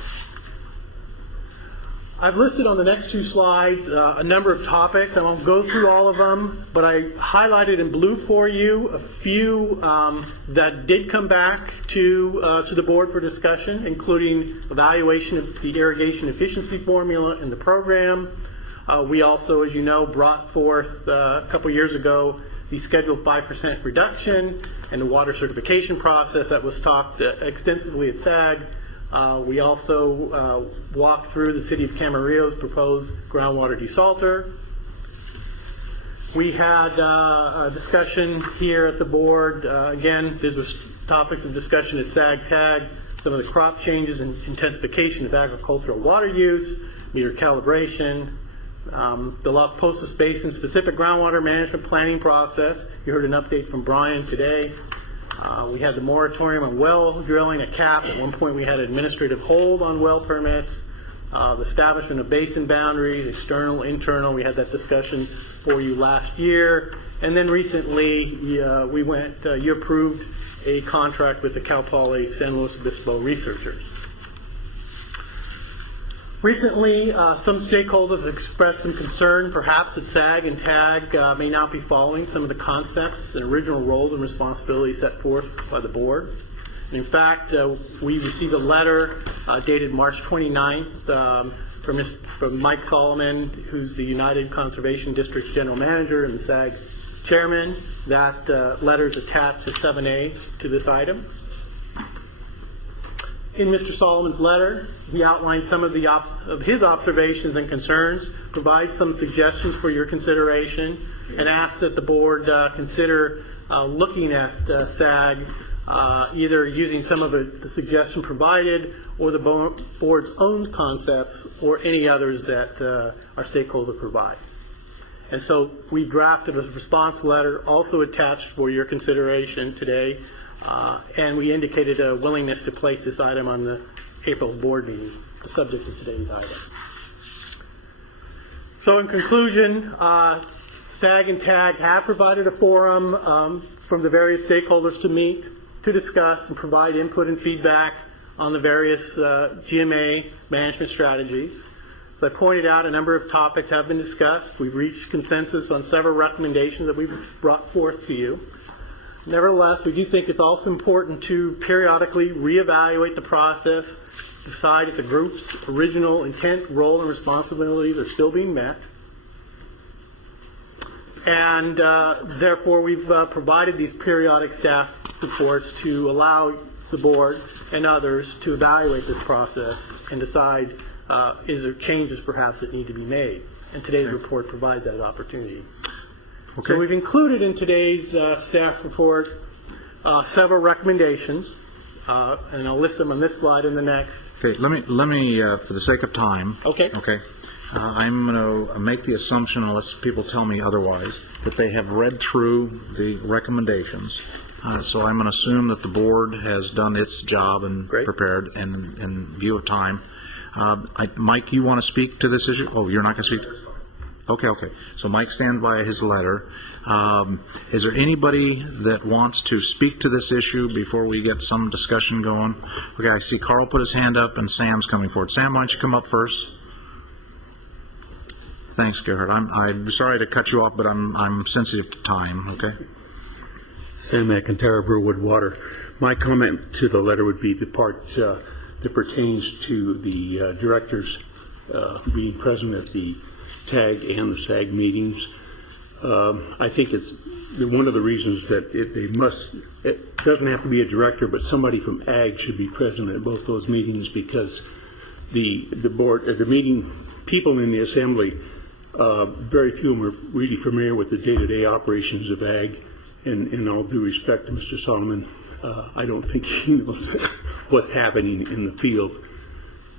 I've listed on the next 2 slides a number of topics. I won't go through all of them, but I highlighted in blue for you a few that did come back to the board for discussion, including evaluation of the irrigation efficiency formula in the program. We also, as you know, brought forth a couple years ago the scheduled 5% reduction and the water certification process that was talked extensively at SAG. We also walked through the City of Camarillo's proposed groundwater desalter. We had a discussion here at the board. Again, this was topic of discussion at SAG-TAG, some of the crop changes and intensification of agricultural water use, meter calibration, the Las Posas Basin specific groundwater management planning process. You heard an update from Brian today. We had the moratorium on well drilling, a cap. At one point we had an administrative hold on well permits, the establishment of basin boundaries, external, internal. We had that discussion for you last year. And then recently you approved a contract with the Cal Poly San Luis Obispo researchers. Recently, some stakeholders have expressed some concern perhaps that SAG and TAG may not be following some of the concepts and original roles and responsibilities set forth by the board. And in fact, we received a letter dated March 29th from Mike Solomon, who's the United Conservation District's general manager and the SAG chairman. That letter is attached to 7A to this item. In Mr. Solomon's letter, he outlined some of his observations and concerns, provides some suggestions for your consideration, and asked that the board consider looking at SAG, either using some of the suggestion provided or the board's own concepts or any others that our stakeholder provide. And so we drafted a response letter also attached for your consideration today. And we indicated a willingness to place this item on the April board meeting, the subject of today's item. So in conclusion, SAG and TAG have provided a forum from the various stakeholders to meet, to discuss, and provide input and feedback on the various GMA management strategies. As I pointed out, a number of topics have been discussed. We've reached consensus on several recommendations that we've brought forth to you. Nevertheless, we do think it's also important to periodically reevaluate the process, decide if the group's original intent, role, and responsibilities are still being met. And therefore, we've provided these periodic staff reports to allow the board and others to evaluate this process and decide is there changes perhaps that need to be made. And today's report provides that opportunity. Okay. So we've included in today's staff report several recommendations, and I'll list them on this slide and the next. Okay, let me for the sake of time. Okay. Okay. I'm going to make the assumption, unless people tell me otherwise, that they have read through the recommendations. So I'm going to assume that the board has done its job and prepared in view of time. Mike, you want to speak to this issue? Oh, you're not going to speak? Okay. So Mike stands by his letter. Is there anybody that wants to speak to this issue before we get some discussion going? Okay, I see Carl put his hand up and Sam's coming forward. Sam, why don't you come up first? Thanks, Gerhard. I'm sorry to cut you off, but I'm sensitive to time. Okay. Sam McIntyre, Burwood Water. My comment to the letter would be the part that pertains to the directors being present at the TAG and the SAG meetings. I think it's one of the reasons that it doesn't have to be a director, but somebody from AG should be present at both those meetings, because the board, the meeting people in the assembly, very few of them are really familiar with the day-to-day operations of AG. And in all due respect to Mr. Solomon, I don't think he knows what's happening in the field.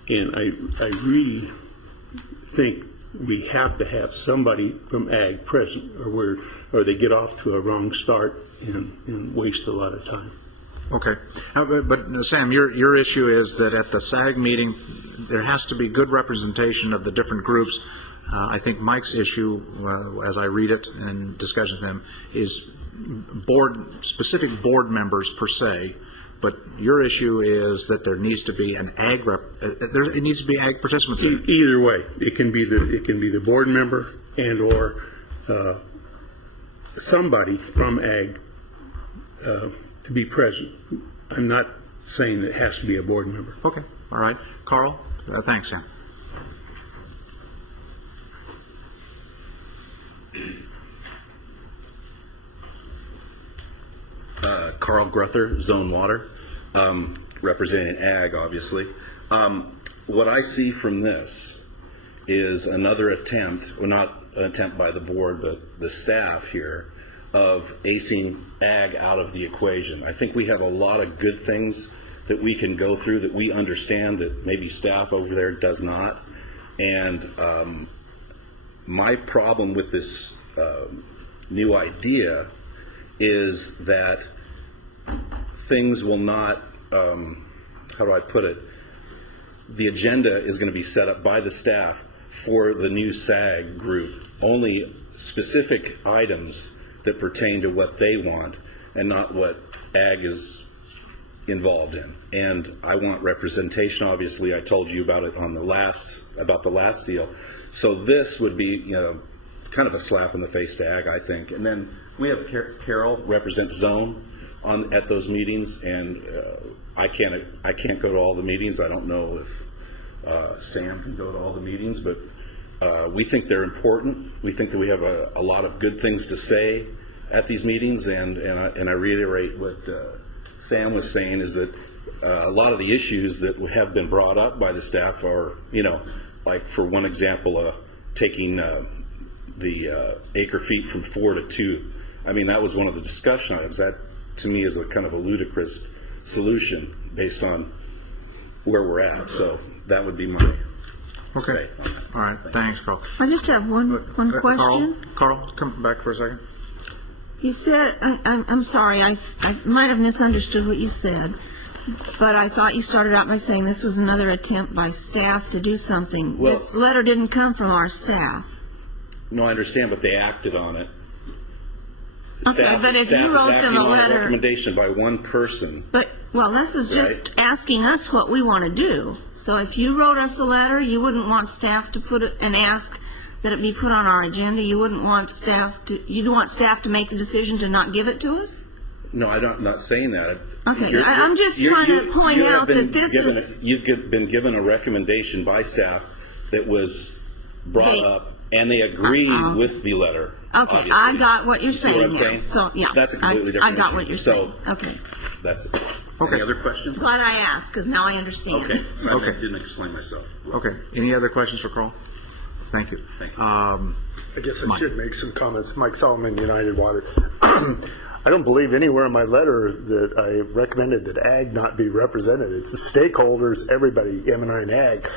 And I really think we have to have somebody from AG present, or they get off to a wrong start and waste a lot of time. Okay. But Sam, your issue is that at the SAG meeting, there has to be good representation of the different groups. I think Mike's issue, as I read it and discuss with him, is specific board members per se. But your issue is that there needs to be an ag it needs to be ag participants. Either way, it can be the board member and or somebody from ag to be present. I'm not saying it has to be a board member. Okay. All right. Carl? Thanks, Sam. Carl Gruther, Zone Water, representing ag, obviously. What I see from this is another attempt, well, not an attempt by the board, but the staff here, of acing ag out of the equation. I think we have a lot of good things that we can go through that we understand that maybe staff over there does not. And my problem with this new idea is that things will not, how do I put it, the agenda is going to be set up by the staff for the new SAG group, only specific items that pertain to what they want and not what ag is involved in. And I want representation. Obviously, I told you about it on the last deal. So this would be, kind of a slap in the face to ag, I think. And then we have Carol represent zone at those meetings, and I can't go to all the meetings. I don't know if Sam can go to all the meetings, but we think they're important. We think that we have a lot of good things to say at these meetings, and I reiterate what Sam was saying, is that a lot of the issues that have been brought up by the staff are, like for one example, taking the acre feet from 4 to 2. I mean, that was one of the discussion items. That, to me, is a kind of a ludicrous solution based on where we're at. So that would be my say. All right. Thanks, Carl. I just have one question. Carl, come back for a second. You said, I'm sorry, I might have misunderstood what you said, but I thought you started out by saying this was another attempt by staff to do something. Well, this letter didn't come from our staff. No, I understand, but they acted on it. Okay, but if you wrote them a letter, recommendation by one person. But this is just asking us what we want to do. So if you wrote us a letter, you wouldn't want staff to put it and ask that it be put on our agenda. You wouldn't want staff to. You'd want staff to make the decision to not give it to us. No, I'm not saying that. Okay, I'm just trying to point out that this is. You've been given a recommendation by staff that was brought up, and they agreed with the letter. Okay, obviously. I got what you're See saying what I'm now. So, yeah. That's a completely different I got issue. what you're So, saying. Okay. That's it. Okay. Any other questions? Glad I asked, because now I understand. Okay. Sorry, Okay. I didn't explain myself. Okay. Any other questions for Carl? Thank you. Thank you. I guess I should make some comments. Mike Solomon, United Water. I don't believe anywhere in my letter that I recommended that ag not be represented. It's the stakeholders, everybody, M&I and ag.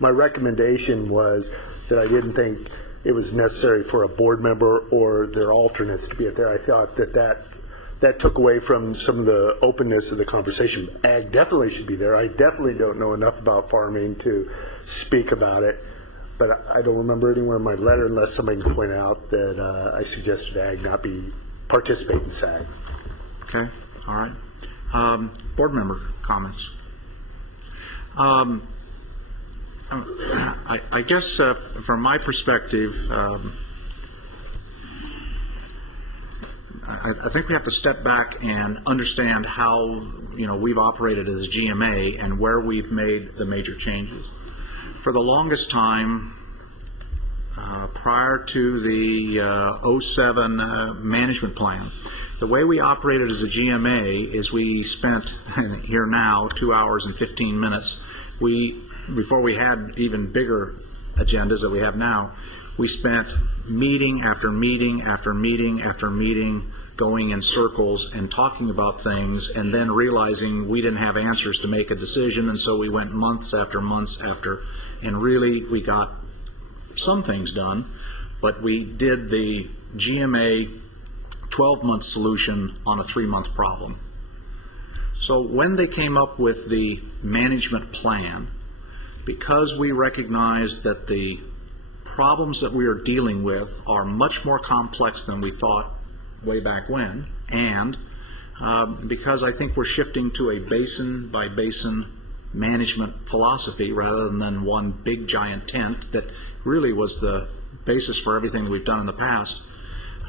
My recommendation was that I didn't think it was necessary for a board member or their alternates to be there. I thought that took away from some of the openness of the conversation. Ag definitely should be there. I definitely don't know enough about farming to speak about it, but I don't remember anywhere in my letter, unless somebody can point out, that I suggested ag not participate in SAG. Okay. All right. Board member comments. I guess from my perspective, I think we have to step back and understand how we've operated as GMA and where we've made the major changes. For the longest time, prior to the 07 management plan, the way we operated as a GMA is we spent, here now, 2 hours and 15 minutes. Before we had even bigger agendas that we have now, we spent meeting after meeting after meeting after meeting going in circles and talking about things, and then realizing we didn't have answers to make a decision, and so we went months after months after, and really we got some things done, but we did the GMA 12-month solution on a 3-month problem. So when they came up with the management plan, because we recognized that the problems that we are dealing with are much more complex than we thought way back when, and because I think we're shifting to a basin by basin management philosophy rather than one big giant tent that really was the basis for everything we've done in the past.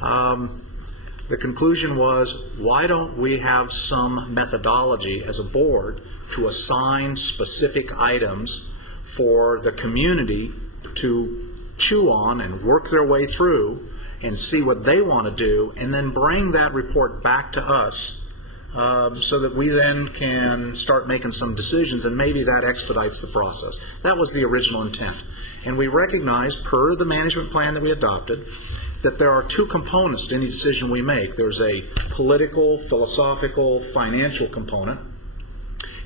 The conclusion was, why don't we have some methodology as a board to assign specific items for the community to chew on and work their way through and see what they want to do, and then bring that report back to us so that we then can start making some decisions, and maybe that expedites the process. That was the original intent. And we recognized, per the management plan that we adopted, that there are two components to any decision we make. There's a political, philosophical, financial component,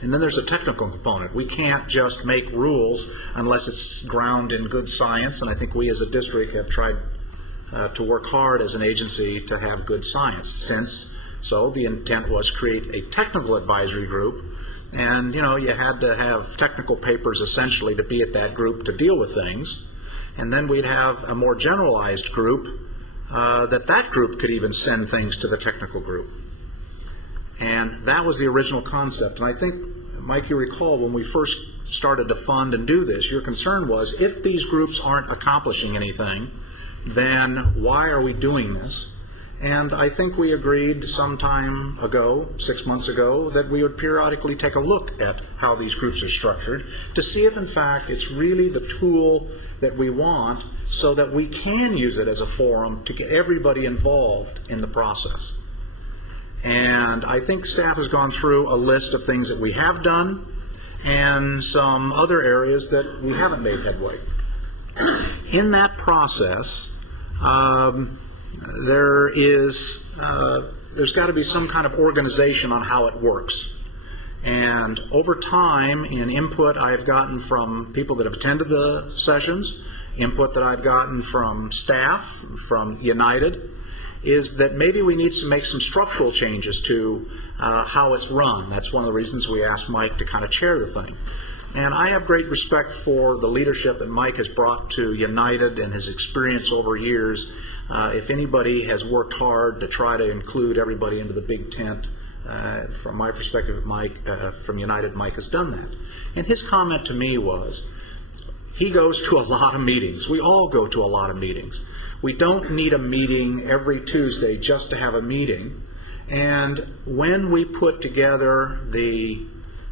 and then there's a technical component. We can't just make rules unless it's grounded in good science, and I think we as a district have tried to work hard as an agency to have good science. So the intent was create a technical advisory group, and you had to have technical papers essentially to be at that group to deal with things, and then we'd have a more generalized group that group could even send things to the technical group. And that was the original concept. And I think, Mike, you recall when we first started to fund and do this, your concern was if these groups aren't accomplishing anything, then why are we doing this? And I think we agreed some time ago, 6 months ago, that we would periodically take a look at how these groups are structured to see if in fact it's really the tool that we want so that we can use it as a forum to get everybody involved in the process. And I think staff has gone through a list of things that we have done and some other areas that we haven't made headway. In that process, there's got to be some kind of organization on how it works. And over time, in input I've gotten from people that have attended the sessions, input that I've gotten from staff, from United, is that maybe we need to make some structural changes to how it's run. That's one of the reasons we asked Mike to kind of chair the thing. And I have great respect for the leadership that Mike has brought to United and his experience over years. If anybody has worked hard to try to include everybody into the big tent, from my perspective, Mike, from United, Mike has done that. And his comment to me was, he goes to a lot of meetings. We all go to a lot of meetings. We don't need a meeting every Tuesday just to have a meeting. And when we put together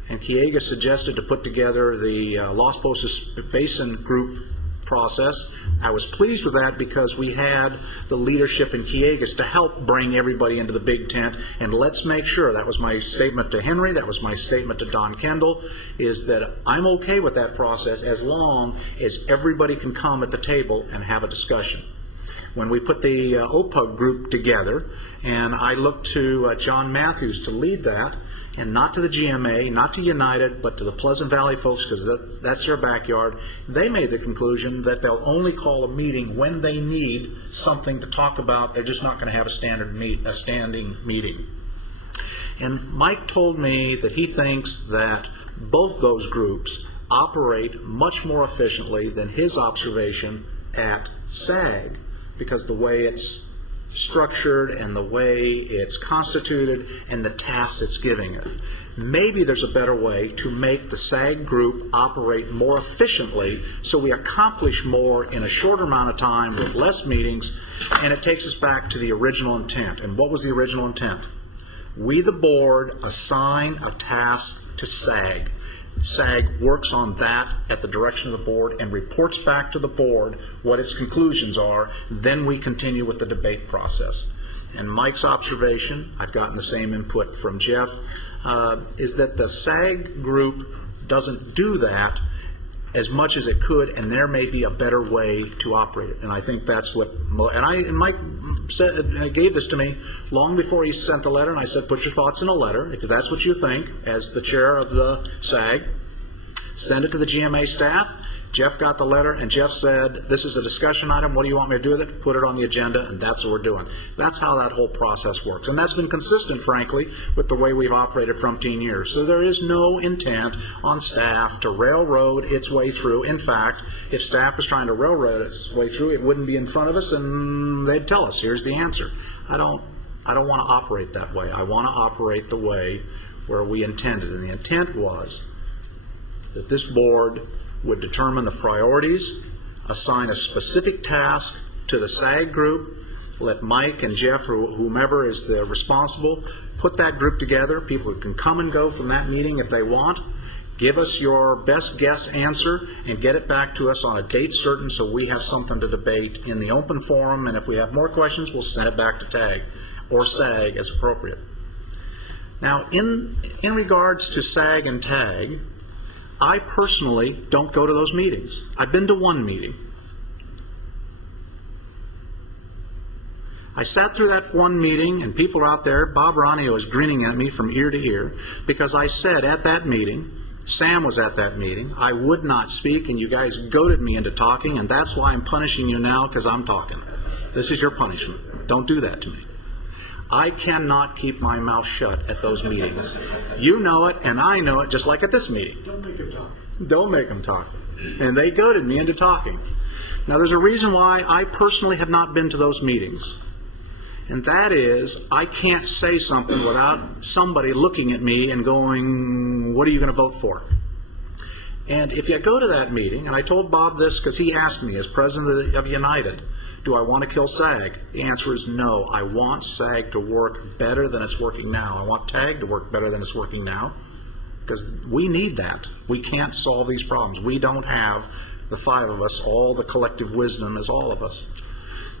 and Kiega suggested to put together the Los Pozos Basin group process, I was pleased with that because we had the leadership in Kiegas to help bring everybody into the big tent. And let's make sure, that was my statement to Henry, that was my statement to Don Kendall, is that I'm okay with that process as long as everybody can come at the table and have a discussion. When we put the OPUG group together, and I looked to John Matthews to lead that, and not to the GMA, not to United, but to the Pleasant Valley folks, because that's their backyard, they made the conclusion that they'll only call a meeting when they need something to talk about. They're just not going to have a standing meeting. And Mike told me that he thinks that both those groups operate much more efficiently than his observation at SAG, because the way it's structured and the way it's constituted and the tasks it's giving it. Maybe there's a better way to make the SAG group operate more efficiently so we accomplish more in a shorter amount of time with less meetings, and it takes us back to the original intent. And what was the original intent? We, the board, assign a task to SAG. SAG works on that at the direction of the board and reports back to the board what its conclusions are. Then we continue with the debate process. And Mike's observation, I've gotten the same input from Jeff, is that the SAG group doesn't do that as much as it could, and there may be a better way to operate it. And I think that's what, and Mike gave this to me long before he sent the letter, and I said, put your thoughts in a letter. If that's what you think, as the chair of the SAG, send it to the GMA staff. Jeff got the letter, and Jeff said, this is a discussion item. What do you want me to do with it? Put it on the agenda, and that's what we're doing. That's how that whole process works. And that's been consistent, frankly, with the way we've operated for umpteen years. So there is no intent on staff to railroad its way through. In fact, if staff was trying to railroad its way through, it wouldn't be in front of us, and they'd tell us, here's the answer. I don't want to operate that way. I want to operate the way where we intended. And the intent was that this board would determine the priorities, assign a specific task to the SAG group, let Mike and Jeff or whomever is the responsible put that group together. People can come and go from that meeting if they want. Give us your best guess answer and get it back to us on a date certain so we have something to debate in the open forum, and if we have more questions, we'll send it back to TAG or SAG as appropriate. Now, in regards to SAG and TAG, I personally don't go to those meetings. I've been to one meeting. I sat through that one meeting, and people are out there. Bob Ronio is grinning at me from ear to ear because I said at that meeting, Sam was at that meeting, I would not speak, and you guys goaded me into talking, and that's why I'm punishing you now, because I'm talking. This is your punishment. Don't do that to me. I cannot keep my mouth shut at those meetings. You know it, and I know it, just like at this meeting. Don't make them talk. Don't make them talk. And they goaded me into talking. Now, there's a reason why I personally have not been to those meetings. And that is, I can't say something without somebody looking at me and going, what are you going to vote for? And if you go to that meeting, and I told Bob this because he asked me as president of United, do I want to kill SAG? The answer is no. I want SAG to work better than it's working now. I want TAG to work better than it's working now, because we need that. We can't solve these problems. We don't have, the five of us, all the collective wisdom as all of us.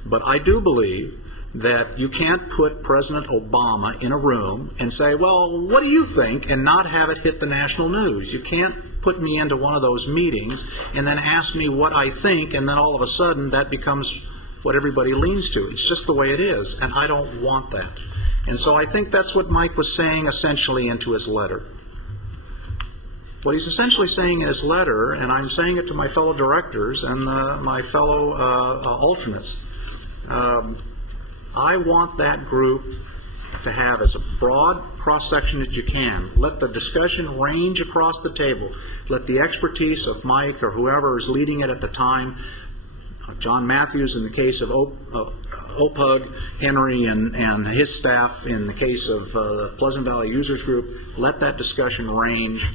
But I do believe that you can't put President Obama in a room and say, well, what do you think, and not have it hit the national news. You can't put me into one of those meetings and then ask me what I think, and then all of a sudden that becomes what everybody leans to. It's just the way it is, and I don't want that. And so I think that's what Mike was saying essentially into his letter. What he's essentially saying in his letter, and I'm saying it to my fellow directors and my fellow alternates, I want that group to have as a broad cross-section as you can. Let the discussion range across the table. Let the expertise of Mike or whoever is leading it at the time, John Matthews in the case of OPUG, Henry and his staff in the case of the Pleasant Valley Users Group, let that discussion range.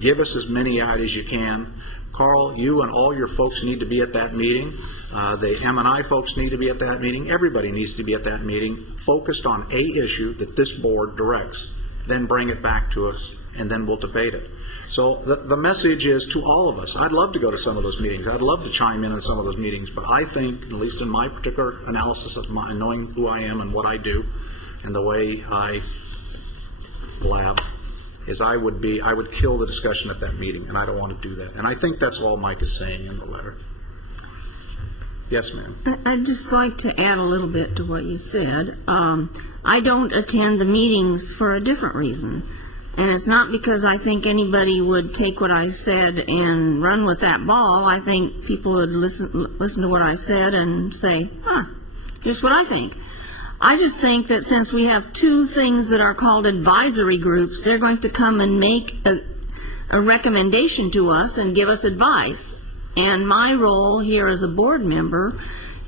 Give us as many out as you can. Carl, you and all your folks need to be at that meeting. The M&I folks need to be at that meeting. Everybody needs to be at that meeting, focused on a issue that this board directs. Then bring it back to us, and then we'll debate it. So the message is to all of us. I'd love to go to some of those meetings. I'd love to chime in on some of those meetings. But I think, at least in my particular analysis of my, knowing who I am and what I do and the way I blab, is I would kill the discussion at that meeting, and I don't want to do that. And I think that's all Mike is saying in the letter. Yes, ma'am. I'd just like to add a little bit to what you said. I don't attend the meetings for a different reason. And it's not because I think anybody would take what I said and run with that ball. I think people would listen to what I said and say, here's what I think. I just think that since we have two things that are called advisory groups, they're going to come and make a recommendation to us and give us advice. And my role here as a board member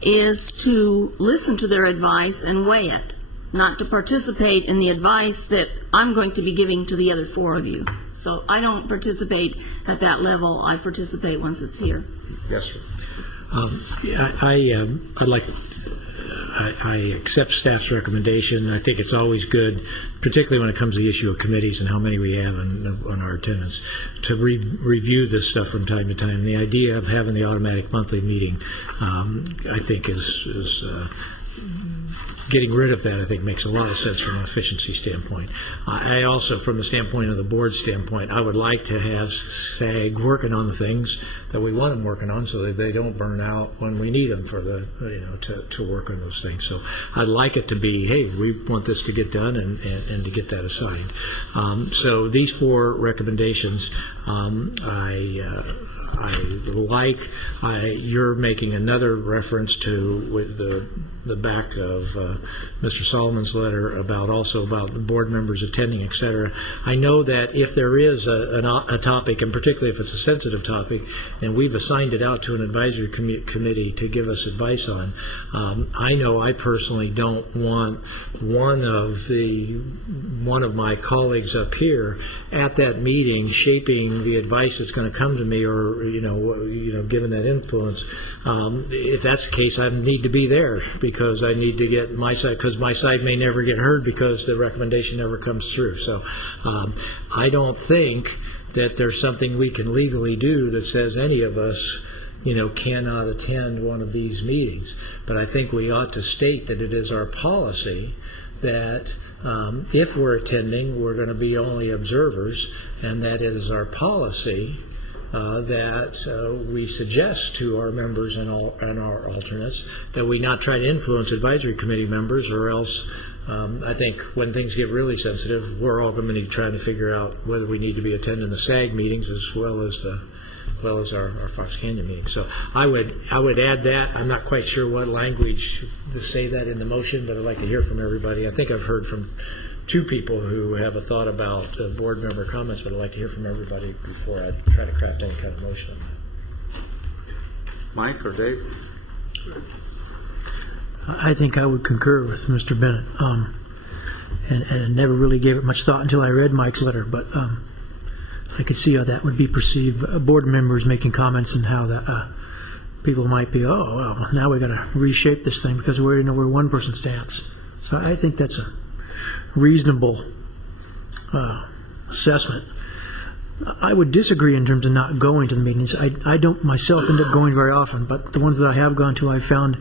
is to listen to their advice and weigh it, not to participate in the advice that I'm going to be giving to the other four of you. So I don't participate at that level. I participate once it's here. Yes, sir. I accept staff's recommendation. I think it's always good, particularly when it comes to the issue of committees and how many we have on our attendance, to review this stuff from time to time. The idea of having the automatic monthly meeting, I think, is getting rid of that, I think, makes a lot of sense from an efficiency standpoint. I also, from the standpoint of the board standpoint, I would like to have SAG working on the things that we want them working on so that they don't burn out when we need them for the, to work on those things. So I'd like it to be, hey, we want this to get done and to get that assigned. So these four recommendations, you're making another reference to the back of Mr. Solomon's letter about the board members attending, et cetera. I know that if there is a topic, and particularly if it's a sensitive topic, and we've assigned it out to an advisory committee to give us advice on, I know I personally don't want one of my colleagues up here at that meeting shaping the advice that's going to come to me, or given that influence. If that's the case, I need to be there because I need to get my side, because my side may never get heard because the recommendation never comes through. So I don't think that there's something we can legally do that says any of us cannot attend one of these meetings. But I think we ought to state that it is our policy that if we're attending, we're going to be only observers, and that it is our policy that we suggest to our members and our alternates that we not try to influence advisory committee members, or else I think when things get really sensitive, we're all going to be trying to figure out whether we need to be attending the SAG meetings as well as our Fox Canyon meetings. So I would add that. I'm not quite sure what language to say that in the motion, but I'd like to hear from everybody. I think I've heard from two people who have a thought about board member comments, but I'd like to hear from everybody before I try to craft any kind of motion on that. Mike or Dave? I think I would concur with Mr. Bennett, and never really gave it much thought until I read Mike's letter, but I could see how that would be perceived. Board members making comments and how that people might be, oh, well, now we got to reshape this thing because we already know where one person stands. So I think that's a reasonable assessment. I would disagree in terms of not going to the meetings. I don't myself end up going very often, but the ones that I have gone to I found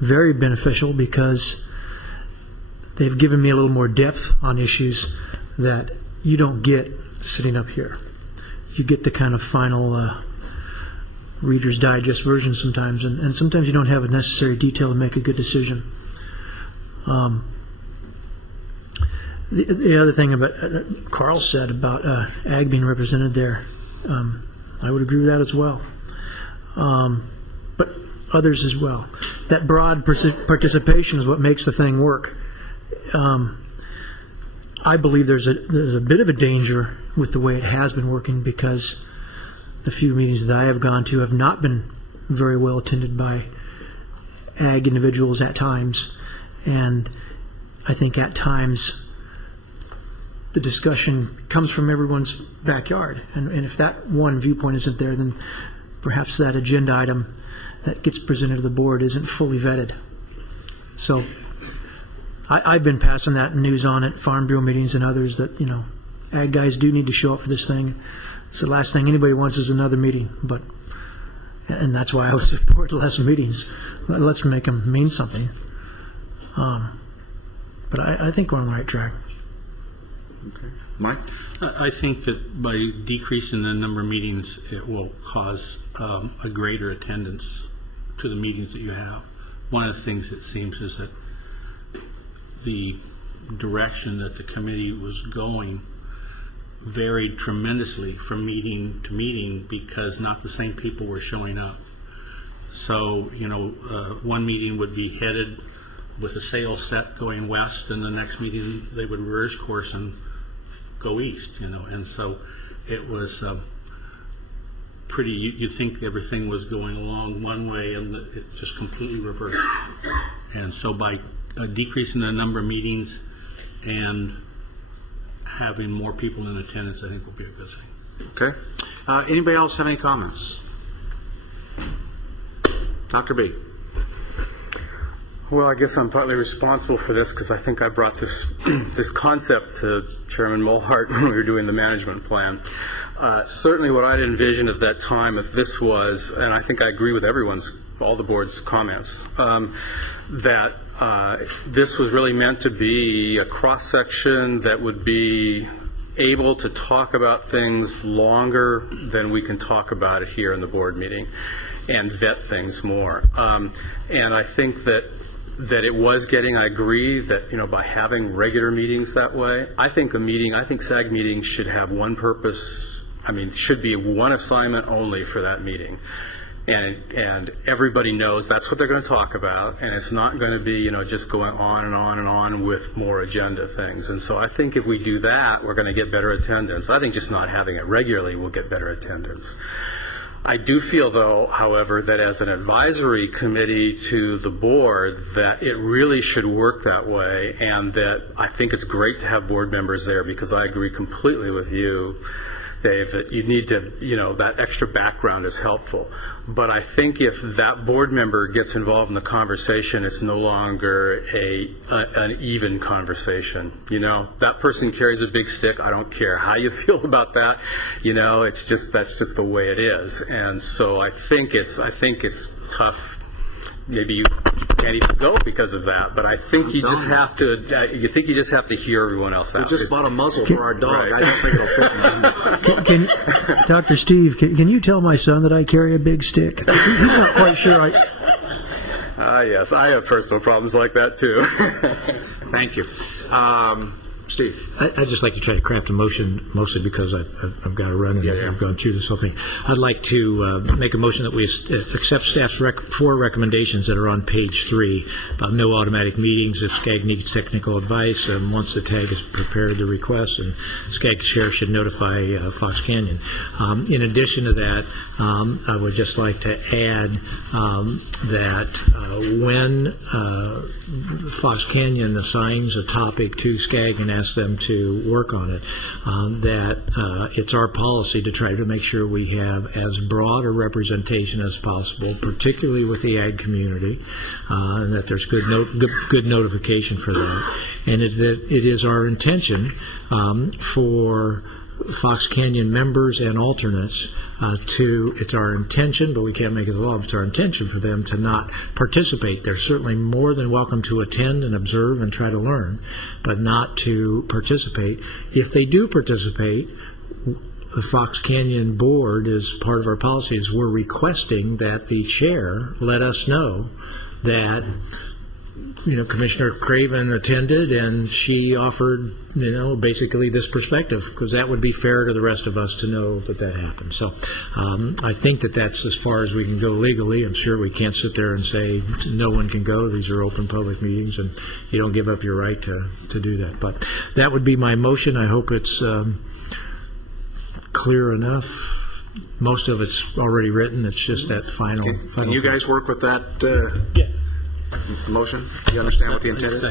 very beneficial because they've given me a little more depth on issues that you don't get sitting up here. You get the kind of final Reader's Digest version sometimes, and sometimes you don't have a necessary detail to make a good decision. The other thing about Carl said about ag being represented there, I would agree with that as well. But others as well. That broad participation is what makes the thing work. I believe there's a bit of a danger with the way it has been working because the few meetings that I have gone to have not been very well attended by ag individuals at times, and I think at times the discussion comes from everyone's backyard, and if that one viewpoint isn't there, then perhaps that agenda item that gets presented to the board isn't fully vetted. So I've been passing that news on at Farm Bureau meetings and others that, you know, ag guys do need to show up for this thing. It's the last thing anybody wants is another meeting, and that's why I would support less meetings. Let's make them mean something. But I think we're on the right track. Okay. Mike? I think that by decreasing the number of meetings, it will cause a greater attendance to the meetings that you have. One of the things it seems is that the direction that the committee was going varied tremendously from meeting to meeting because not the same people were showing up. So, you know, one meeting would be headed with a sales set going west, and the next meeting they would reverse course and go east, you know, and so it was pretty, you'd think everything was going along one way and it just completely reversed. And so by decreasing the number of meetings and having more people in attendance, I think will be a good thing. Okay. Anybody else have any comments? Dr. B. Well, I guess I'm partly responsible for this because I think I brought this this concept to Chairman Molhart when we were doing the management plan. Certainly what I'd envisioned at that time, if this was, and I think I agree with all the board's comments, that this was really meant to be a cross-section that would be able to talk about things longer than we can talk about it here in the board meeting and vet things more. And I think that it was getting, I agree that, you know, by having regular meetings that way, I think SAG meetings should have one purpose, should be one assignment only for that meeting. And everybody knows that's what they're going to talk about, and it's not going to be, you know, just going on and on and on with more agenda things. And so I think if we do that, we're going to get better attendance. I think just not having it regularly will get better attendance. I do feel, though, however, that as an advisory committee to the board, that it really should work that way, and that I think it's great to have board members there because I agree completely with you, Dave, that you need to, you know, that extra background is helpful. But I think if that board member gets involved in the conversation, it's no longer an even conversation. You know, that person carries a big stick. I don't care how you feel about that. You know, that's just the way it is. And so I think it's tough. Maybe you can't even go because of that, but I think you just have to. You think you just have to hear everyone else out. We just bought a muzzle for our dog. Right. I don't think it'll fit. Dr. Steve, can you tell my son that I carry a big stick? He's not quite sure. Yes, I have personal problems like that too. Thank you. Steve? I'd just like to try to craft a motion, mostly because I've got to run and I've gone through this whole thing. I'd like to make a motion that we accept staff's four recommendations that are on page 3 about no automatic meetings if SCAG needs technical advice, and once the tag is prepared to request, and SCAG chair should notify Fox Canyon. In addition to that, I would just like to add that when Fox Canyon assigns a topic to SCAG and asks them to work on it, that it's our policy to try to make sure we have as broad a representation as possible, particularly with the ag community, and that there's good notification for that. And that it is our intention for Fox Canyon members and alternates it's our intention, but we can't make it a law, it's our intention for them to not participate. They're certainly more than welcome to attend and observe and try to learn, but not to participate. If they do participate, the Fox Canyon board, as part of our policy, is we're requesting that the chair let us know that Commissioner Craven attended and she offered, basically this perspective, because that would be fair to the rest of us to know that happened. So I think that's as far as we can go legally. I'm sure we can't sit there and say no one can go. These are open public meetings and you don't give up your right to do that. But that would be my motion. I hope it's clear enough. Most of it's already written. It's just that final. Can you guys work with that? The motion? You understand what the intent is?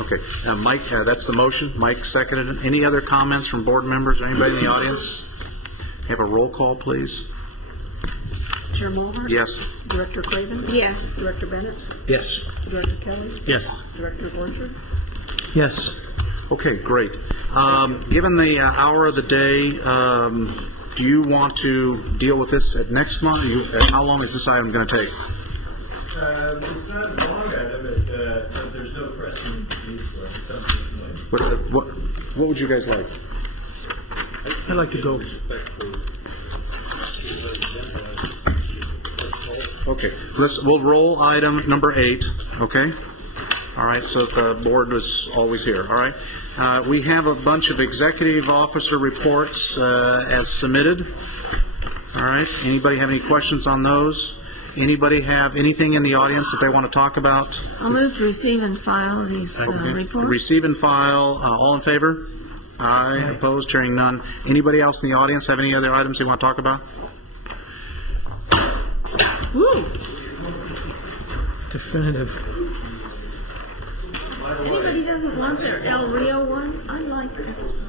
Okay. Mike, that's the motion. Mike seconded it. Any other comments from board members or anybody in the audience? Have a roll call, please. Chair Mulhern? Yes. Director Craven? Yes. Director Bennett? Yes. Director Kelly? Yes. Director Borchard? Yes. Okay, great. Given the hour of the day, do you want to deal with this at next month? How long is this item going to take? It's not a long item, but there's no pressing need for it. What would you guys like? I'd like to go. Okay, we'll roll item number 8, okay? All right, so the board is always here, all right? We have a bunch of executive officer reports as submitted. All right, anybody have any questions on those? Anybody have anything in the audience that they want to talk about? I'll move to receive and file these reports. Receive and file. All in favor? Aye. Opposed? Hearing none. Anybody else in the audience have any other items they want to talk about? Woo! Definitive. Anybody doesn't want their El Rio one? I like that.